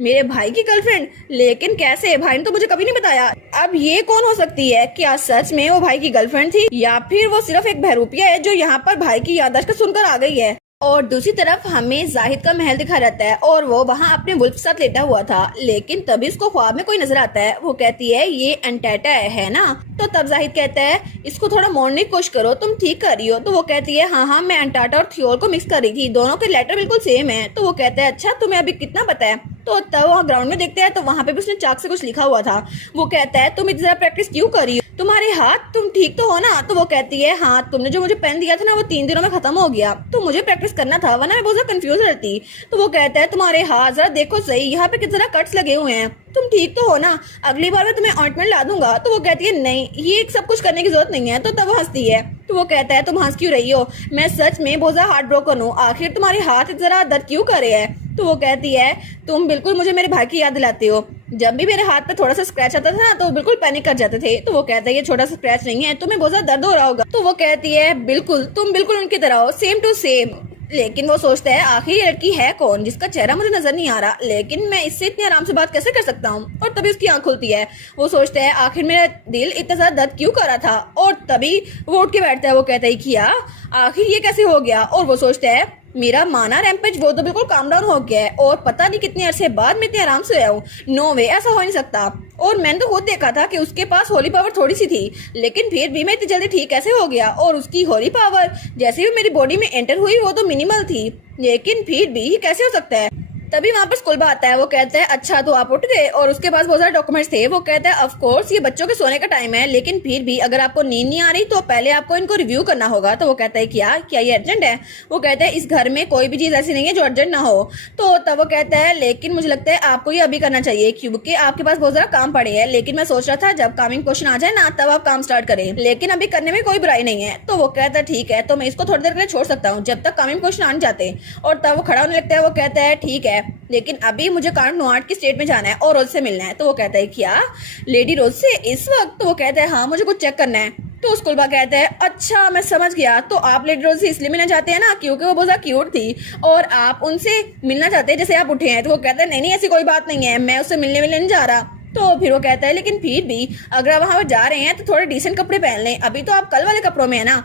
मेरे भाई की गर्लफ्रेंड? लेकिन कैसे, भाई ने तो मुझे कभी नहीं बताया। अब ये कौन हो सकती है, क्या सच में वो भाई की गर्लफ्रेंड थी या फिर वो सिर्फ एक बहरूपिया है जो यहाँ पर भाई की याददाश्त सुनकर आ गई है? और दूसरी तरफ हमें जाहिद का महल दिखा रहता है और वो वहाँ अपने वुल्फ के साथ लेटा हुआ था, लेकिन तभी उसको ख्वाब में कोई नजर आता है। वो कहती है ये अंटाटा है ना? तो तब जाहिद कहता है इसको थोड़ा मोड़ने की कोशिश करो, तुम ठीक कर रही हो। तो वो कहती है हाँ मैं अंटाटा और थियोल को मिक्स कर रही थी, दोनों के लेटर बिल्कुल सेम है। तो वो कहता है अच्छा तुम्हें अभी कितना पता है? तो तब वहाँ ग्राउंड में देखते हैं तो वहाँ पे भी उसने चाक से कुछ लिखा हुआ था। वो कहता है तुम इतनी ज्यादा प्रैक्टिस क्यों कर रही हो, तुम्हारे हाथ, तुम ठीक तो हो ना? तो वो कहती है हाँ तुमने जो मुझे पेन दिया था ना वो 3 दिनों में खत्म हो गया, तो मुझे प्रैक्टिस करना था वरना मैं बहुत ज्यादा कंफ्यूज रहती। तो वो कहता है तुम्हारे हाथ जरा देखो सही, यहाँ पे कितना कट्स लगे हुए हैं, तुम ठीक तो हो ना? अगली बार मैं तुम्हें ऑइंटमेंट ला दूंगा। तो वो कहती है नहीं ये सब कुछ करने की जरूरत नहीं है। तो तब वो हंसती है। तो वो कहता है तुम हंस क्यों रही हो, मैं सच में बहुत ज्यादा हार्ट ब्रोकन हूँ, आखिर तुम्हारे हाथ जरा दर्द क्यों कर रहे हैं? तो वो कहती है तुम बिल्कुल मुझे मेरे भाई की याद दिलाते हो, जब भी मेरे हाथ पे थोड़ा सा स्क्रैच आता था ना तो बिल्कुल पैनिक कर जाते थे। तो वो कहता है ये छोटा सा स्क्रैच नहीं है, तुम्हें बहुत ज्यादा दर्द हो रहा होगा। तो वो कहती है बिल्कुल तुम बिल्कुल उनकी तरह हो, सेम टू सेम। लेकिन वो सोचता है आखिर ये लड़की है कौन जिसका चेहरा मुझे नजर नहीं आ रहा, लेकिन मैं इससे इतनी आराम से बात कैसे कर सकता हूँ? और तभी उसकी आंख खुलती है। वो सोचता है आखिर मेरा दिल इतना ज्यादा दर्द क्यों कर रहा था, और तभी वो उठ के बैठता है। वो कहता है किया आखिर ये कैसे हो गया? और वो सोचता है मेरा माना रैम्पेज वो तो बिल्कुल काम डाउन हो गया है और पता नहीं कितने अरसे बाद मैं इतने आराम से आया हूँ, नो वे ऐसा हो नहीं सकता। और मैंने तो खुद देखा था कि उसके पास होली पावर थोड़ी सी थी, लेकिन फिर भी मैं इतनी जल्दी ठीक कैसे हो गया? और उसकी होली पावर जैसे भी मेरी बॉडी में एंटर हुई वो तो मिनिमल थी, लेकिन फिर भी कैसे हो सकता है? तभी वहाँ पर स्कूल आता है। वो कहता है अच्छा तो आप उठ गए, और उसके पास बहुत सारे डॉक्यूमेंट्स थे। वो कहता है ऑफ कोर्स ये बच्चों के सोने का टाइम है, लेकिन फिर भी अगर आपको नींद नहीं आ रही तो पहले आपको इनको रिव्यू करना होगा। तो वो कहता है क्या ये अर्जेंट है? वो कहता है इस घर में कोई भी चीज ऐसी नहीं है जो अर्जेंट ना हो। तो तब वो कहता है लेकिन मुझे लगता है आपको ये अभी करना चाहिए क्योंकि आपके पास बहुत ज्यादा काम पड़े हैं, लेकिन मैं सोच रहा था जब कामिंग क्वेश्चन आ जाए ना तब आप काम स्टार्ट करें, लेकिन अभी करने में कोई बुराई नहीं है। तो वो कहता है ठीक है, तो मैं इसको थोड़ी देर के लिए छोड़ सकता हूँ जब तक कामिंग क्वेश्चन आने जाते। और तब वो खड़ा होने लगता है। वो कहता है ठीक है, लेकिन अभी मुझे कार्ड नोआट की स्टेट में जाना है और रोज से मिलना है। तो वो कहता है क्या लेडी रोज से इस वक्त? तो वो कहता है हाँ मुझे कुछ चेक करना है। तो स्कूलबा कहता है अच्छा मैं समझ गया, तो आप लेडी रोज से इसलिए मिलना चाहते हैं ना क्योंकि वो बहुत ज्यादा क्यूट थी और आप उनसे मिलना चाहते हैं जैसे आप उठे हैं। तो वो कहता है नहीं ऐसी कोई बात नहीं है, मैं उससे मिलने नहीं जा रहा। तो फिर वो कहता है लेकिन फिर भी अगर आप वहां पर जा रहे हैं तो थोड़े डिसेंट कपड़े पहन लें, अभी तो आप कल वाले कपड़ों में है ना।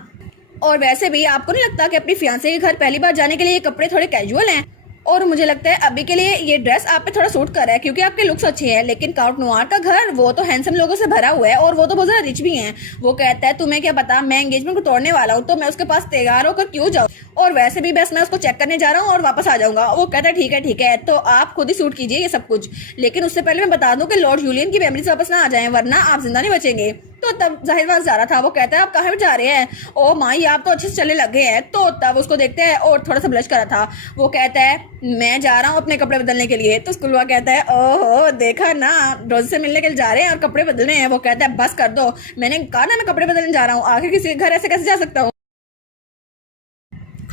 और वैसे भी आपको नहीं लगता कि अपनी फियांसे के घर पहली बार जाने के लिए ये कपड़े थोड़े कैजुअल हैं? और मुझे लगता है अभी के लिए ये ड्रेस आप पे थोड़ा सूट कर रहा है क्योंकि आपके लुक्स अच्छे हैं, लेकिन काउंट नोआर का घर वो तो हैंडसम लोगों से भरा हुआ है और वो तो बहुत ज्यादा रिच भी हैं। वो कहता है तुम्हें क्या पता, मैं एंगेजमेंट को तोड़ने वाला हूँ तो मैं उसके पास तैयार होकर क्यों जाऊँ, और वैसे भी बस मैं उसको चेक करने जा रहा हूँ और वापस आ जाऊंगा। वो कहता है ठीक है तो आप खुद ही सूट कीजिए ये सब कुछ, लेकिन उससे पहले मैं बता दूं कि लॉर्ड यूलियन की मेमोरीज वापस ना आ जाए वरना आप जिंदा नहीं बचेंगे। तो तब जाहिर बात जा रहा था। वो कहता है आप कहाँ जा रहे हैं? ओ माई आप तो अच्छे से चलने लगे हैं। तो तब उसको देखते हैं और थोड़ा सा ब्लश करा था। वो कहता है मैं जा रहा हूँ अपने कपड़े बदलने के लिए। तो स्कूल कहता है ओहो देखा ना, रोज से मिलने के लिए जा रहे हैं और कपड़े बदलने हैं। वो कहता है बस कर दो, मैंने कहा ना मैं कपड़े बदलने जा रहा हूँ, आखिर किसी के घर ऐसे कैसे जा सकता हूँ?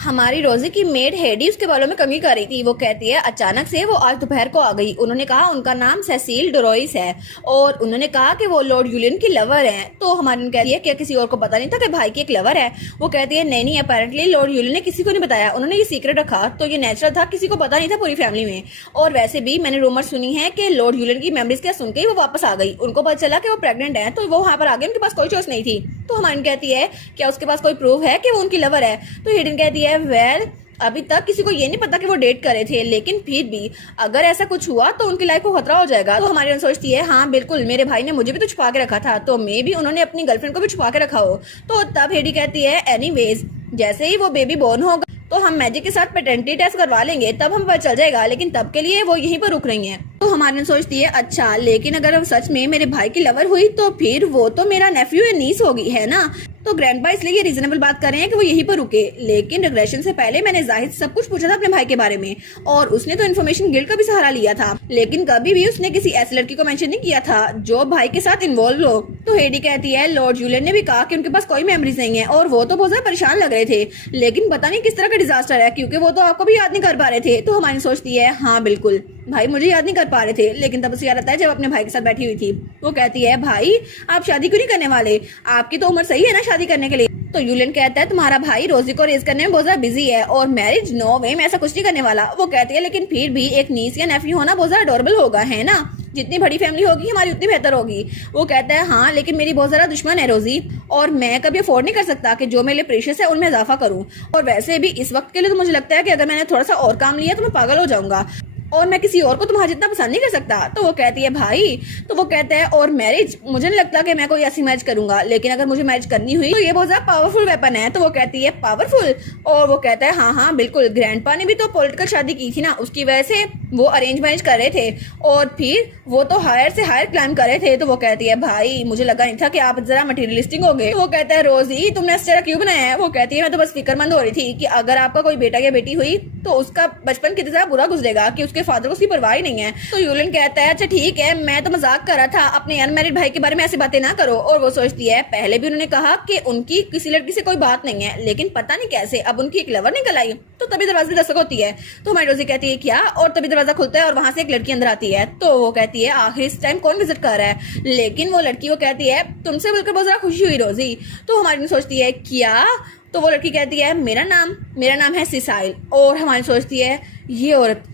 हमारी रोजी की मेड हेडी उसके बालों में कमी कर रही थी। वो कहती है अचानक से वो आज दोपहर को आ गई। उन्होंने कहा उनका नाम सेसिल डोरोइस है और उन्होंने कहा कि वो लॉर्ड यूलियन की लवर है। तो हमारी कहती है क्या किसी और को पता नहीं था कि भाई की एक लवर है? वो कहती है नहीं, अपेरेंटली लॉर्ड यूलियन ने किसी को नहीं बताया, उन्होंने ये सीक्रेट रखा तो ये नेचुरल था, किसी को पता नहीं था पूरी फैमिली में। और वैसे भी मैंने रूमर सुनी है कि लॉर्ड यूलियन की मेमोरीज क्या सुन के ही वो वापस आ गई। उनको पता चला कि वो प्रेग्नेंट है तो वो वहां पर आ गए, उनके पास कोई चॉइस नहीं थी। तो हमारी कहती है क्या उसके पास कोई प्रूफ है कि वो उनकी लवर है? तो हिडन कहती है वेल अभी तक किसी को ये नहीं पता कि वो डेट करे थे, लेकिन फिर भी अगर ऐसा कुछ हुआ तो उनकी लाइफ को खतरा हो जाएगा। तो हमारी सोचती है हाँ बिल्कुल, मेरे भाई ने मुझे भी तो छुपा के रखा था, तो मे भी उन्होंने अपनी गर्लफ्रेंड को भी छुपा के रखा हो। तो तब हेडी कहती है एनीवेज जैसे ही वो बेबी बोर्न होगा तो हम मैजिक के साथ पेटेंटी टेस्ट करवा लेंगे, तब हम पता चल जाएगा, लेकिन तब के लिए वो यहीं पर रुक रही हैं। तो हमारी सोचती है अच्छा लेकिन अगर हम सच में मेरे भाई की लवर हुई तो फिर वो तो मेरा नेफ्यू या नीस होगी, है ना? तो ग्रैंडपा इसलिए ये रीजनेबल बात कर रहे हैं कि वो यहीं पर रुके। लेकिन रिग्रेशन से पहले मैंने जाहिद सब कुछ पूछा था अपने भाई के बारे में और उसने तो इन्फॉर्मेशन गिल्ड का भी सहारा लिया था, लेकिन कभी भी उसने किसी ऐसी लड़की को मेंशन नहीं किया था जो भाई के साथ इन्वॉल्व हो। तो हेडी कहती है लॉर्ड यूलियन ने भी कहा कि उनके पास कोई मेमोरीज नहीं है और वो तो बहुत ज्यादा परेशान लग रहे थे, लेकिन पता नहीं किस तरह का डिजास्टर है क्योंकि वो तो आपको भी याद नहीं कर पा रहे थे। तो हमारी सोचती है हाँ बिल्कुल भाई मुझे याद नहीं कर पा रहे थे, लेकिन तब उसे याद आता है जब अपने भाई के साथ बैठी हुई थी। वो कहती है भाई आप शादी क्यों नहीं करने वाले, आपकी तो उम्र सही है ना शादी करने के लिए। तो यूलियन कहता है तुम्हारा भाई रोजी को रेज करने में बहुत ज्यादा बिजी है और मैरिज नो वे में ऐसा कुछ नहीं करने वाला। वो कहती है लेकिन फिर भी एक नीस या नेफ्यू होना बहुत ज्यादा अडोरेबल होगा, है ना? जितनी बड़ी फैमिली होगी हमारी उतनी बेहतर होगी। वो कहता है हाँ लेकिन मेरी बहुत ज्यादा दुश्मन है रोजी और मैं कभी अफोर्ड नहीं कर सकता कि जो मेरे लिए प्रेशियस है उनमें इजाफा करूं। और वैसे भी इस वक्त के लिए तो मुझे लगता है कि अगर मैंने थोड़ा सा और काम लिया तो मैं पागल हो जाऊंगा और मैं किसी और को तुम्हारा जितना पसंद नहीं कर सकता। तो वो कहती है भाई, तो वो कहता है और मैरिज मुझे नहीं लगता कि मैं कोई ऐसी मैरिज करूंगा, लेकिन अगर मुझे मैरिज करनी हुई तो ये बहुत ज्यादा पावरफुल वेपन है। तो वो कहती है पावरफुल, और वो कहता है हाँ बिल्कुल, ग्रैंडपा ने भी तो पॉलिटिकल शादी की थी ना, उसकी वजह से वो अरेंज मैरिज कर रहे थे और फिर वो तो हायर से हायर क्लाइम कर रहे थे। तो वो कहती है भाई मुझे लगा नहीं था कि आप जरा मटेरियलिस्टिक हो गए। तो वो कहता है रोजी तुमने इस तरह क्यों बनाया है? वो कहती है मैं तो बस फिक्रमंद हो रही थी कि अगर आपका कोई बेटा या बेटी हुई तो उसका बचपन कितना ज्यादा बुरा गुजरेगा कि उसके फादर को उसकी परवाह ही नहीं है। तो यूलियन कहता है अच्छा ठीक है, मैं तो मजाक कर रहा था, अपने अनमैरिड भाई के बारे में ऐसी बातें ना करो। और वो सोचती है पहले भी उन्होंने कहा कि उनकी किसी लड़की से कोई बात नहीं है, लेकिन पता नहीं कैसे अब उनकी एक लवर निकल आई। तो तभी दरवाजे दस्तक होती है। तो हमारी रोजी कहती है क्या, और तभी दरवाजा खुलता है और वहां से एक लड़की अंदर आती है। तो वो कहती है आखिर इस टाइम कौन विजिट कर रहा है? लेकिन वो लड़की वो कहती है तुमसे मिलकर बहुत ज्यादा खुशी हुई रोजी। तो हमारी सोचती है क्या? तो वो लड़की कहती है मेरा नाम है सिसाइल। और हमारी सोचती है ये औरत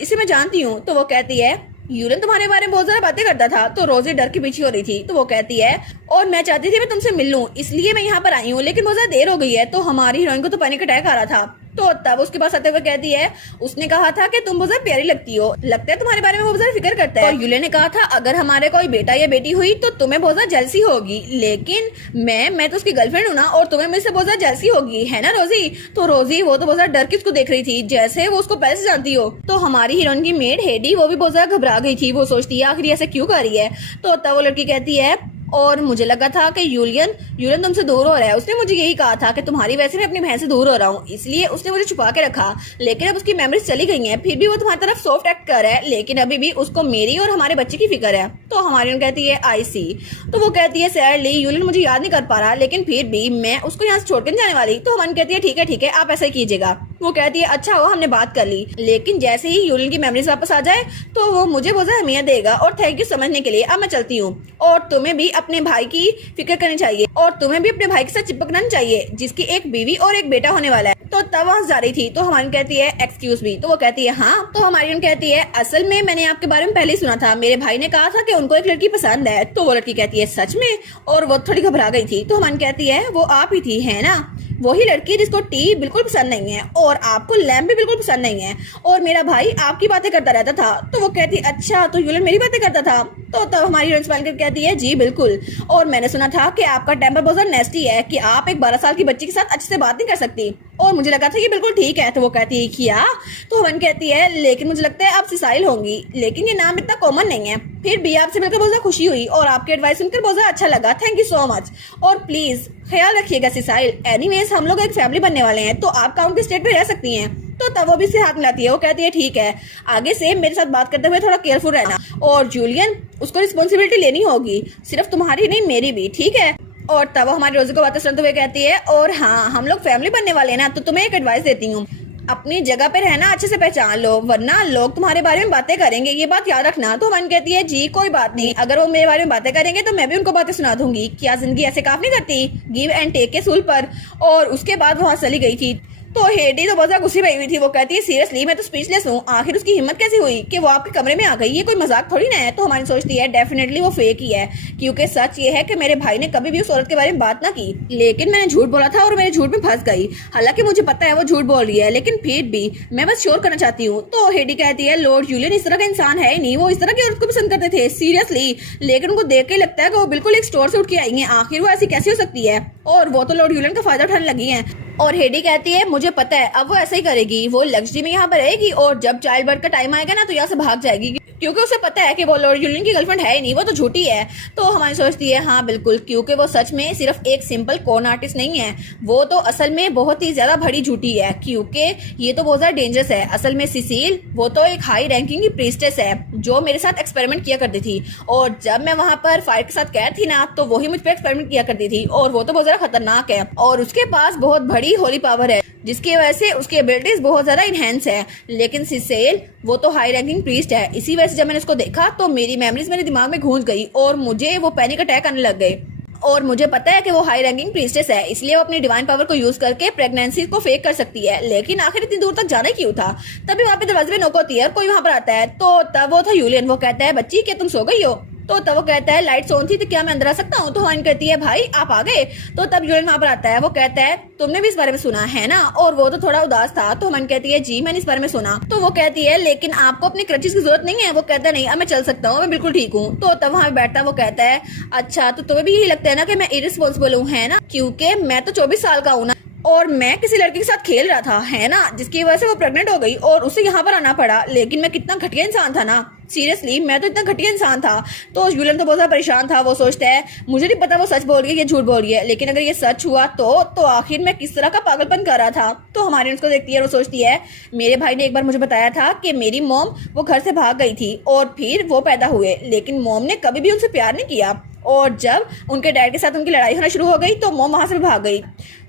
इसे मैं जानती हूँ। तो वो कहती है यूलियन तुम्हारे बारे में बहुत ज्यादा बातें करता था। तो रोजी डर के पीछे हो रही थी। तो वो कहती है और मैं चाहती थी मैं तुमसे मिल लूं, इसलिए मैं यहाँ पर आई हूँ, लेकिन बहुत ज्यादा देर हो गई है। तो हमारी हीरोइन को तो पैनिक अटैक आ रहा था। तो तब उसके पास आते हुए कहती है उसने कहा था कि तुम बहुत ज्यादा प्यारी लगती हो, लगता है तुम्हारे बारे में वो बहुत ज्यादा फिक्र करता है। और यूलियन ने कहा था अगर हमारे कोई बेटा या बेटी हुई तो तुम्हें बहुत ज्यादा जेलसी होगी, लेकिन मैं तो उसकी गर्लफ्रेंड हूँ ना, और तुम्हें मुझसे बहुत ज्यादा जेलसी होगी, है ना रोजी? तो रोजी वो तो बहुत ज्यादा डर के उसको देख रही थी जैसे वो उसको पहले से जानती हो। तो हमारी हीरोइन की मेड हेडी वो भी बहुत ज्यादा घबरा गई थी। वो सोचती है आखिर ऐसे क्यों कर रही है। तो तब वो लड़की कहती है और मुझे लगा था कि यूलियन तुमसे दूर हो रहा है, उसने मुझे यही कहा था कि तुम्हारी वजह से मैं अपनी बहन से दूर हो रहा हूँ, इसलिए उसने मुझे छुपा के रखा, लेकिन अब उसकी मेमोरीज चली गई हैं, फिर भी वो तुम्हारी तरफ सॉफ्ट एक्ट कर रहा है, लेकिन अभी भी उसको मेरी और हमारे बच्चे की फिक्र है। तो हमारी कहती है आई सी। तो वो कहती है सैडली यूलियन मुझे याद नहीं कर पा रहा, लेकिन फिर भी मैं उसको यहाँ से छोड़ कर जाने वाली। तो हमारी कहती है ठीक है आप ऐसा ही कीजिएगा। वो कहती है अच्छा हो हमने बात कर ली, लेकिन जैसे ही यूलियन की मेमोरीज वापस आ जाए तो वो मुझे बहुत ज्यादा अहमियत देगा और थैंक यू समझने के लिए। अब मैं चलती हूँ और तुम्हें भी अपने भाई की फिक्र करनी चाहिए और तुम्हें भी अपने भाई के साथ चिपकना चाहिए जिसकी एक बीवी और एक बेटा होने वाला है। तो तब वहां जा रही थी। तो हमारी कहती है एक्सक्यूज मी। तो वो कहती है हाँ। तो हमारी कहती है असल में मैंने आपके बारे में पहले ही सुना था, मेरे भाई ने कहा था कि उनको एक लड़की पसंद है। तो वो लड़की कहती है सच में? और वो थोड़ी घबरा गई थी। तो हमारी कहती है वो आप ही थी, है ना? वही लड़की जिसको टी बिल्कुल पसंद नहीं है और आपको लैम्प भी बिल्कुल पसंद नहीं है और मेरा भाई आपकी बातें करता रहता था। तो वो कहती अच्छा तो यूलियन मेरी बातें करता था? तो तब हमारी हीरोइन स्माइल करके कहती है जी बिल्कुल, और मैंने सुना था कि आपका टेम्पर बहुत ज्यादा नेस्टी है कि आप एक 12 साल की बच्ची के साथ अच्छे से बात नहीं कर सकती, और मुझे लगा था ये बिल्कुल ठीक है। तो वो कहती है क्या? तो हवन कहती है लेकिन मुझे लगता है आप सिसाइल होंगी, लेकिन ये नाम इतना कॉमन नहीं है। फिर भी आपसे मिलकर बहुत ज्यादा खुशी हुई और आपके एडवाइस सुनकर बहुत ज्यादा अच्छा लगा, थैंक यू सो मच। और प्लीज ख्याल रखिएगा सिसाइल, एनीवेज हम लोग एक फैमिली बनने वाले हैं, तो आप काउंटी स्टेट पे रह सकती हैं। तो तब वो भी से हाथ मिलाती है। वो कहती है ठीक है, आगे से मेरे साथ बात करते हुए थोड़ा केयरफुल रहना, और जूलियन उसको रिस्पॉन्सिबिलिटी लेनी होगी, सिर्फ तुम्हारी नहीं मेरी भी, ठीक है? और तब वो हमारी रोजी को बातें सुनते हुए कहती है, और हाँ हम लोग फैमिली बनने वाले हैं ना, तो तुम्हें एक एडवाइस देती हूँ, अपनी जगह पे रहना अच्छे से पहचान लो, वरना लोग तुम्हारे बारे में बातें करेंगे, ये बात याद रखना। तो मन कहती है जी कोई बात नहीं, अगर वो मेरे बारे में बातें करेंगे तो मैं भी उनको बातें सुना दूंगी, क्या जिंदगी ऐसे काम नहीं करती, गिव एंड टेक के सूल पर। और उसके बाद वहां चली गई थी। तो हेडी तो बहुत गुस्से में हुई थी। वो कहती है सीरियसली मैं तो स्पीचलेस हूँ, आखिर उसकी हिम्मत कैसे हुई कि वो आपके कमरे में आ गई, ये कोई मजाक थोड़ी ना है। तो हमारी सोचती है डेफिनेटली वो फेक ही है, क्योंकि सच ये है कि मेरे भाई ने कभी भी उस औरत के बारे में बात ना की, लेकिन मैंने झूठ बोला था और मेरे झूठ में फंस गई। हालांकि मुझे पता है वो झूठ बोल रही है, लेकिन फिर भी मैं बस श्योर करना चाहती हूँ। तो हेडी कहती है लॉर्ड यूलियन इस तरह का इंसान है ही नहीं, वो इस तरह की औरत को पसंद करते थे सीरियसली, लेकिन उनको देख के लगता है कि वो बिल्कुल एक स्टोर से उठ के आई है, आखिर वो ऐसी कैसी हो सकती है, और वो तो लॉर्ड यूलियन का फायदा उठाने लगी है। और हेडी कहती है मुझे पता है अब वो ऐसा ही करेगी, वो लग्जरी में यहाँ पर रहेगी और जब चाइल्ड बर्थ का टाइम आएगा ना तो यहाँ से भाग जाएगी, क्योंकि उसे पता है कि वो लॉर्ड यूलियन की गर्लफ्रेंड है ही नहीं, वो तो झूठी है। तो हमारी सोचती है हाँ बिल्कुल, क्योंकि वो सच में सिर्फ एक सिंपल कॉर्न आर्टिस्ट नहीं है, वो तो असल में बहुत ही ज्यादा बड़ी झूठी है, क्योंकि ये तो बहुत ज्यादा डेंजरस है। असल में सिसिल वो तो एक हाई रैंकिंग की प्रीस्टेस है जो मेरे साथ एक्सपेरिमेंट किया करती थी, और जब मैं वहां पर फायर के साथ कैद थी ना तो वही मुझ पर एक्सपेरिमेंट किया करती थी, और वो तो बहुत ज्यादा खतरनाक है, और उसके पास बहुत बड़ी होली पावर है जिसकी वजह से उसकी एबिलिटीज बहुत ज्यादा इनहेंस है। लेकिन सिसेल वो तो हाई रैंकिंग प्रीस्ट है, इसी वजह से जब मैंने उसको देखा तो मेरी मेमोरीज मेरे दिमाग में घुस गई और मुझे वो पैनिक अटैक आने लग गए। और मुझे पता है कि वो हाई रैंकिंग प्रीस्टेस है, इसलिए वो अपनी डिवाइन पावर को यूज करके प्रेगनेंसी को फेक कर सकती है। लेकिन आखिर इतनी दूर तक जाना क्यों था? तभी वहाँ पे दरवाजे पे नॉक होती है और कोई वहाँ पर आता है, तो तब वो था यूलियन। वो कहता है बच्ची क्या तुम सो गई हो? तो तब वो कहता है लाइट्स ऑन थी तो क्या मैं अंदर आ सकता हूँ? तो हवाइन कहती है भाई आप आ गए। तो तब यूलियन वहाँ पर आता है, वो कहता है तुमने भी इस बारे में सुना है ना? और वो तो थोड़ा उदास था। तो हवाइन कहती है जी मैंने इस बारे में सुना। तो वो कहती है लेकिन आपको अपनी क्रचेस की जरूरत नहीं है। वो कहता है नहीं अब मैं चल सकता हूँ, मैं बिल्कुल ठीक हूँ। तो तब वहाँ बैठता वो कहता है अच्छा तो तुम्हें भी यही लगता है ना कि मैं इरिस्पॉन्सिबल हूँ, है ना? क्योंकि मैं तो 24 साल का हूँ ना, और मैं किसी लड़की के साथ खेल रहा था, है ना, जिसकी वजह से वो प्रेग्नेंट हो गई और उसे यहाँ पर आना पड़ा। लेकिन मैं कितना घटिया इंसान था ना, सीरियसली मैं तो इतना घटिया इंसान था। तो यूलियन तो बहुत ज्यादा परेशान था। वो सोचता है मुझे नहीं पता वो सच बोल रही है या झूठ बोल रही है, लेकिन अगर ये सच हुआ तो आखिर मैं किस तरह का पागलपन कर रहा था। तो हमारी उसको देखती है और सोचती है मेरे भाई ने एक बार मुझे बताया था कि मेरी मॉम वो घर से भाग गई थी और फिर वो पैदा हुए, लेकिन मॉम ने कभी भी उनसे प्यार नहीं किया, और जब उनके डैड के साथ उनकी लड़ाई होना शुरू हो गई तो मॉम वहां से भाग गई।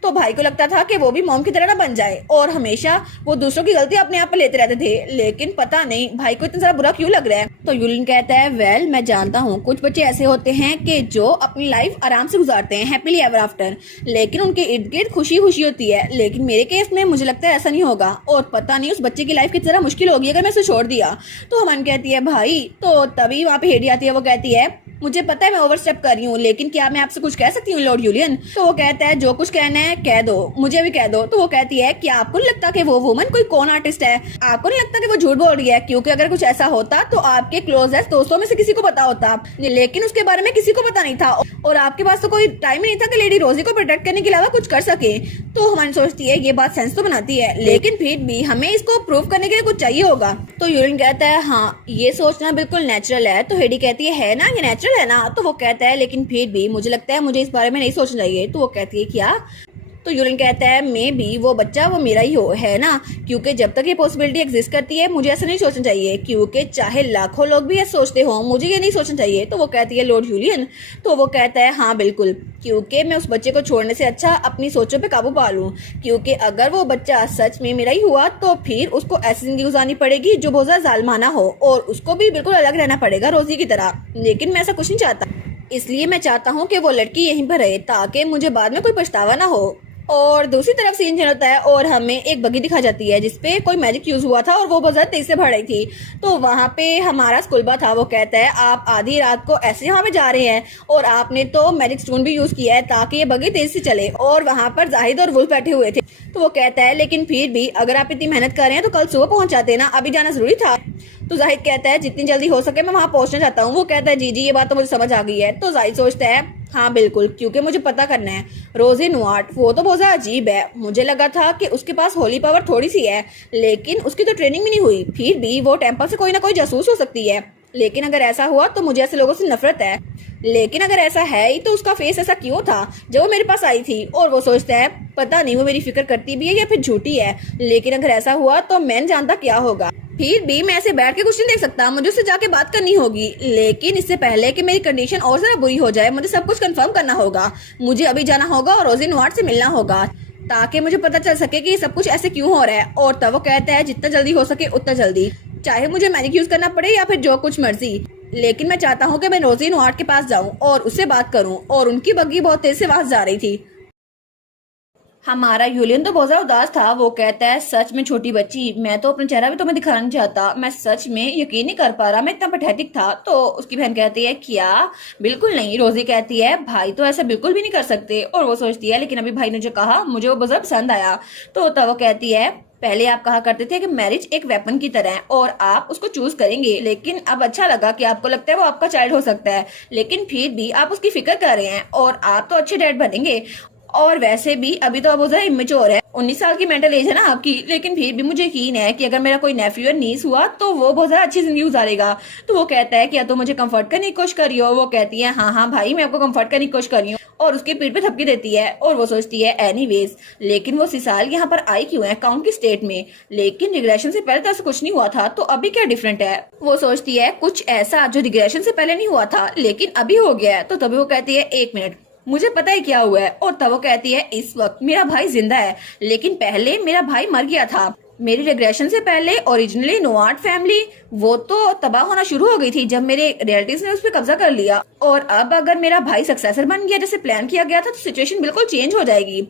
तो भाई को लगता था कि वो भी मॉम की तरह ना बन जाए, और हमेशा वो दूसरों की गलती अपने आप पे लेते रहते थे, लेकिन पता नहीं भाई को इतना सारा बुरा क्यों लग रहा है। तो यूलियन कहता है वेल मैं जानता हूँ कुछ बच्चे ऐसे होते हैं कि जो अपनी लाइफ आराम से गुजारते हैं हैप्पीली एवर आफ्टर, लेकिन उनके इर्द गिर्द खुशी खुशी होती है, लेकिन मेरे केस में मुझे लगता है ऐसा नहीं होगा, और पता नहीं उस बच्चे की लाइफ कितनी ज्यादा मुश्किल होगी अगर मैं उसे छोड़ दिया। तो हमन कहती है भाई, तो तभी वहाँ पे हेडी आती है। वो कहती है मुझे पता है मैं ओवरस्टेप कर रही हूँ, लेकिन क्या मैं आपसे कुछ कह सकती हूँ लॉर्ड यूलियन? तो वो कहता है जो कुछ कहना है कह दो, मुझे भी कह दो। तो वो कहती है क्या आपको नहीं लगता कि वो वुमन कोई कौन आर्टिस्ट है? आपको नहीं लगता कि वो झूठ बोल रही है? क्योंकि अगर कुछ ऐसा होता तो आपके क्लोजेस्ट दोस्तों में से किसी को पता होता, लेकिन उसके बारे में किसी को पता नहीं था, और आपके पास तो कोई टाइम ही नहीं था कि लेडी रोजी को प्रोटेक्ट करने के अलावा कुछ कर सके। तो हमारी सोचती है ये बात सेंस तो बनाती है, लेकिन फिर भी हमें इसको प्रूव करने के लिए कुछ चाहिए होगा। तो यूलियन कहता है हाँ ये सोचना बिल्कुल नेचुरल है। तो हेडी कहती है ना ये नेचुरल है ना? तो वो कहता है लेकिन फिर भी मुझे लगता है मुझे इस बारे में नहीं सोचना चाहिए। तो वो कहती है क्या? तो यूलियन कहता है मे बी वो बच्चा वो मेरा ही हो, है ना, क्योंकि जब तक ये पॉसिबिलिटी एग्जिस्ट करती है मुझे ऐसा नहीं सोचना चाहिए, क्योंकि चाहे लाखों लोग भी ऐसा सोचते हो मुझे ये नहीं सोचना चाहिए। तो वो कहती है लॉर्ड यूलियन? तो वो कहता है हाँ बिल्कुल, क्योंकि मैं उस बच्चे को छोड़ने से अच्छा अपनी सोचों पे काबू पा लूं, क्योंकि अगर वो बच्चा सच में मेरा ही हुआ तो फिर उसको ऐसी जिंदगी गुजारनी पड़ेगी जो बहुत ज्यादा जालमाना हो, और उसको भी बिल्कुल अलग रहना पड़ेगा रोजी की तरह। लेकिन मैं ऐसा कुछ नहीं चाहता, इसलिए मैं चाहता हूँ कि वो लड़की यहीं पर रहे ताकि मुझे बाद में कोई पछतावा ना हो। और दूसरी तरफ सीन चल होता है और हमें एक बगी दिखा जाती है जिसपे कोई मैजिक यूज हुआ था और वो बहुत ज्यादा तेज से भर रही थी। तो वहाँ पे हमारा स्कूलबा था, वो कहता है आप आधी रात को ऐसे यहाँ पे जा रहे हैं और आपने तो मैजिक स्टोन भी यूज किया है ताकि ये बगी तेज से चले, और वहाँ पर जाहिद और वुल्फ बैठे हुए थे। तो वो कहता है लेकिन फिर भी अगर आप इतनी मेहनत कर रहे हैं तो कल सुबह पहुंच जाते ना, अभी जाना जरूरी था। तो जाहिद कहता है जितनी जल्दी हो सके मैं वहाँ पहुंचना चाहता हूँ। वो कहता है जी जी ये बात तो मुझे समझ आ गई है। तो जाहिद सोचता है हाँ बिल्कुल, क्योंकि मुझे पता करना है रोजी नुआर्ट वो तो बहुत ज्यादा अजीब है, मुझे लगा था कि उसके पास होली पावर थोड़ी सी है, लेकिन उसकी तो ट्रेनिंग भी नहीं हुई, फिर भी वो टेम्पल से कोई ना कोई जासूस हो सकती है। लेकिन अगर ऐसा हुआ तो मुझे ऐसे लोगों से नफरत है, लेकिन अगर ऐसा है ही तो उसका फेस ऐसा क्यों था जब वो मेरे पास आई थी? और वो सोचता है पता नहीं वो मेरी फिक्र करती भी है या फिर झूठी है, लेकिन अगर ऐसा हुआ तो मैं जानता क्या होगा। फिर भी मैं ऐसे बैठ के कुछ नहीं देख सकता, मुझे उससे जाके बात करनी होगी। लेकिन इससे पहले कि मेरी कंडीशन और ज्यादा बुरी हो जाए, मुझे सब कुछ कंफर्म करना होगा। मुझे अभी जाना होगा और रोजी नवाट से मिलना होगा, ताकि मुझे पता चल सके कि सब कुछ ऐसे क्यों हो रहा है। और तब वो कहता है जितना जल्दी हो सके उतना जल्दी, चाहे मुझे मैजिक यूज करना पड़े या फिर जो कुछ मर्जी, लेकिन मैं चाहता हूँ कि मैं रोजी नवाट के पास जाऊँ और उससे बात करूँ। और उनकी बग्गी बहुत तेज से वहां जा रही थी। हमारा यूलियन तो बहुत ज्यादा उदास था। वो कहता है सच में छोटी बच्ची, मैं तो अपना चेहरा भी तुम्हें दिखाना नहीं चाहता, मैं सच में यकीन नहीं कर पा रहा, मैं इतना पैथेटिक था। तो उसकी बहन कहती है क्या? बिल्कुल नहीं। रोजी कहती है भाई तो ऐसा बिल्कुल भी नहीं कर सकते। और वो सोचती है लेकिन अभी भाई ने जो कहा मुझे वो बहुत पसंद आया। तो तब वो कहती है पहले आप कहा करते थे कि मैरिज एक वेपन की तरह है और आप उसको चूज करेंगे, लेकिन अब अच्छा लगा कि आपको लगता है वो आपका चाइल्ड हो सकता है, लेकिन फिर भी आप उसकी फिक्र कर रहे हैं और आप तो अच्छे डैड बनेंगे। और वैसे भी अभी तो अब वो जरा इमेच्योर है, 19 साल की मेंटल एज है ना आपकी, लेकिन फिर भी मुझे यकीन है कि अगर मेरा कोई नेफ्यू या नीस हुआ तो वो बहुत ज्यादा अच्छी जिंदगी गुजारेगा। तो वो कहता है क्या तो मुझे कंफर्ट करने की कोशिश करी हो? वो कहती है हाँ हाँ भाई मैं आपको कंफर्ट करने की कोशिश कर रही हूँ। और उसके पीठ पे थपकी देती है और वो सोचती है एनीवेज, लेकिन वो सिसाल यहाँ पर आई क्यों है काउंट की स्टेट में? लेकिन रिग्रेशन से पहले तो ऐसा कुछ नहीं हुआ था, तो अभी क्या डिफरेंट है? वो सोचती है कुछ ऐसा जो रिग्रेशन से पहले नहीं हुआ था लेकिन अभी हो गया है। तो तभी वो कहती है एक मिनट, मुझे पता है क्या हुआ है। और तब वो कहती है इस वक्त मेरा भाई जिंदा है, लेकिन पहले मेरा भाई मर गया था। मेरी रिग्रेशन से पहले ओरिजिनली नोआट फैमिली वो तो तबाह होना शुरू हो गई थी जब मेरे रिलेटिव्स ने उस पर कब्जा कर लिया। और अब अगर मेरा भाई सक्सेसर बन गया जैसे प्लान किया गया था तो सिचुएशन बिल्कुल चेंज हो जाएगी।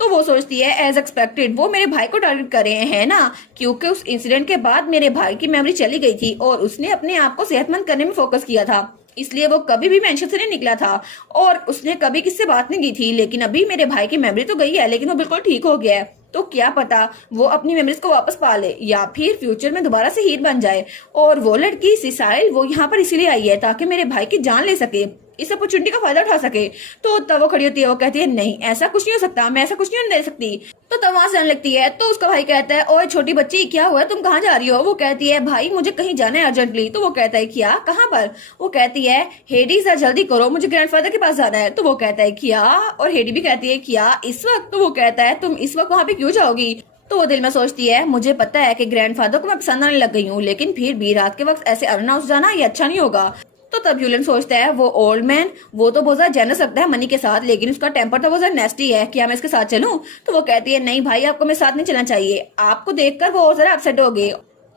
तो वो सोचती है एज एक्सपेक्टेड वो मेरे भाई को टारगेट कर रहे हैं ना, क्योंकि उस इंसिडेंट के बाद मेरे भाई की मेमोरी चली गई थी और उसने अपने आप को सेहतमंद करने में फोकस किया था, इसलिए वो कभी भी मेंशन से नहीं निकला था और उसने कभी किससे बात नहीं की थी। लेकिन अभी मेरे भाई की मेमोरी तो गई है लेकिन वो बिल्कुल ठीक हो गया है। तो क्या पता वो अपनी मेमोरीज को वापस पा ले या फिर फ्यूचर में दोबारा से हीर बन जाए। और वो लड़की सिसाइल वो यहाँ पर इसीलिए आई है ताकि मेरे भाई की जान ले सके, इस अपॉर्चुनिटी का फायदा उठा सके। तो तब वो खड़ी होती है, वो कहती है नहीं ऐसा कुछ नहीं हो सकता, मैं ऐसा कुछ नहीं दे सकती। तो तब वहां से आने लगती है। तो उसका भाई कहता है ओए छोटी बच्ची क्या हुआ, तुम कहाँ जा रही हो? वो कहती है भाई मुझे कहीं जाना है अर्जेंटली। तो वो कहता है क्या, कहाँ पर? वो कहती है हेडी सर जल्दी करो मुझे ग्रैंडफादर के पास जाना है। तो वो कहता है क्या? और हेडी भी कहती है क्या इस वक्त? तो वो कहता है तुम इस वक्त वहां पे क्यों जाओगी? तो वो दिल में सोचती है मुझे पता है कि ग्रैंडफादर को मैं पसंद आने लग गई हूँ, लेकिन फिर भी रात के वक्त ऐसे अनअनाउंस जाना ये अच्छा नहीं होगा। तो तब यूलियन सोचता है वो ओल्ड मैन वो तो बहुत ज्यादा जेनरस लगता है मनी के साथ, लेकिन उसका टेम्पर तो बहुत ज्यादा नेस्टी है, क्या मैं इसके साथ चलूं? तो वो कहती है नहीं भाई आपको मेरे साथ नहीं चलना चाहिए, आपको देखकर वो और ज्यादा अपसेट हो गए।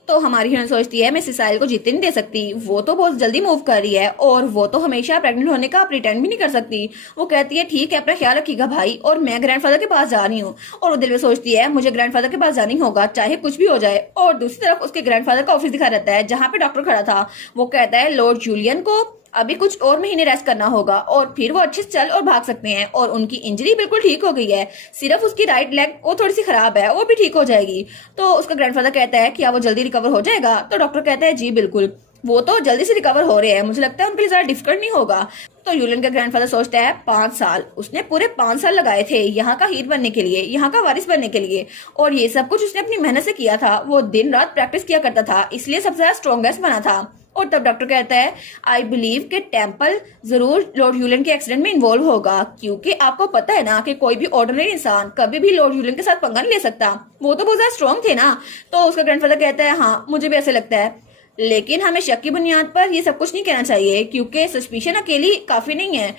तो हमारी हीरोइन सोचती है मैं सिसाइल को जीतने नहीं दे सकती, वो तो बहुत जल्दी मूव कर रही है और वो तो हमेशा प्रेग्नेंट होने का प्रिटेंड भी नहीं कर सकती। वो कहती है ठीक है अपना ख्याल रखिएगा भाई, और मैं ग्रैंडफादर के पास जा रही हूँ। और वो दिल में सोचती है मुझे ग्रैंडफादर के पास जाना ही होगा चाहे कुछ भी हो जाए। और दूसरी तरफ उसके ग्रैंडफादर का ऑफिस दिखा रहता है जहाँ पे डॉक्टर खड़ा था। वो कहता है लॉर्ड जूलियन को अभी कुछ और महीने रेस्ट करना होगा और फिर वो अच्छे से चल और भाग सकते हैं। और उनकी इंजरी बिल्कुल ठीक हो गई है, सिर्फ उसकी राइट लेग वो थोड़ी सी खराब है, वो भी ठीक हो जाएगी। तो उसका ग्रैंडफादर कहता है क्या वो जल्दी रिकवर हो जाएगा? तो डॉक्टर कहता है जी बिल्कुल, वो तो जल्दी से रिकवर हो रहे हैं, मुझे लगता है उनके लिए ज्यादा डिफिकल्ट नहीं होगा। तो यूलियन का ग्रैंडफादर सोचता है 5 साल, उसने पूरे 5 साल लगाए थे यहाँ का हीर बनने के लिए, यहाँ का वारिस बनने के लिए, और ये सब कुछ उसने अपनी मेहनत से किया था। वो दिन रात प्रैक्टिस किया करता था, इसलिए सबसे ज्यादा स्ट्रॉन्गेस्ट बना था। और तब डॉक्टर कहता है आई बिलीव कि टेम्पल जरूर लॉर्ड यूलियन के एक्सीडेंट में इन्वॉल्व होगा, क्योंकि आपको पता है ना कि कोई भी ऑर्डिनरी इंसान कभी भी लॉर्ड यूलियन के साथ पंगा नहीं ले सकता, वो तो बहुत ज्यादा स्ट्रॉन्ग थे ना। तो उसका ग्रैंडफादर कहता है हाँ मुझे भी ऐसे लगता है, लेकिन हमें शक की बुनियाद पर ये सब कुछ नहीं कहना चाहिए, क्योंकि सस्पिशन अकेली काफी नहीं है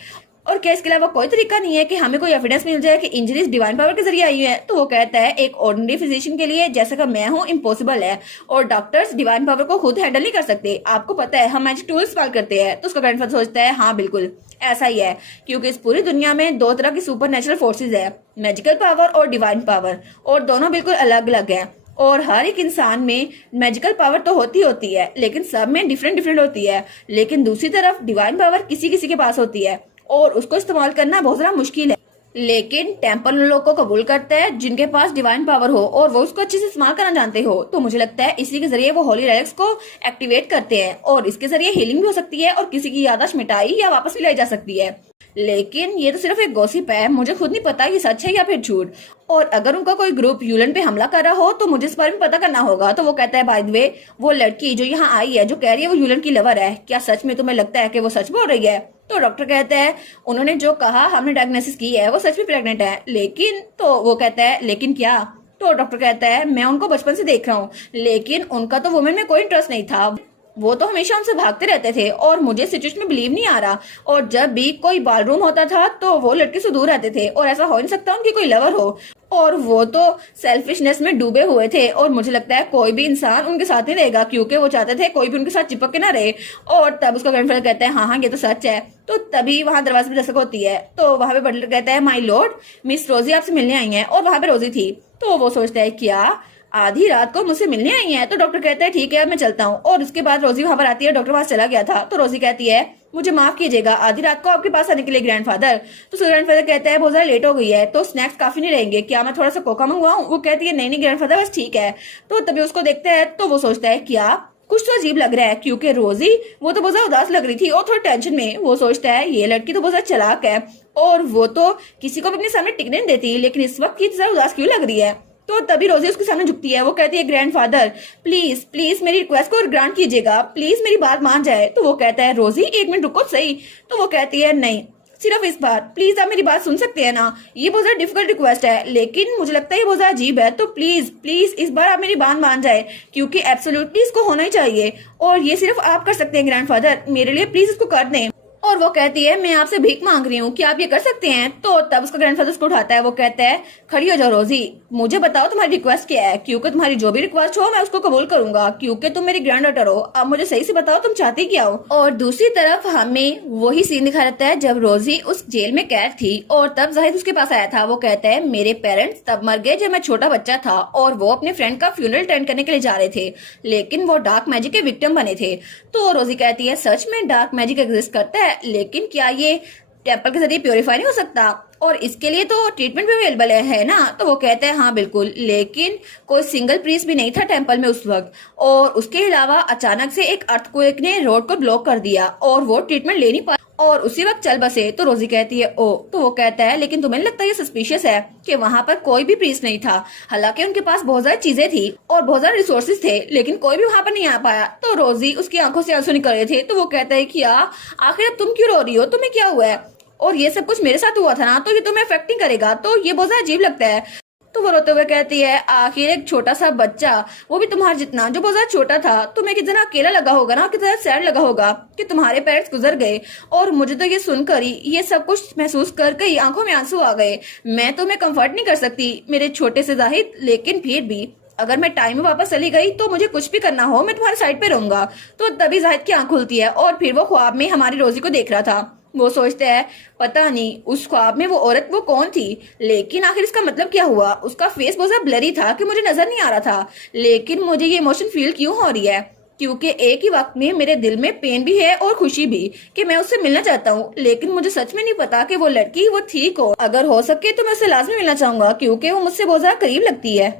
और क्या इसके अलावा कोई तरीका नहीं है कि हमें कोई एविडेंस मिल जाए कि इंजरीज डिवाइन पावर के जरिए आई है। तो वो कहता है एक ऑर्डिनरी फिजिशियन के लिए जैसा कि मैं हूँ इम्पॉसिबल है, और डॉक्टर्स डिवाइन पावर को खुद हैंडल नहीं कर सकते, आपको पता है हम मैजिक टूल्स इस्तेमाल करते हैं। तो उसका ग्रैंडफादर सोचता है हाँ बिल्कुल ऐसा ही है, क्योंकि इस पूरी दुनिया में 2 तरह की सुपर नेचुरल फोर्सेज है, मैजिकल पावर और डिवाइन पावर, और दोनों बिल्कुल अलग अलग है। और हर एक इंसान में मैजिकल पावर तो होती है, लेकिन सब में डिफरेंट होती है। लेकिन दूसरी तरफ डिवाइन पावर किसी किसी के पास होती है और उसको इस्तेमाल करना बहुत ज्यादा मुश्किल है। लेकिन टेम्पल उन लोगों को कबूल करता है जिनके पास डिवाइन पावर हो और वो उसको अच्छे से इस्तेमाल करना जानते हो। तो मुझे लगता है इसी के जरिए वो होली रेलिक्स को एक्टिवेट करते हैं और इसके जरिए हीलिंग भी हो सकती है और किसी की याददाश्त मिटाई या वापस भी लाई जा सकती है। लेकिन ये तो सिर्फ एक गॉसिप है, मुझे खुद नहीं पता ये सच है या फिर झूठ। और अगर उनका कोई ग्रुप यूलन पे हमला कर रहा हो तो मुझे इस बारे में पता करना होगा। तो वो कहता है बाय द वे वो लड़की जो यहाँ आई है जो कह रही है वो यूलन की लवर है, क्या सच में तुम्हें लगता है कि वो सच बोल रही है? तो डॉक्टर कहता है उन्होंने जो कहा हमने डायग्नोसिस की है वो सच में प्रेग्नेंट है, लेकिन तो वो कहता है लेकिन क्या? तो डॉक्टर कहता है मैं उनको बचपन से देख रहा हूँ, लेकिन उनका तो वुमेन में कोई इंटरेस्ट नहीं था, वो तो हमेशा उनसे भागते रहते थे और मुझे सिचुएशन में बिलीव नहीं आ रहा। और जब भी कोई बालरूम होता था तो वो लड़के से दूर रहते थे और ऐसा हो नहीं सकता उनकी कोई लवर हो। और वो तो सेल्फिशनेस में डूबे हुए थे और मुझे लगता है कोई भी इंसान उनके साथ नहीं रहेगा, क्योंकि वो चाहते थे कोई भी उनके साथ चिपक के ना रहे। और तब उसका ग्रैंडफादर कहता है हाँ ये तो सच है। तो तभी वहां दरवाजे पे दस्तक होती है, तो वहां पे बटलर कहता है माय लॉर्ड, मिस रोजी आपसे मिलने आई है। और वहां पे रोजी थी, तो वो सोचता है क्या आधी रात को मुझसे मिलने आई है। तो डॉक्टर कहता है ठीक है अब मैं चलता हूँ। और उसके बाद रोजी वहां पर आती है, डॉक्टर वहां चला गया था। तो रोजी कहती है मुझे माफ कीजिएगा आधी रात को आपके पास आने के लिए ग्रैंडफादर। तो ग्रैंडफादर कहता है बहुत ज्यादा लेट हो गई है तो स्नैक्स काफी नहीं रहेंगे, क्या मैं थोड़ा सा कोका मंगवाऊं। वो कहती है नहीं ग्रैंडफादर बस ठीक है। तो तभी उसको देखता है तो वो सोचता है क्या कुछ तो अजीब लग रहा है, क्योंकि रोजी वो तो बहुत ज्यादा उदास लग रही थी और थोड़ी टेंशन में। वो सोचता है ये लड़की तो बहुत ज्यादा चालाक है और वो तो किसी को भी अपने सामने टिकने नहीं देती, लेकिन इस वक्त ये ज्यादा उदास क्यों लग रही है। तो तभी रोजी उसके सामने झुकती है, वो कहती है ग्रैंडफादर प्लीज प्लीज मेरी रिक्वेस्ट को ग्रांट कीजिएगा, प्लीज मेरी बात मान जाए। तो वो कहता है रोजी एक मिनट रुको सही। तो वो कहती है नहीं सिर्फ इस बार प्लीज आप मेरी बात सुन सकते हैं ना, ये बहुत ज्यादा डिफिकल्ट रिक्वेस्ट है लेकिन मुझे लगता है ये बहुत ज्यादा अजीब है, तो प्लीज प्लीज इस बार आप मेरी बात मान जाए, क्योंकि एब्सोल्युटली इसको होना ही चाहिए और ये सिर्फ आप कर सकते हैं ग्रैंडफादर, मेरे लिए प्लीज इसको कर दें। और वो कहती है मैं आपसे भीख मांग रही हूँ, क्या आप ये कर सकते हैं। तो तब उसका ग्रैंडफादर उसको उठाता है, वो कहता है खड़ी हो जाओ रोजी, मुझे बताओ तुम्हारी रिक्वेस्ट क्या है, क्योंकि तुम्हारी जो भी रिक्वेस्ट हो मैं उसको कबूल करूंगा, क्योंकि तुम मेरी ग्रैंड डॉटर हो। अब मुझे सही से बताओ तुम चाहती क्या हो। और दूसरी तरफ हमें वही सीन दिखा रहता है जब रोजी उस जेल में कैद थी और तब जाहिद उसके पास आया था। वो कहता है मेरे पेरेंट्स तब मर गए जब मैं छोटा बच्चा था और वो अपने फ्रेंड का फ्यूनरल अटेंड करने के लिए जा रहे थे, लेकिन वो डार्क मैजिक के विक्टिम बने थे। तो रोजी कहती है सच में डार्क मैजिक एग्जिस्ट करता है, लेकिन क्या ये टेम्पल के जरिए प्योरीफाई नहीं हो सकता और इसके लिए तो ट्रीटमेंट भी अवेलेबल है ना। तो वो कहते हैं हाँ बिल्कुल, लेकिन कोई सिंगल प्रीस्ट भी नहीं था टेम्पल में उस वक्त, और उसके अलावा अचानक से एक अर्थक्वेक ने रोड को ब्लॉक कर दिया और वो ट्रीटमेंट ले नहीं पाया और उसी वक्त चल बसे। तो रोजी कहती है ओ। तो वो कहता है लेकिन तुम्हें लगता है ये सस्पिशियस है कि वहां पर कोई भी प्रीस्ट नहीं था, हालांकि उनके पास बहुत सारी चीजें थी और बहुत सारे रिसोर्सेज थे, लेकिन कोई भी वहां पर नहीं आ पाया। तो रोजी उसकी आंखों से आंसू निकल रहे थे, तो वो कहता है क्या आखिर अब तुम क्यों रो रही हो, तुम्हें क्या हुआ है, और ये सब कुछ मेरे साथ हुआ था ना, तो ये तुम्हें अफेक्ट नहीं करेगा, तो ये बहुत ज्यादा अजीब लगता है। तो वो रोते हुए कहती है आखिर एक छोटा सा बच्चा, वो भी तुम्हारे जितना, जो बहुत ज्यादा छोटा था, तुम्हें कितना अकेला लगा होगा ना, कितना सैड लगा होगा कि तुम्हारे पेरेंट्स गुजर गए। और मुझे तो ये सुनकर ही, ये सब कुछ महसूस करके ही आंखों में आंसू आ गए। मैं तुम्हें कंफर्ट नहीं कर सकती मेरे छोटे से जाहिद, लेकिन फिर भी अगर मैं टाइम में वापस चली गई तो मुझे कुछ भी करना हो मैं तुम्हारे साइड पे रहूंगा। तो तभी जाहिद की आंख खुलती है और फिर वो ख्वाब में हमारी रोजी को देख रहा था। वो सोचते हैं पता नहीं उस ख्वाब में वो औरत वो कौन थी, लेकिन आखिर इसका मतलब क्या हुआ। उसका फेस बहुत ज्यादा ब्लरी था कि मुझे नजर नहीं आ रहा था, लेकिन मुझे ये इमोशन फील क्यों हो रही है, क्योंकि एक ही वक्त में मेरे दिल में पेन भी है और खुशी भी कि मैं उससे मिलना चाहता हूँ, लेकिन मुझे सच में नहीं पता कि वो लड़की वो ठीक हो। अगर हो सके तो मैं उससे लाजमी मिलना चाहूंगा, क्योंकि वो मुझसे बहुत ज्यादा करीब लगती है।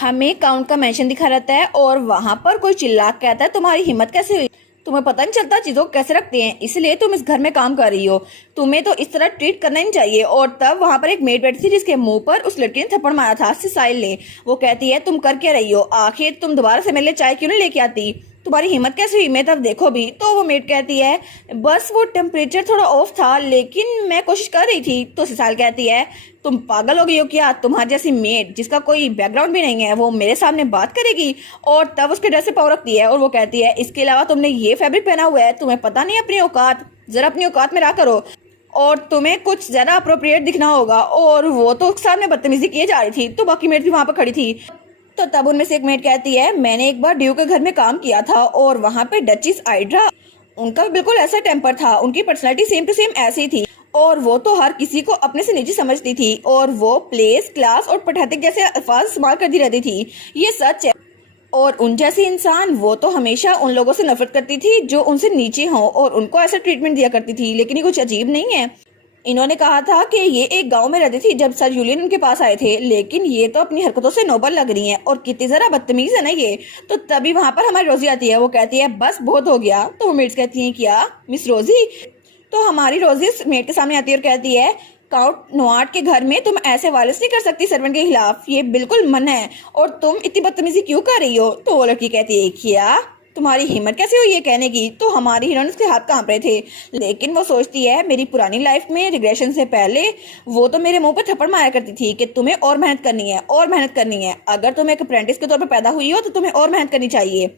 हमें काउंट का मेंशन दिखा रहता है और वहां पर कोई चिल्ला कहता है तुम्हारी हिम्मत कैसे हुई, तुम्हें पता नहीं चलता चीजों को कैसे रखते हैं, इसलिए तुम इस घर में काम कर रही हो, तुम्हें तो इस तरह ट्रीट करना ही नहीं चाहिए। और तब वहां पर एक मेड बैठी थी जिसके मुंह पर उस लड़की ने थप्पड़ मारा था, सिसाइल ने। वो कहती है तुम कर क्या रही हो, आखिर तुम दोबारा से मेरे लिए चाय क्यों नहीं लेके आती, तुम्हारी हिम्मत कैसे हुई, मैं तब देखो भी। तो वो मेड कहती है बस वो टेम्परेचर थोड़ा ऑफ था, लेकिन मैं कोशिश कर रही थी। तो सिसाइल कहती है तुम पागल हो गई हो क्या, तुम्हारी जैसी मेड जिसका कोई बैकग्राउंड भी नहीं है वो मेरे सामने बात करेगी। और तब उसके ड्रेस से पाव रखती है और वो कहती है इसके अलावा तुमने ये फैब्रिक पहना हुआ है, तुम्हें पता नहीं अपनी औकात, जरा अपनी औकात में रहा करो और तुम्हें कुछ ज्यादा अप्रोप्रिएट दिखना होगा। और वो तो सामने बदतमीजी किए जा रही थी, तो बाकी मेड भी वहां पर खड़ी थी। तो तब उनमें से एक मेड कहती है मैंने एक बार ड्यू के घर में काम किया था और वहां पे डचिस आइड्रा, उनका भी बिल्कुल ऐसा टेम्पर था, उनकी पर्सनालिटी सेम टू सेम ऐसी थी और वो तो हर किसी को अपने से निजी समझती थी और वो प्लेस क्लास और पठैतिक जैसे अल्फाज इस्तेमाल करती रहती थी, ये सच है। और उन जैसी इंसान वो तो हमेशा उन लोगों से नफरत करती थी जो उनसे नीचे हों और उनको ऐसा ट्रीटमेंट दिया करती थी, लेकिन ये कुछ अजीब नहीं है। इन्होंने कहा था कि ये एक गांव में रहती थी जब सर यूलियन उनके पास आए थे, लेकिन ये तो अपनी हरकतों से नोबल लग रही हैं और कितनी जरा बदतमीज है ना ये। तो तभी वहां पर हमारी रोजी आती है, वो कहती है बस बहुत हो गया। तो वो मेड्स कहती हैं क्या मिस रोजी। तो हमारी रोजी मेड के सामने आती है और कहती है काउंट नोआट के घर में तुम ऐसे वायलेंस नहीं कर सकती सर्वेंट के खिलाफ, ये बिल्कुल मना है और तुम इतनी बदतमीजी क्यों कर रही हो। तो वो लड़की कहती है क्या तुम्हारी हिम्मत कैसे हुई ये कहने की? तो हमारी हीरोइन उसके हाथ कांप रहे थे, लेकिन वो सोचती है मेरी पुरानी लाइफ में रिग्रेशन से पहले वो तो मेरे मुंह पे थप्पड़ मारा करती थी कि तुम्हें और मेहनत करनी है और मेहनत करनी है। अगर तुम एक अप्रेंटिस के तौर पर पैदा हुई हो तो तुम्हें और मेहनत करनी चाहिए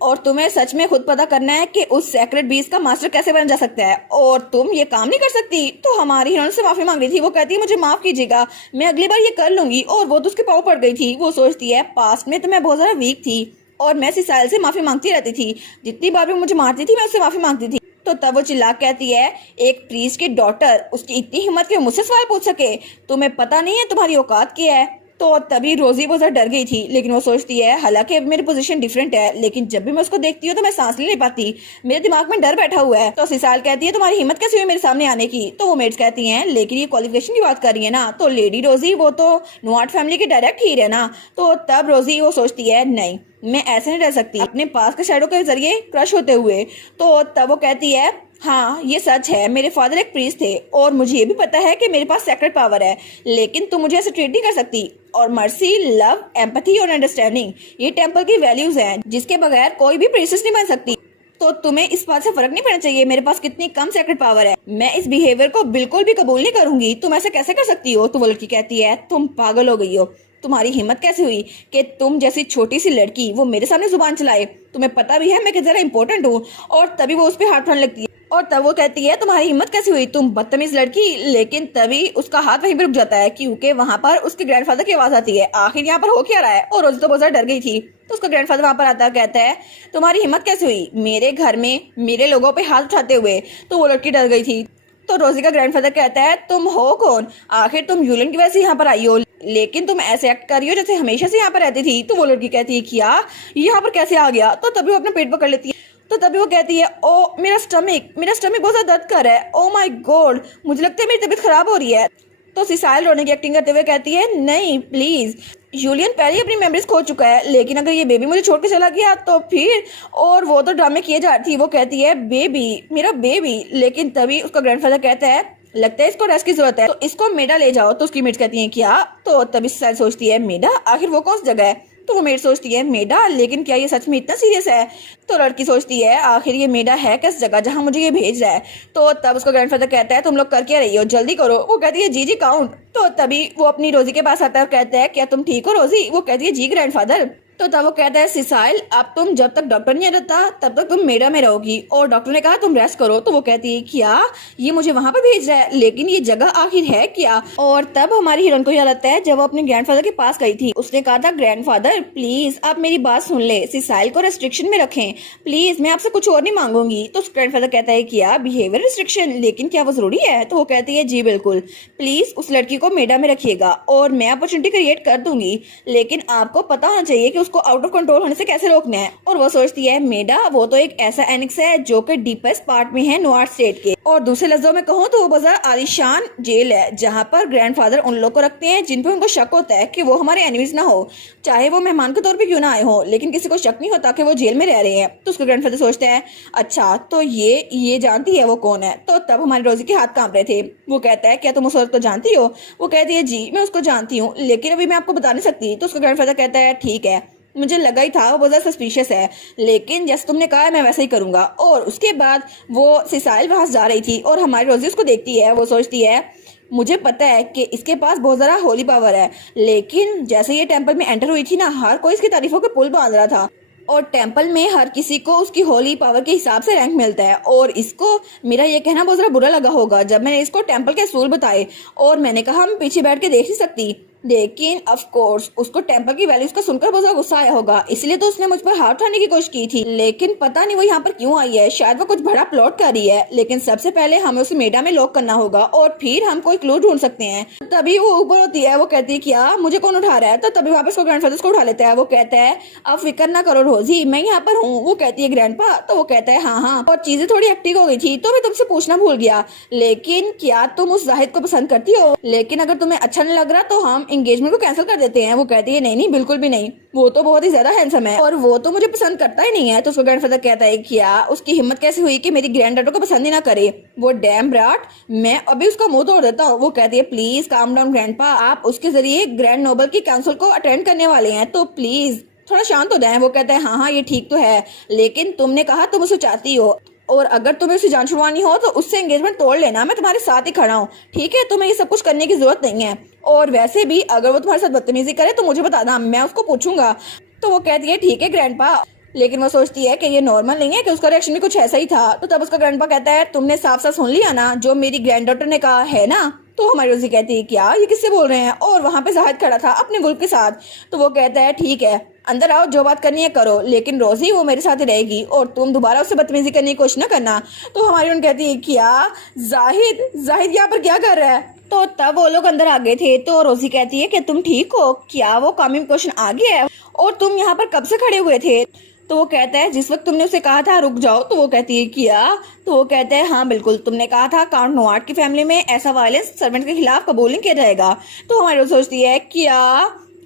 और तुम्हें सच में खुद पता करना है कि उस सेक्रेट बीस्ट का मास्टर कैसे बन जा सकता है और तुम ये काम नहीं कर सकती। तो हमारी हीरोइन से माफी मांग रही थी। वो कहती है मुझे माफ कीजिएगा, मैं अगली बार ये कर लूंगी। और वो तो उसके पाँव पड़ गई थी। वो सोचती है पास्ट में तो मैं बहुत ज्यादा वीक थी और मैं सिसाइल से माफी मांगती रहती थी, जितनी बार भी मुझे मारती थी मैं उससे माफी मांगती थी। तो तब वो चिल्ला कहती है एक प्रीस्ट की डॉटर, उसकी इतनी हिम्मत कि मुझसे सवाल पूछ सके, तुम्हें पता नहीं है तुम्हारी औकात क्या है? तो तभी रोजी बहुत ज्यादा डर गई थी, लेकिन वो सोचती है हालांकि अब मेरी पोजीशन डिफरेंट है, लेकिन जब भी मैं उसको देखती हूँ तो मैं सांस नहीं ले पाती, मेरे दिमाग में डर बैठा हुआ है। तो सिसाल कहती है तुम्हारी हिम्मत कैसे हुई मेरे सामने आने की? तो वो मेट्स कहती हैं लेकिन ये क्वालिफिकेशन की बात कर रही है ना, तो लेडी रोजी वो तो नोआट फैमिली की डायरेक्ट हीर है ना। तो तब रोजी वो सोचती है नहीं, मैं ऐसे नहीं रह सकती अपने पास के शैडो के जरिए क्रश होते हुए। तो तब वो कहती है हाँ ये सच है, मेरे फादर एक प्रीस्ट थे और मुझे ये भी पता है कि मेरे पास सेक्रेट पावर है, लेकिन तुम मुझे ऐसे ट्रीट नहीं कर सकती। और मर्सी, लव, एम्पैथी और अंडरस्टैंडिंग ये टेम्पल की वैल्यूज हैं जिसके बगैर कोई भी प्रीस्टेस नहीं बन सकती। तो तुम्हें इस बात से फर्क नहीं पड़ना चाहिए मेरे पास कितनी कम सेक्रेट पावर है। मैं इस बिहेवियर को बिल्कुल भी कबूल नहीं करूंगी, तुम ऐसे कैसे कर सकती हो? तो वो लड़की कहती है तुम पागल हो गई हो, तुम्हारी हिम्मत कैसे हुई कि तुम जैसी छोटी सी लड़की वो मेरे सामने जुबान चलाए? तुम्हें पता भी है मैं कितना इंपॉर्टेंट हूँ। और तभी वो उस पर हाथ उठाने लगती है और तब वो कहती है तुम्हारी हिम्मत कैसे हुई तुम बदतमीज लड़की। लेकिन तभी उसका हाथ वहीं पर रुक जाता है क्योंकि वहां पर उसके ग्रैंडफादर की आवाज आती है आखिर यहाँ पर हो क्या रहा है। और रोजी तो बहुत ज्यादा डर गई थी। तो उसका ग्रैंडफादर वहां पर आता है, कहता है तुम्हारी हिम्मत कैसे हुई मेरे घर में मेरे लोगों पे हाथ उठाते हुए? तो वो लड़की डर गई थी। तो रोजी का ग्रैंडफादर कहता है तुम हो कौन? आखिर तुम यूलियन की वजह से यहाँ पर आई हो, लेकिन तुम ऐसे एक्ट कर रही हो जैसे हमेशा से यहाँ पर रहती थी। तो वो लड़की कहती है क्या यहाँ पर कैसे आ गया? तो तभी वो अपना पेट पकड़ लेती है। तो तभी वो कहती है ओ मेरा स्टमक बहुत ज्यादा दर्द कर रहा है, ओ माय गॉड मुझे लगता है मेरी तबीयत खराब हो रही है। तो सिसाइल रोने की एक्टिंग करते हुए कहती है नहीं प्लीज, यूलियन पहले ही अपनी मेमोरीज खो चुका है, लेकिन अगर ये बेबी मुझे छोड़ के चला गया तो फिर। और वो तो ड्रामे किए जा रही थी। वो कहती है बेबी, मेरा बेबी। लेकिन तभी उसका ग्रैंडफादर कहता है लगता है इसको रेस्ट की जरूरत है, तो इसको मेडा ले जाओ। तो उसकी मेट्स कहती है क्या? तो तभी सिसाइल सोचती है मेडा, आखिर वो कौन सी जगह है? तो वो मेड सोचती है मेडा, लेकिन क्या ये सच में इतना सीरियस है? तो लड़की सोचती है आखिर ये मेडा है किस जगह जहां मुझे ये भेज रहा है। तो तब उसका ग्रैंडफादर कहता है तुम लोग कर क्या रही हो, जल्दी करो। वो कहती है जी जी काउंट। तो तभी वो अपनी रोजी के पास आता है और कहता है क्या तुम ठीक हो रोजी? वो कहती है जी ग्रैंडफादर। तो तब वो कहता है सिसाइल अब तुम जब तक डॉक्टर नहीं रहता तब तक तुम मेडा में रहोगी और डॉक्टर ने कहा तुम रेस्ट करो। तो वो कहती है क्या ये मुझे वहां पर भेज रहा है, लेकिन ये जगह आखिर है क्या? और तब हमारी हीरोइन को याद आता है जब वो अपने ग्रैंडफादर के पास गई थी, उसने कहा था ग्रैंडफादर प्लीज आप मेरी बात सुन ले, सिसाइल को रेस्ट्रिक्शन में रखें प्लीज, मैं आपसे कुछ और नहीं मांगूंगी। तो ग्रैंडफादर कहता है क्या बिहेवियर रिस्ट्रिक्शन, लेकिन क्या वो जरूरी है? तो वो कहती है जी बिल्कुल, प्लीज उस लड़की को मेडा में रखिएगा और मैं अपॉर्चुनिटी क्रिएट कर दूंगी, लेकिन आपको पता होना चाहिए कि उसको आउट ऑफ कंट्रोल होने से कैसे रोकना है। और वो सोचती है मेडा वो तो एक ऐसा एनेक्स है जो कि डीपेस्ट पार्ट में है नॉर्थ स्टेट के, और दूसरे लफ्जों में कहूँ तो वो बाजार आलिशान जेल है जहाँ पर ग्रैंडफादर उन लोग को रखते हैं जिन पे उनको शक होता है कि वो हमारे एनिमीज ना हो, चाहे वो मेहमान के तौर पे क्यों ना आए हो, लेकिन किसी को शक नहीं होता कि वो जेल में रह रहे हैं। तो उसके ग्रैंडफादर सोचते हैं अच्छा तो ये जानती है वो कौन है। तो तब हमारे रोजी के हाथ कांप रहे थे। वो कहता है क्या तुम उस औरत को जानती हो? वो कहती है जी मैं उसको जानती हूँ, लेकिन अभी मैं आपको बता नहीं सकती। तो उसका ग्रैंडफादर कहता है ठीक है, मुझे लगा ही था वो बहुत ज्यादा सस्पिशियस है, लेकिन जैसे तुमने कहा मैं वैसे ही करूंगा। और उसके बाद वो सिसाइल वहां जा रही थी और हमारी रोजी उसको देखती है। वो सोचती है मुझे पता है कि इसके पास बहुत ज्यादा होली पावर है, लेकिन जैसे ये टेंपल में एंटर हुई थी ना हर कोई इसकी तारीफों के पुल बांध रहा था और टेंपल में हर किसी को उसकी होली पावर के हिसाब से रैंक मिलता है। और इसको मेरा ये कहना बहुत ज्यादा बुरा लगा होगा जब मैंने इसको टेंपल के असूल बताए और मैंने कहा हम पीछे बैठ के देख नहीं सकती, लेकिन ऑफ कोर्स उसको टेंपल की वैल्यूज का सुनकर बहुत ज्यादा गुस्सा आया होगा, इसलिए तो उसने मुझ पर हाथ उठाने की कोशिश की थी। लेकिन पता नहीं वो यहाँ पर क्यों आई है, शायद वो कुछ बड़ा प्लॉट कर रही है। लेकिन सबसे पहले हमें उसे मेडा में लॉक करना होगा और फिर हम कोई क्लू ढूंढ सकते हैं। तभी वो ऊपर होती है। वो कहती है क्या मुझे कौन उठा रहा है? तो तभी वापस ग्रैंडफादर को उठा लेता है। वो कहता है आप फिक्र ना करो रोजी, मैं यहाँ पर हूँ। वो कहती है ग्रैंडपा? तो वो कहता है हाँ। और चीजें थोड़ी हेक्टिक हो गई थी तो मैं तुमसे पूछना भूल गया, लेकिन क्या तुम उस जाहिद को पसंद करती हो? लेकिन अगर तुम्हें अच्छा नहीं लग रहा तो हम एंगेजमेंट को कैंसिल कर देते हैं। वो कहती है नहीं नहीं बिल्कुल भी नहीं, वो तो बहुत ही ज्यादा हैंडसम है और वो तो मुझे पसंद करता ही नहीं है। तो उसका ग्रैंडफादर कहता है क्या उसकी हिम्मत कैसे हुई कि मेरी ग्रैंड डॉटर को पसंद ही ना करे, वो डैम ब्राट, मैं अभी उसका मुंह तोड़ देता हूँ। वो कहती है प्लीज काम डाउन ग्रैंडपा, आप उसके जरिए ग्रैंड नोबल की काउंसिल को अटेंड करने वाले हैं, तो प्लीज थोड़ा शांत हो जाए। वो कहता है हाँ हाँ ये ठीक तो है, लेकिन तुमने कहा तुम उसे चाहती हो, और अगर तुम्हें उसे जान छुड़वानी हो तो उससे एंगेजमेंट तोड़ लेना, मैं तुम्हारे साथ ही खड़ा हूँ, ठीक है? तुम्हें ये सब कुछ करने की जरूरत नहीं है, और वैसे भी अगर वो तुम्हारे साथ बदतमीजी करे तो मुझे बताना, मैं उसको पूछूंगा। तो वो कहती है ठीक है ग्रैंडपा, लेकिन वो सोचती है कि ये नॉर्मल नहीं है, कि उसका रिएक्शन भी कुछ ऐसा ही था। तो तब उसका ग्रैंडपा कहता है तुमने साफ साफ सुन लिया ना जो मेरी ग्रैंड डॉटर ने कहा है ना? तो हमारी रोजी कहती है क्या ये किससे बोल रहे हैं, और वहां पे जाहिद खड़ा था अपने गुल्फ के साथ। तो वो कहता है ठीक है अंदर आओ, जो बात करनी है करो, लेकिन रोजी वो मेरे साथ ही रहेगी और तुम दोबारा उससे बदतमीजी करने की कोशिश न करना। तो हमारी उन कहती है क्या जाहिद जाहिद यहाँ पर क्या कर रहा है? तो तब वो लोग अंदर आ गए थे। तो रोजी कहती है कि तुम ठीक हो क्या, वो कॉमन क्वेश्चन आ गया है, और तुम यहाँ पर कब से खड़े हुए थे? तो वो कहता है जिस वक्त तुमने उसे कहा था रुक जाओ। तो वो कहती है क्या? तो वो कहता है हाँ बिल्कुल, तुमने कहा था काउंट नोआर्ट की फैमिली में ऐसा वायलेंस सर्वेंट के खिलाफ कबूल नहीं किया जाएगा। तो हमारी रोज सोचती है क्या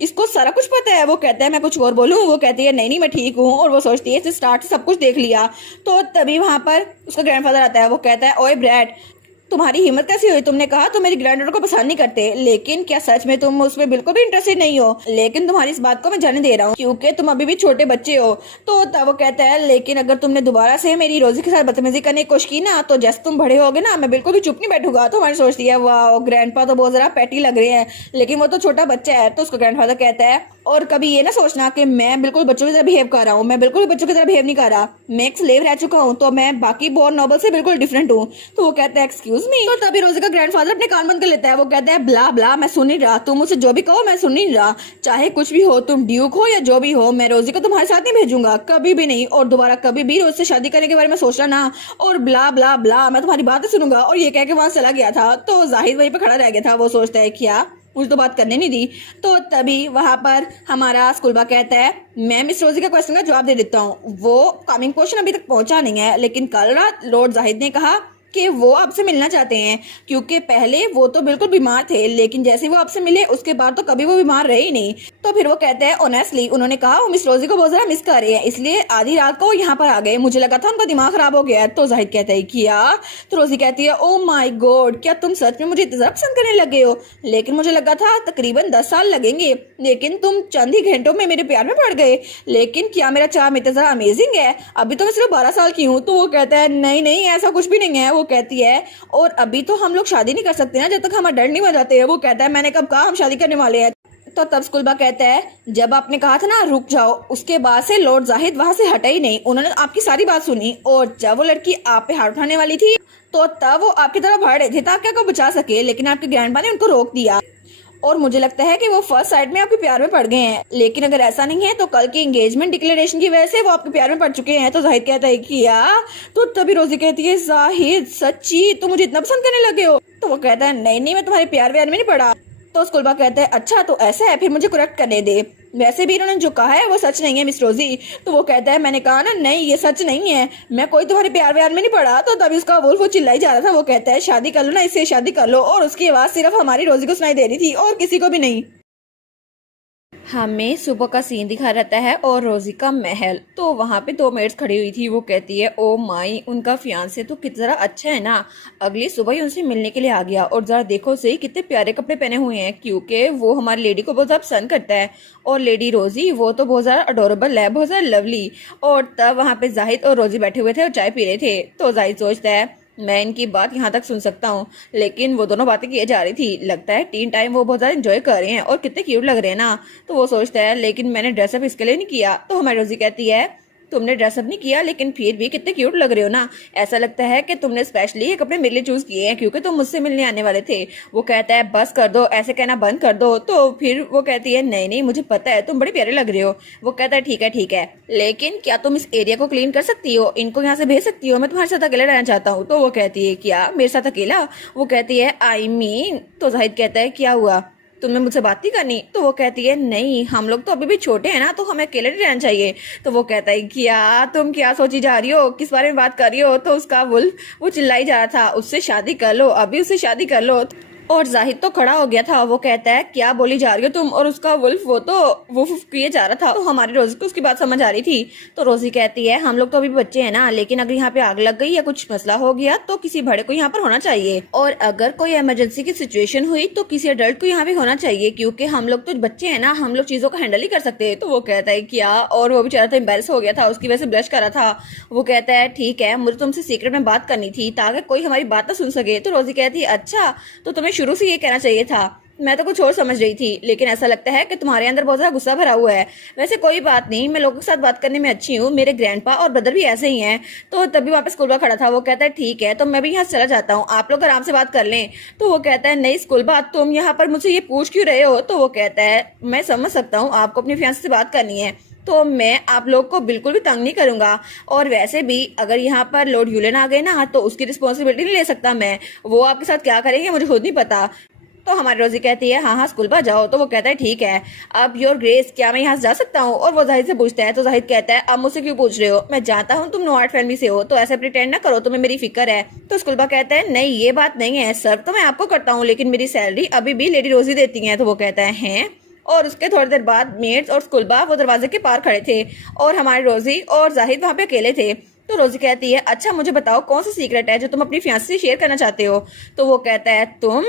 इसको सारा कुछ पता है? वो कहता है मैं कुछ और बोलूं? वो कहती है नहीं नहीं मैं ठीक हूँ, और वो सोचती है इसे स्टार्ट से सब कुछ देख लिया। तो तभी वहां पर उसका ग्रैंडफादर आता है। वो कहता है ओए ब्रैड, तुम्हारी हिम्मत कैसी हुई? तुमने कहा तुम मेरी ग्रैंडडॉटर को पसंद नहीं करते, लेकिन क्या सच में तुम उसमें बिल्कुल भी इंटरेस्टेड नहीं हो? लेकिन तुम्हारी इस बात को मैं जाने दे रहा हूँ क्योंकि तुम अभी भी छोटे बच्चे हो। तो तब वो कहता है लेकिन अगर तुमने दोबारा से मेरी रोजी के साथ बदतमीजी करने की कोशिश की ना, तो जैसे तुम बड़े होगे ना मैं बिल्कुल भी चुप नहीं बैठूंगा। तो हमारी सोचती है वाह ग्रैंडपा तो बहुत जरा पैटी लग रहे हैं, लेकिन वो तो छोटा बच्चा है। तो उसका ग्रैंडफादर कहता है और कभी ये ना सोचना कि मैं बिल्कुल बच्चों की तरह बिहेव कर रहा हूँ, मैं बिल्कुल बच्चों की तरह बिहेव नहीं कर रहा, मैं एक स्लेव रह चुका हूँ, तो मैं बाकी बोर्न नोबल से बिल्कुल डिफरेंट हूँ। तो वो कहता है एक्सक्यूज मी। तो तभी रोजी का ग्रैंडफादर अपने कान बंद कर लेता है। वो कहता है ब्ला ब्ला, मैं सुन नहीं रहा, तुम मुझे जो भी कहो मैं सुन नहीं रहा, चाहे कुछ भी हो, तुम ड्यूक हो या जो भी हो, मैं रोजी को तुम्हारे साथ नहीं भेजूंगा कभी भी नहीं, और दोबारा कभी भी रोज से शादी करने के बारे में सोचना ना, और ब्ला ब्ला ब्ला, मैं तुम्हारी बातें सुनूंगा। और ये कह के वहां चला गया था। तो जाहिद वहीं पे खड़ा रह गया था। वो सोचता है क्या मुझे तो बात करने नहीं दी। तो तभी वहां पर हमारा स्कूलबा कहता है मैं मिस रोजी का क्वेश्चन का जवाब दे देता हूँ। वो कमिंग क्वेश्चन अभी तक पहुंचा नहीं है, लेकिन कल रात लॉर्ड जाहिद ने कहा कि वो आपसे मिलना चाहते हैं, क्योंकि पहले वो तो बिल्कुल बीमार थे, लेकिन जैसे वो आपसे मिले उसके बाद तो कभी वो बीमार रहे ही नहीं। तो फिर वो कहते हैं ऑनेस्टली उन्होंने कहा वो मिस रोजी को बहुत ज्यादा मिस कर रही है, इसलिए आधी रात को यहाँ पर आ गए, मुझे लगा था उनका दिमाग खराब हो गया है। तो जाहिद कहता है किया? तो रोजी कहती है ओ माई गॉड, क्या तुम सच में मुझे इतना पसंद करने लगे हो? लेकिन मुझे लगा था तकरीबन 10 साल लगेंगे, लेकिन तुम चंद ही घंटों में मेरे प्यार में पड़ गए। लेकिन क्या मेरा चार्म इतना ज्यादा अमेजिंग है? अभी तो मैं सिर्फ 12 साल की हूँ। तो वो कहता है नहीं नहीं ऐसा कुछ भी नहीं है। वो कहती है और अभी तो हम लोग शादी नहीं कर सकते ना जब तक हमारा डर नहीं बन जाते हैं। वो कहता है मैंने कब कहा हम शादी करने वाले हैं? तो तब स्कूलबा कहता है जब आपने कहा था ना रुक जाओ, उसके बाद से लॉर्ड जाहिद वहां से हटा ही नहीं, उन्होंने आपकी सारी बात सुनी, और जब वो लड़की आप पे हाथ उठाने वाली थी तो तब वो आपकी तरफ बढ़ रहे थे ताकि आपको बचा सके, लेकिन आपके ग्रैंडपा ने उनको रोक दिया, और मुझे लगता है कि वो फर्स्ट साइड में आपके प्यार में पड़ गए हैं। लेकिन अगर ऐसा नहीं है तो कल की एंगेजमेंट डिक्लेरेशन की वजह से वो आपके प्यार में पड़ चुके हैं। तो जाहिद कहता है किया? तो तभी रोजी कहती है जाहिद सच्ची तुम मुझे इतना पसंद करने लगे हो? तो वो कहता है नहीं नहीं मैं तुम्हारे प्यार व्यार में नहीं पड़ा। तो स्कूलबा कहता है अच्छा तो ऐसा है, फिर मुझे करेक्ट करने दे, वैसे भी इन्होंने जो कहा है वो सच नहीं है मिस रोजी। तो वो कहता है मैंने कहा ना नहीं ये सच नहीं है, मैं कोई तुम्हारे प्यार व्यार में नहीं पड़ा। तो तभी उसका वुल्फ वो चिल्लाई जा रहा था। वो कहता है शादी कर लो ना, इससे शादी कर लो, और उसकी आवाज सिर्फ हमारी रोजी को सुनाई दे रही थी और किसी को भी नहीं। हमें सुबह का सीन दिखा रहता है और रोजी का महल। तो वहाँ पे 2 मेड्स खड़ी हुई थी। वो कहती है ओ माई उनका फियांसे तो कितना जरा अच्छा है ना, अगली सुबह ही उनसे मिलने के लिए आ गया, और जरा देखो सही कितने प्यारे कपड़े पहने हुए हैं, क्योंकि वो हमारी लेडी को बहुत ज्यादा पसंद करता है, और लेडी रोजी वो तो बहुत ज्यादा अडोरेबल है, बहुत ज्यादा लवली। और तब वहाँ पे जाहिद और रोजी बैठे हुए थे और चाय पी रहे थे। तो जाहिद सोचता है मैं इनकी बात यहाँ तक सुन सकता हूँ, लेकिन वो दोनों बातें किए जा रही थी, लगता है टीन टाइम वो बहुत ज्यादा एंजॉय कर रहे हैं और कितने क्यूट लग रहे हैं ना। तो वो सोचता है लेकिन मैंने ड्रेसअप इसके लिए नहीं किया। तो हमारी रोजी कहती है तुमने ड्रेसअप नहीं किया लेकिन फिर भी कितने क्यूट लग रहे हो ना, ऐसा लगता है कि तुमने स्पेशली ये कपड़े मेरे लिए चूज किए हैं क्योंकि तुम मुझसे मिलने आने वाले थे। वो कहता है बस कर दो, ऐसे कहना बंद कर दो। तो फिर वो कहती है नहीं नहीं मुझे पता है तुम बड़े प्यारे लग रहे हो। वो कहता है ठीक है, लेकिन क्या तुम इस एरिया को क्लीन कर सकती हो, इनको यहाँ से भेज सकती हो, मैं तुम्हारे साथ अकेला रहना चाहता हूँ। तो वो कहती है क्या मेरे साथ अकेला? वो कहती है आई मीन। तो जाहिद कहता है क्या हुआ, तुमने मुझसे बात नहीं करनी? तो वो कहती है नहीं हम लोग तो अभी भी छोटे हैं ना, तो हमें अकेले नहीं रहना चाहिए। तो वो कहता है क्या तुम क्या सोची जा रही हो, किस बारे में बात कर रही हो? तो उसका वुल्फ वो चिल्लाई जा रहा था उससे शादी कर लो, अभी उससे शादी कर लो। और जाहिद तो खड़ा हो गया था। वो कहता है क्या बोली जा रही हो तुम, और उसका वुल्फ वो तो वुफ किए जा रहा था। तो हमारी रोजी को उसकी बात समझ आ रही थी। तो रोजी कहती है हम लोग तो अभी बच्चे हैं ना, लेकिन अगर यहाँ पे आग लग गई या कुछ मसला हो गया तो किसी बड़े को यहाँ पर होना चाहिए, और अगर कोई इमरजेंसी की सिचुएशन हुई तो किसी अडल्ट को यहाँ पे होना चाहिए, क्योंकि हम लोग तो बच्चे हैं ना, हम लोग चीजों को हैंडल ही कर सकते हैं। तो वो कहता है क्या, और वो बेचारा तो एम्बेरस हो गया था, उसकी वजह से ब्लश कर रहा था। वो कहता है ठीक है, मुझे तुमसे सीक्रेट में बात करनी थी ताकि कोई हमारी बात ना सुन सके। तो रोजी कहती है अच्छा, तो तुम्हें शुरू से ये कहना चाहिए था, मैं तो कुछ और समझ रही थी, लेकिन ऐसा लगता है कि तुम्हारे अंदर बहुत ज्यादा गुस्सा भरा हुआ है। वैसे कोई बात नहीं, मैं लोगों के साथ बात करने में अच्छी हूँ, मेरे ग्रैंडपा और ब्रदर भी ऐसे ही हैं। तो तभी वहाँ पे स्कूलबा खड़ा था। वो कहता है ठीक है, तो मैं भी यहाँ से चला जाता हूँ, आप लोग आराम से बात कर लें। तो वो कहता है नहीं स्कूलबा, तुम यहाँ पर मुझसे ये पूछ क्यों रहे हो। तो वो कहता है मैं समझ सकता हूँ आपको अपनी फियांसे से बात करनी है, तो मैं आप लोग को बिल्कुल भी तंग नहीं करूंगा, और वैसे भी अगर यहाँ पर लॉर्ड यूलेन आ गए ना तो उसकी रिस्पॉन्सिबिलिटी नहीं ले सकता मैं, वो आपके साथ क्या करेंगे मुझे खुद नहीं पता। तो हमारी रोजी कहती है हाँ हाँ स्कूल पर जाओ। तो वो कहता है ठीक है, अब योर ग्रेस क्या मैं यहाँ से जा सकता हूँ। और वो जाहिद से पूछता है, तो जाहिद कहता है अब मुझसे क्यों पूछ रहे हो, मैं जानता हूँ तुम नोआर्ट फैमिली से हो, तो ऐसे प्रिटेंड ना करो तुम्हें मेरी फिक्र है। तो स्कूलबा कहता है नहीं ये बात नहीं है, सर्व तो मैं आपको करता हूँ लेकिन मेरी सैलरी अभी भी लेडी रोजी देती है। तो वो कहता है हैं, और उसके थोड़ी देर बाद मेड्स और स्कूलबा वो दरवाजे के पार खड़े थे और हमारी रोजी और जाहिद वहाँ पे अकेले थे। तो रोजी कहती है अच्छा मुझे बताओ कौन सा सीक्रेट है जो तुम अपनी फियांसे से शेयर करना चाहते हो। तो वो कहता है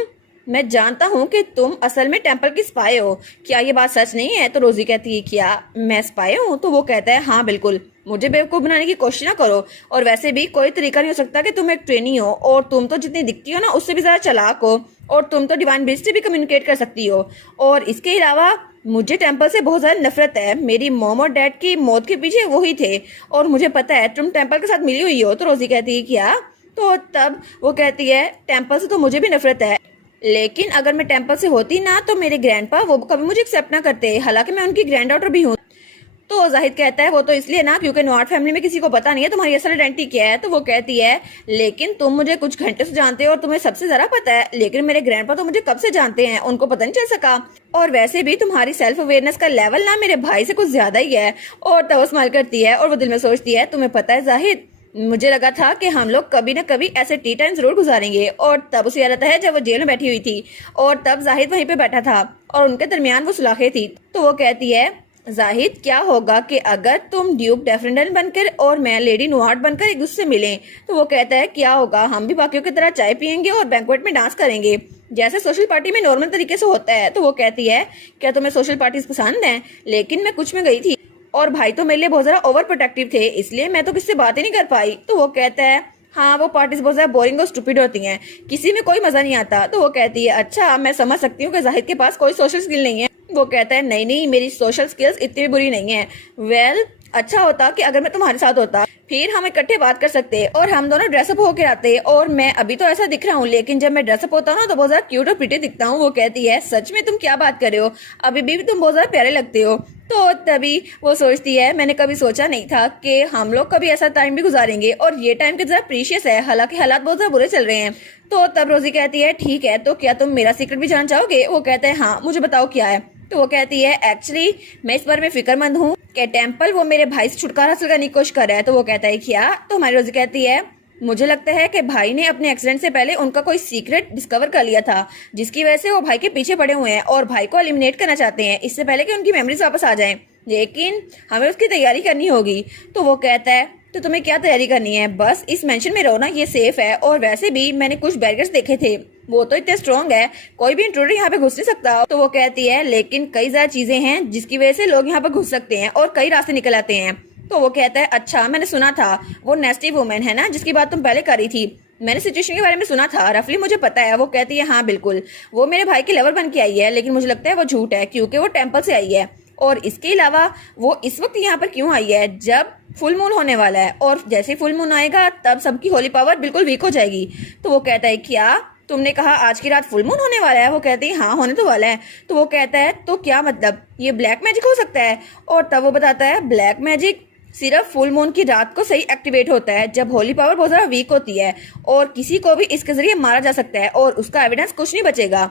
मैं जानता हूँ कि तुम असल में टेम्पल की स्पाई हो, क्या ये बात सच नहीं है। तो रोजी कहती है क्या मैं स्पाई हूँ। तो वो कहता है हाँ बिल्कुल, मुझे बेवकूफ बनाने की कोशिश ना करो, और वैसे भी कोई तरीका नहीं हो सकता कि तुम एक ट्रेनी हो, और तुम तो जितनी दिखती हो ना उससे भी ज्यादा चालाक हो, और तुम तो डिवाइन बीस्ट से भी कम्युनिकेट कर सकती हो, और इसके अलावा मुझे टेम्पल से बहुत ज्यादा नफरत है, मेरी मॉम और डैड की मौत के पीछे वही थे, और मुझे पता है तुम टेम्पल के साथ मिली हुई हो। तो रोजी कहती है क्या, तो तब वो कहती है टेम्पल से तो मुझे भी नफरत है, लेकिन अगर मैं टेम्पल से होती ना तो मेरे ग्रैंडपा वो कभी मुझे एक्सेप्ट ना करते, हालांकि मैं उनकी ग्रैंड डॉटर भी हूँ। तो जाहिद कहता है वो तो इसलिए ना क्योंकि नॉर्थ फैमिली में किसी को पता नहीं है तुम्हारी असल आइडेंटिटी क्या है। तो वो कहती है लेकिन तुम मुझे कुछ घंटे से जानते हो और तुम्हें सबसे ज्यादा पता है, लेकिन मेरे ग्रैंडपा तो मुझे कब से जानते हैं, उनको पता नहीं चल सका, और वैसे भी तुम्हारी सेल्फ अवेयरनेस का लेवल ना मेरे भाई से कुछ ज्यादा ही है। और तब वो स्माइल करती है और वो दिल में सोचती है तुम्हें पता है जाहिद, मुझे लगा था कि हम लोग कभी न कभी ऐसे टी टाइम जरूर गुजारेंगे। और तब उसे याद आता है जब वो जेल में बैठी हुई थी और तब जाहिद वहीं पे बैठा था और उनके दरमियान वो सुलाखें थी। तो वो कहती है जाहिद क्या होगा कि अगर तुम ड्यूक डेफरेंडल बनकर और मैं लेडी नुआर्ट बनकर एक दूसरे से मिलें। तो वो कहता है क्या होगा, हम भी बाकियों की तरह चाय पियेंगे और बैंक्वेट में डांस करेंगे जैसे सोशल पार्टी में नॉर्मल तरीके से होता है। तो वो कहती है क्या तुम्हें सोशल पार्टीज पसंद हैं, लेकिन मैं कुछ में गई थी और भाई तो मेरे लिए बहुत ज्यादा ओवर प्रोटेक्टिव थे, इसलिए मैं तो किससे बात ही नहीं कर पाई। तो वो कहता है हाँ वो पार्टीज बहुत ज्यादा बोरिंग और स्टूपिड होती हैं, किसी में कोई मजा नहीं आता। तो वो कहती है अच्छा मैं समझ सकती हूँ कि जाहिद के पास कोई सोशल स्किल नहीं है। वो कहता है नहीं नहीं मेरी सोशल स्किल्स इतनी बुरी नहीं है। वेल अच्छा होता कि अगर मैं तुम्हारे साथ होता, फिर हम इकट्ठे बात कर सकते और हम दोनों ड्रेसअप होकर आते, और मैं अभी तो ऐसा दिख रहा हूँ लेकिन जब मैं ड्रेसअप होता हूँ ना तो बहुत ज्यादा क्यूट और प्रिटी दिखता हूँ। वो कहती है सच में तुम क्या बात कर रहे हो, अभी भी तुम बहुत ज्यादा प्यारे लगते हो। तो तभी वो सोचती है मैंने कभी सोचा नहीं था कि हम लोग कभी ऐसा टाइम भी गुजारेंगे, और ये टाइम कितना प्रीशियस है, हालांकि हालात बहुत ज्यादा बुरे चल रहे हैं। तो तब रोजी कहती है ठीक है, तो क्या तुम मेरा सीक्रेट भी जानना चाहोगे। वो कहते हैं हाँ मुझे बताओ क्या है। तो वो कहती है एक्चुअली मैं इस बारे में फिक्रमंद हूँ कि टेम्पल वो मेरे भाई से छुटकारा हासिल करने की कोशिश कर रहा है। तो वो कहता है क्या। तो हमारी रोजी कहती है मुझे लगता है कि भाई ने अपने एक्सीडेंट से पहले उनका कोई सीक्रेट डिस्कवर कर लिया था, जिसकी वजह से वो भाई के पीछे पड़े हुए हैं और भाई को एलिमिनेट करना चाहते हैं इससे पहले कि उनकी मेमोरीज वापस आ जाएं, लेकिन हमें उसकी तैयारी करनी होगी। तो वो कहता है तो तुम्हें क्या तैयारी करनी है, बस इस मेंशन में रहो ना, ये सेफ है, और वैसे भी मैंने कुछ बैरियर्स देखे थे वो तो इतने स्ट्रॉन्ग है कोई भी इंट्रूडर यहाँ पे घुस नहीं सकता। तो वो कहती है लेकिन कई ज्यादा चीजें हैं जिसकी वजह से लोग यहाँ पे घुस सकते हैं और कई रास्ते निकल आते हैं। तो वो कहता है अच्छा मैंने सुना था वो नेस्टी वुमेन है ना जिसकी बात तुम पहले कर रही थी, मैंने सिचुएशन के बारे में सुना था, रफली मुझे पता है। वो कहती है हाँ बिल्कुल, वो मेरे भाई के लेवल बन के आई है, लेकिन मुझे लगता है वो झूठ है क्योंकि वो टेम्पल से आई है, और इसके अलावा वो इस वक्त यहाँ पर क्यों आई है जब फुल मून होने वाला है, और जैसे फुल मून आएगा तब सबकी होली पावर बिल्कुल वीक हो जाएगी। तो वो कहता है क्या तुमने कहा आज की रात फुल मून होने वाला है। वो कहती है हाँ होने तो वाला है। तो वो कहता है तो क्या मतलब ये ब्लैक मैजिक हो सकता है, और तब वो बताता है ब्लैक मैजिक सिर्फ फुल मून की रात को सही एक्टिवेट होता है जब होली पावर बहुत ज्यादा वीक होती है, और किसी को भी इसके जरिए मारा जा सकता है और उसका एविडेंस कुछ नहीं बचेगा।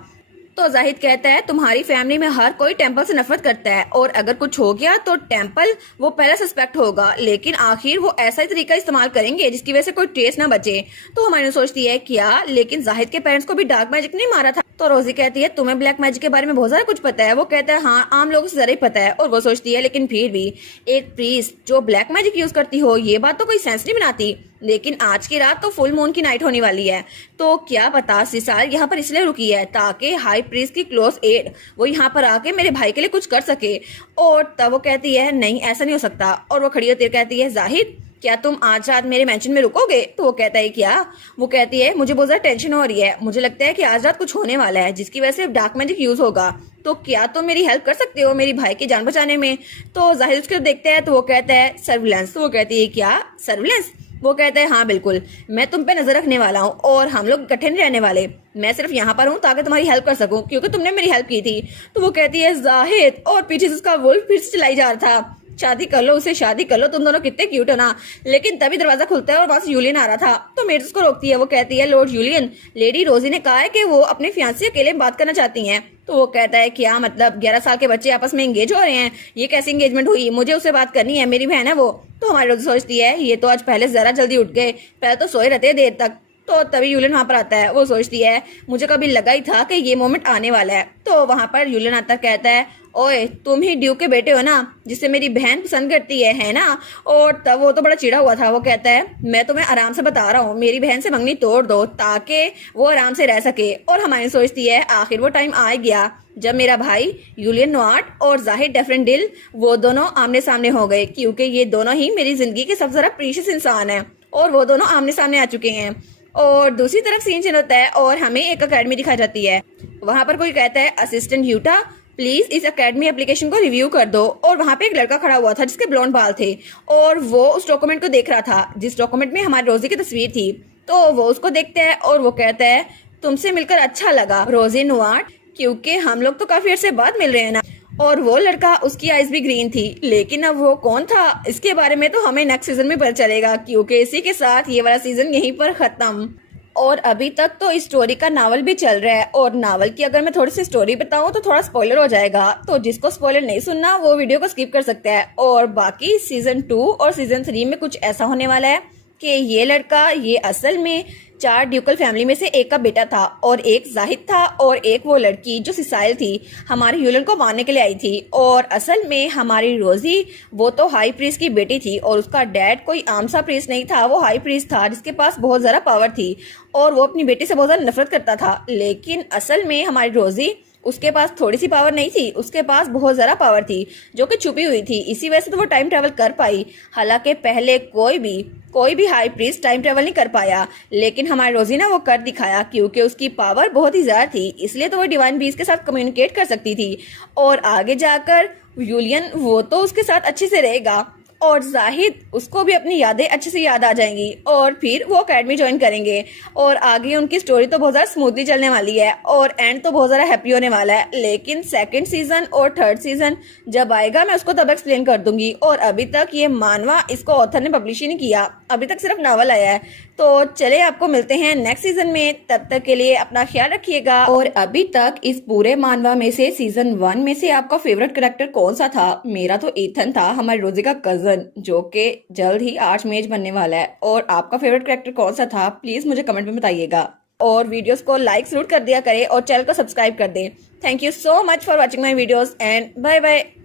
तो जाहिद कहता है तुम्हारी फैमिली में हर कोई टेम्पल से नफरत करता है और अगर कुछ हो गया तो टेम्पल वो पहला सस्पेक्ट होगा, लेकिन आखिर वो ऐसा ही तरीका इस्तेमाल करेंगे जिसकी वजह से कोई ट्रेस ना बचे। तो हमारी सोचती है क्या, लेकिन जाहिद के पेरेंट्स को भी डार्क मैजिक नहीं मारा था? तो रोजी कहती है तुम्हें ब्लैक मैजिक के बारे में बहुत ज्यादा कुछ पता है। वो कहता है हाँ, आम लोगों से जरा ही पता है। और वो सोचती है लेकिन फिर भी एक प्रीस्ट जो ब्लैक मैजिक यूज करती हो ये बात तो कोई सेंस नहीं बनाती। लेकिन आज की रात तो फुल मून की नाइट होने वाली है, तो क्या पता सिसार यहाँ पर इसलिए रुकी है ताकि हाई प्रीस्ट की क्लोज एड वो यहाँ पर आके मेरे भाई के लिए कुछ कर सके। और तब वो कहती है नहीं ऐसा नहीं हो सकता। और वो खड़ी होती कहती है जाहिद क्या तुम आज रात मेरे मेंशन में रुकोगे? तो वो कहता है क्या? वो कहती है मुझे बहुत ज्यादा टेंशन हो रही है, मुझे लगता है कि आज रात कुछ होने वाला है जिसकी वजह से डार्क मैजिक यूज होगा, तो क्या तुम मेरी हेल्प कर सकते हो मेरी भाई की जान बचाने में? तो जाहिद उसके देखते हैं तो वो कहता है सर्विलेंस। तो वो कहती है क्या सर्विलेंस? वो कहता है हाँ बिल्कुल, मैं तुम पे नजर रखने वाला हूँ और हम लोग इकट्ठे नहीं रहने वाले, मैं सिर्फ यहाँ पर हूँ ताकि तुम्हारी हेल्प कर सकूँ क्योंकि तुमने मेरी हेल्प की थी। तो वो कहती है जाहिद, और पीछे से उसका वुल्फ फिर से चलाई जा रहा था, शादी कर लो उसे, शादी कर लो, तुम दोनों कितने क्यूट हो ना। लेकिन तभी दरवाजा खुलता है और वहां से यूलियन आ रहा था। तो मेड उसको रोकती है। वो कहती है लॉर्ड यूलियन, लेडी रोजी ने कहा है कि वो अपने फियांसे अकेले बात करना चाहती हैं। तो वो कहता है क्या मतलब 11 साल के बच्चे आपस में एंगेज हो रहे हैं, ये कैसी एंगेजमेंट हुई? मुझे उससे बात करनी है, मेरी बहन है वो। तो हमारी रोजी सोचती है ये तो आज पहले जरा जल्दी उठ गए, पहले तो सोए रहते देर तक। तो तभी यूलियन वहां पर आता है। वो सोचती है मुझे कभी लगा ही था कि ये मोमेंट आने वाला है। तो वहां पर यूलियन आता कहता है ओए तुम ही ड्यूक के बेटे हो ना जिसे मेरी बहन पसंद करती है ना? और तब वो तो बड़ा चिढ़ा हुआ था। वो कहता है मैं तुम्हें आराम से बता रहा हूँ मेरी बहन से मंगनी तोड़ दो ताकि वो आराम से रह सके। और हमारी सोचती है आखिर वो टाइम आ गया जब मेरा भाई यूलियन नोआट और जाहिद डेफरेंडिल वो दोनों आमने सामने हो गए, क्योंकि ये दोनों ही मेरी जिंदगी के सबसे ज्यादा प्रीशियस इंसान है और वो दोनों आमने सामने आ चुके हैं। और दूसरी तरफ सीन चेंज होता है और हमें एक अकेडमी दिखाई जाती है। वहां पर कोई कहता है असिस्टेंट यूटा प्लीज इस अकेडमी एप्लीकेशन को रिव्यू कर दो। और वहां पे एक लड़का खड़ा हुआ था जिसके ब्लॉन्ड बाल थे और वो उस डॉक्यूमेंट को देख रहा था जिस डॉक्यूमेंट में हमारी रोजी की तस्वीर थी। तो वो उसको देखता है और वो कहता है तुमसे मिलकर अच्छा लगा रोजी नोआट, क्योंकि हम लोग तो काफी अर्से बाद मिल रहे हैं ना। और वो लड़का उसकी आइज भी ग्रीन थी, लेकिन अब वो कौन था इसके बारे में तो हमें नेक्स्ट सीजन में पता चलेगा, क्योंकि इसी के साथ ये वाला सीजन यहीं पर खत्म। और अभी तक तो इस स्टोरी का नावल भी चल रहा है और नावल की अगर मैं थोड़ी सी स्टोरी बताऊं तो थोड़ा स्पॉइलर हो जाएगा, तो जिसको स्पॉइलर नहीं सुनना वो वीडियो को स्किप कर सकता है। और बाकी सीजन 2 और सीजन 3 में कुछ ऐसा होने वाला है कि ये लड़का ये असल में 4 ड्यूकल फैमिली में से एक का बेटा था और एक जाहिद था और एक वो लड़की जो सिसाइल थी हमारे यूलियन को मारने के लिए आई थी। और असल में हमारी रोजी वो तो हाई प्रीस्ट की बेटी थी और उसका डैड कोई आम सा प्रीस्ट नहीं था, वो हाई प्रीस्ट था जिसके पास बहुत ज्यादा पावर थी और वो अपनी बेटी से बहुत ज्यादा नफरत करता था। लेकिन असल में हमारी रोजी उसके पास थोड़ी सी पावर नहीं थी, उसके पास बहुत ज्यादा पावर थी जो कि छुपी हुई थी, इसी वजह से तो वो टाइम ट्रेवल कर पाई। हालांकि पहले कोई भी हाई प्रीस्ट टाइम ट्रेवल नहीं कर पाया, लेकिन हमारी रोजी ना वो कर दिखाया क्योंकि उसकी पावर बहुत ही ज्यादा थी, इसलिए तो वो डिवाइन बीस्ट के साथ कम्युनिकेट कर सकती थी। और आगे जाकर यूलियन वो तो उसके साथ अच्छे से रहेगा और जाहिद उसको भी अपनी यादें अच्छे से याद आ जाएंगी और फिर वो अकेडमी ज्वाइन करेंगे और आगे उनकी स्टोरी तो बहुत ज्यादा स्मूथली चलने वाली है और एंड तो बहुत ज्यादा हैप्पी होने वाला है। लेकिन सेकंड सीजन और थर्ड सीजन जब आएगा मैं उसको तब एक्सप्लेन कर दूंगी। और अभी तक ये मानवा इसको ऑथर ने पब्लिश ही नहीं किया, अभी तक सिर्फ नावल आया है। तो चले आपको मिलते हैं नेक्स्ट सीजन में, तब तक के लिए अपना ख्याल रखिएगा। और अभी तक इस पूरे मानवा में से सीजन 1 में से आपका फेवरेट कैरेक्टर कौन सा था? मेरा तो एथन था, हमारी रोजी का कजन, जो कि जल्द ही आर्चमेज बनने वाला है। और आपका फेवरेट कैरेक्टर कौन सा था प्लीज मुझे कमेंट में बताइएगा और वीडियोस को लाइक जरूर कर दिया करें और चैनल को सब्सक्राइब कर दें। Thank you so much for watching my videos and bye bye.